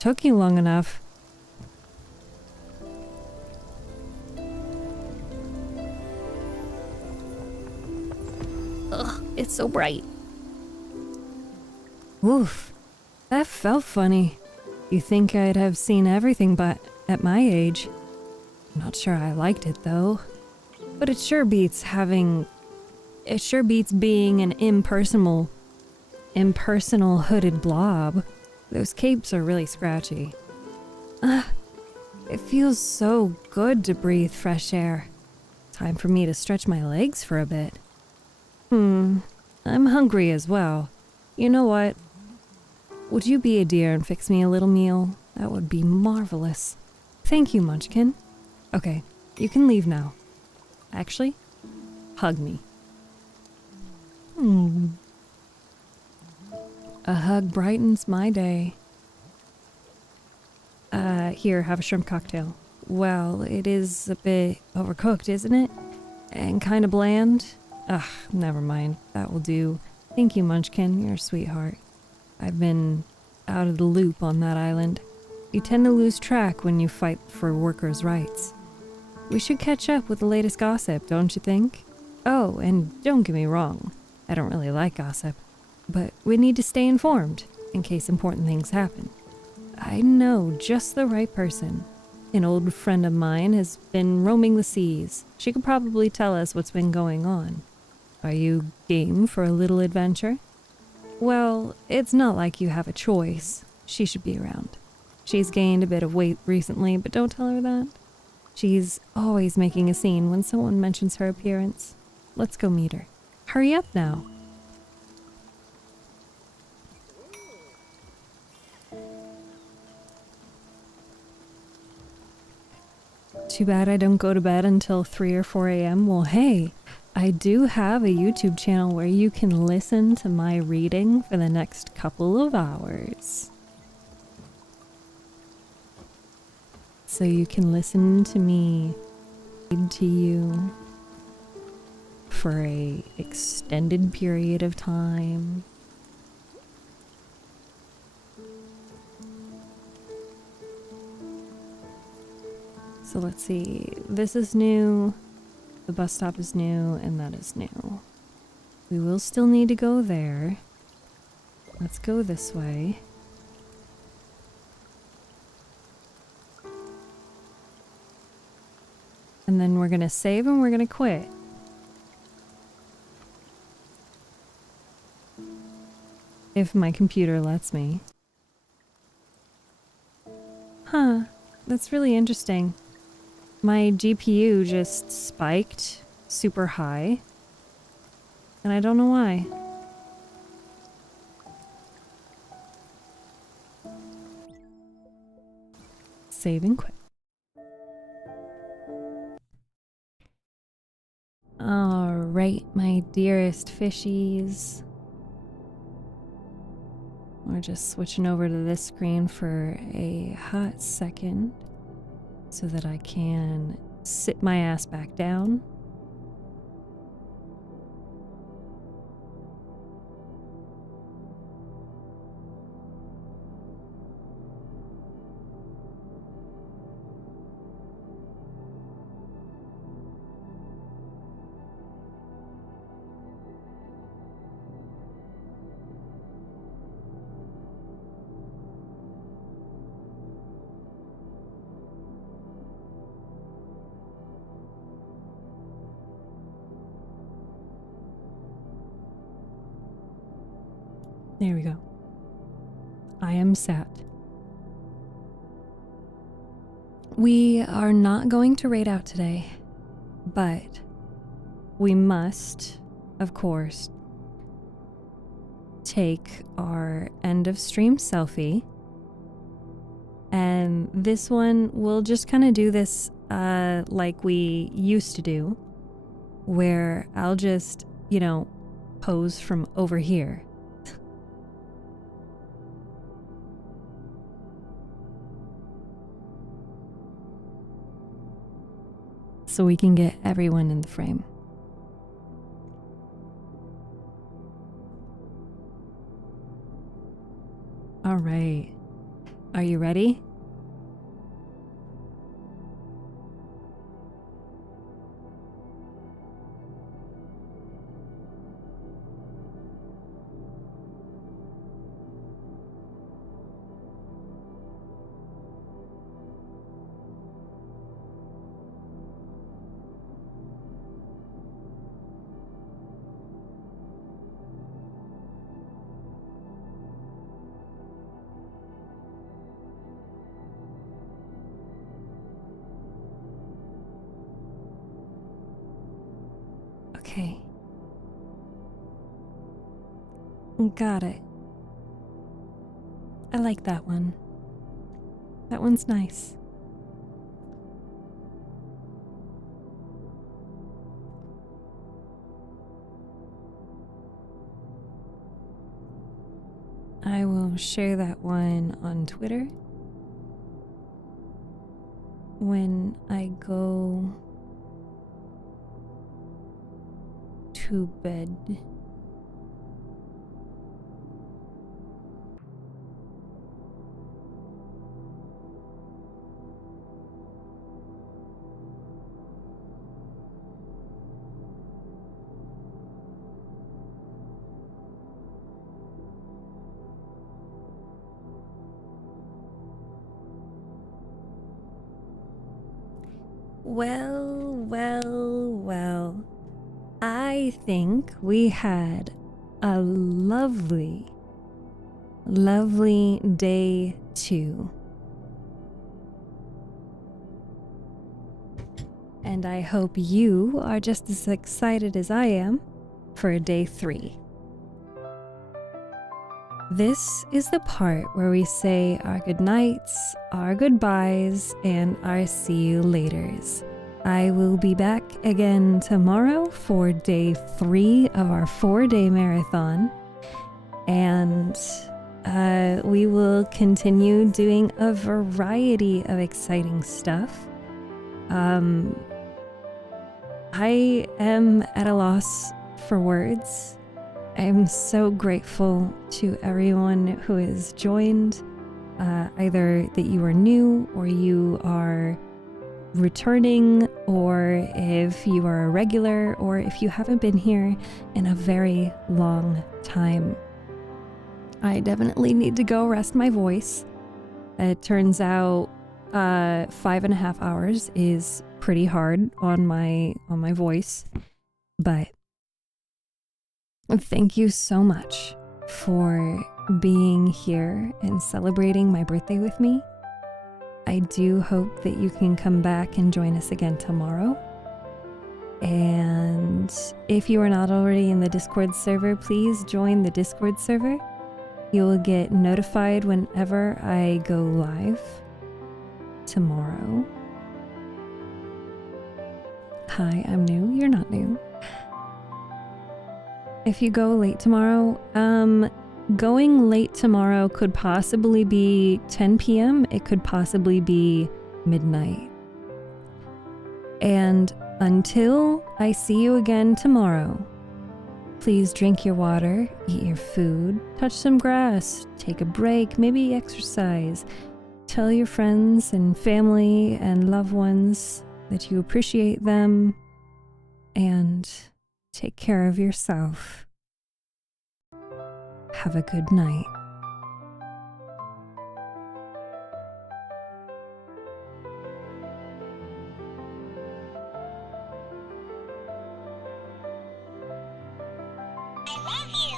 Took you long enough. Ugh, it's so bright. Oof, that felt funny. You think I'd have seen everything but at my age. Not sure I liked it though. But it sure beats being an impersonal hooded blob. Those capes are really scratchy. It feels so good to breathe fresh air. Time for me to stretch my legs for a bit. I'm hungry as well. You know what? Would you be a dear and fix me a little meal? That would be marvelous. Thank you, Munchkin. Okay, you can leave now. Actually, hug me. A hug brightens my day. Here, have a shrimp cocktail. Well, it is a bit overcooked, isn't it? And kind of bland? Ugh, never mind. That will do. Thank you, Munchkin. You're a sweetheart. I've been out of the loop on that island. You tend to lose track when you fight for workers' rights. We should catch up with the latest gossip, don't you think? Oh, and don't get me wrong. I don't really like gossip. But we need to stay informed, in case important things happen. I know just the right person. An old friend of mine has been roaming the seas. She could probably tell us what's been going on. Are you game for a little adventure? Well, it's not like you have a choice. She should be around. She's gained a bit of weight recently, but don't tell her that. She's always making a scene when someone mentions her appearance. Let's go meet her. Hurry up now. Too bad I don't go to bed until 3 or 4 a.m. Well, hey, I do have a YouTube channel where you can listen to my reading for the next couple of hours. So you can listen to me read to you for a extended period of time. So let's see, this is new, the bus stop is new, and that is new. We will still need to go there. Let's go this way. And then we're gonna save and we're gonna quit. If my computer lets me. Huh, that's really interesting. My GPU just spiked super high, and I don't know why. Save and quit. Alright, my dearest fishies. We're just switching over to this screen for a hot second, so that I can sit my ass back down. There we go. I am sat. We are not going to raid out today, but we must, of course, take our end of stream selfie. And this one, we'll just kind of do this like we used to do, where I'll just, you know, pose from over here. So we can get everyone in the frame. All right. Are you ready? Okay. Got it. I like that one. That one's nice. I will share that one on Twitter when I go to bed. Well. I think we had a lovely day 2. And I hope you are just as excited as I am for day 3. This is the part where we say our goodnights, our goodbyes, and our see you laters. I will be back again tomorrow for day 3 of our 4-day marathon. And we will continue doing a variety of exciting stuff. I am at a loss for words. I am so grateful to everyone who has joined, either that you are new or you are returning, or if you are a regular, or if you haven't been here in a very long time. I definitely need to go rest my voice. It turns out 5.5 hours is pretty hard on my voice, but thank you so much for being here and celebrating my birthday with me. I do hope that you can come back and join us again tomorrow. And if you are not already in the Discord server, please join the Discord server. You will get notified whenever I go live tomorrow. Hi, I'm new. You're not new. If you go late tomorrow, going late tomorrow could possibly be 10 p.m. It could possibly be midnight. And until I see you again tomorrow, please drink your water, eat your food, touch some grass, take a break, maybe exercise. Tell your friends and family and loved ones that you appreciate them, and take care of yourself. Have a good night. I love you.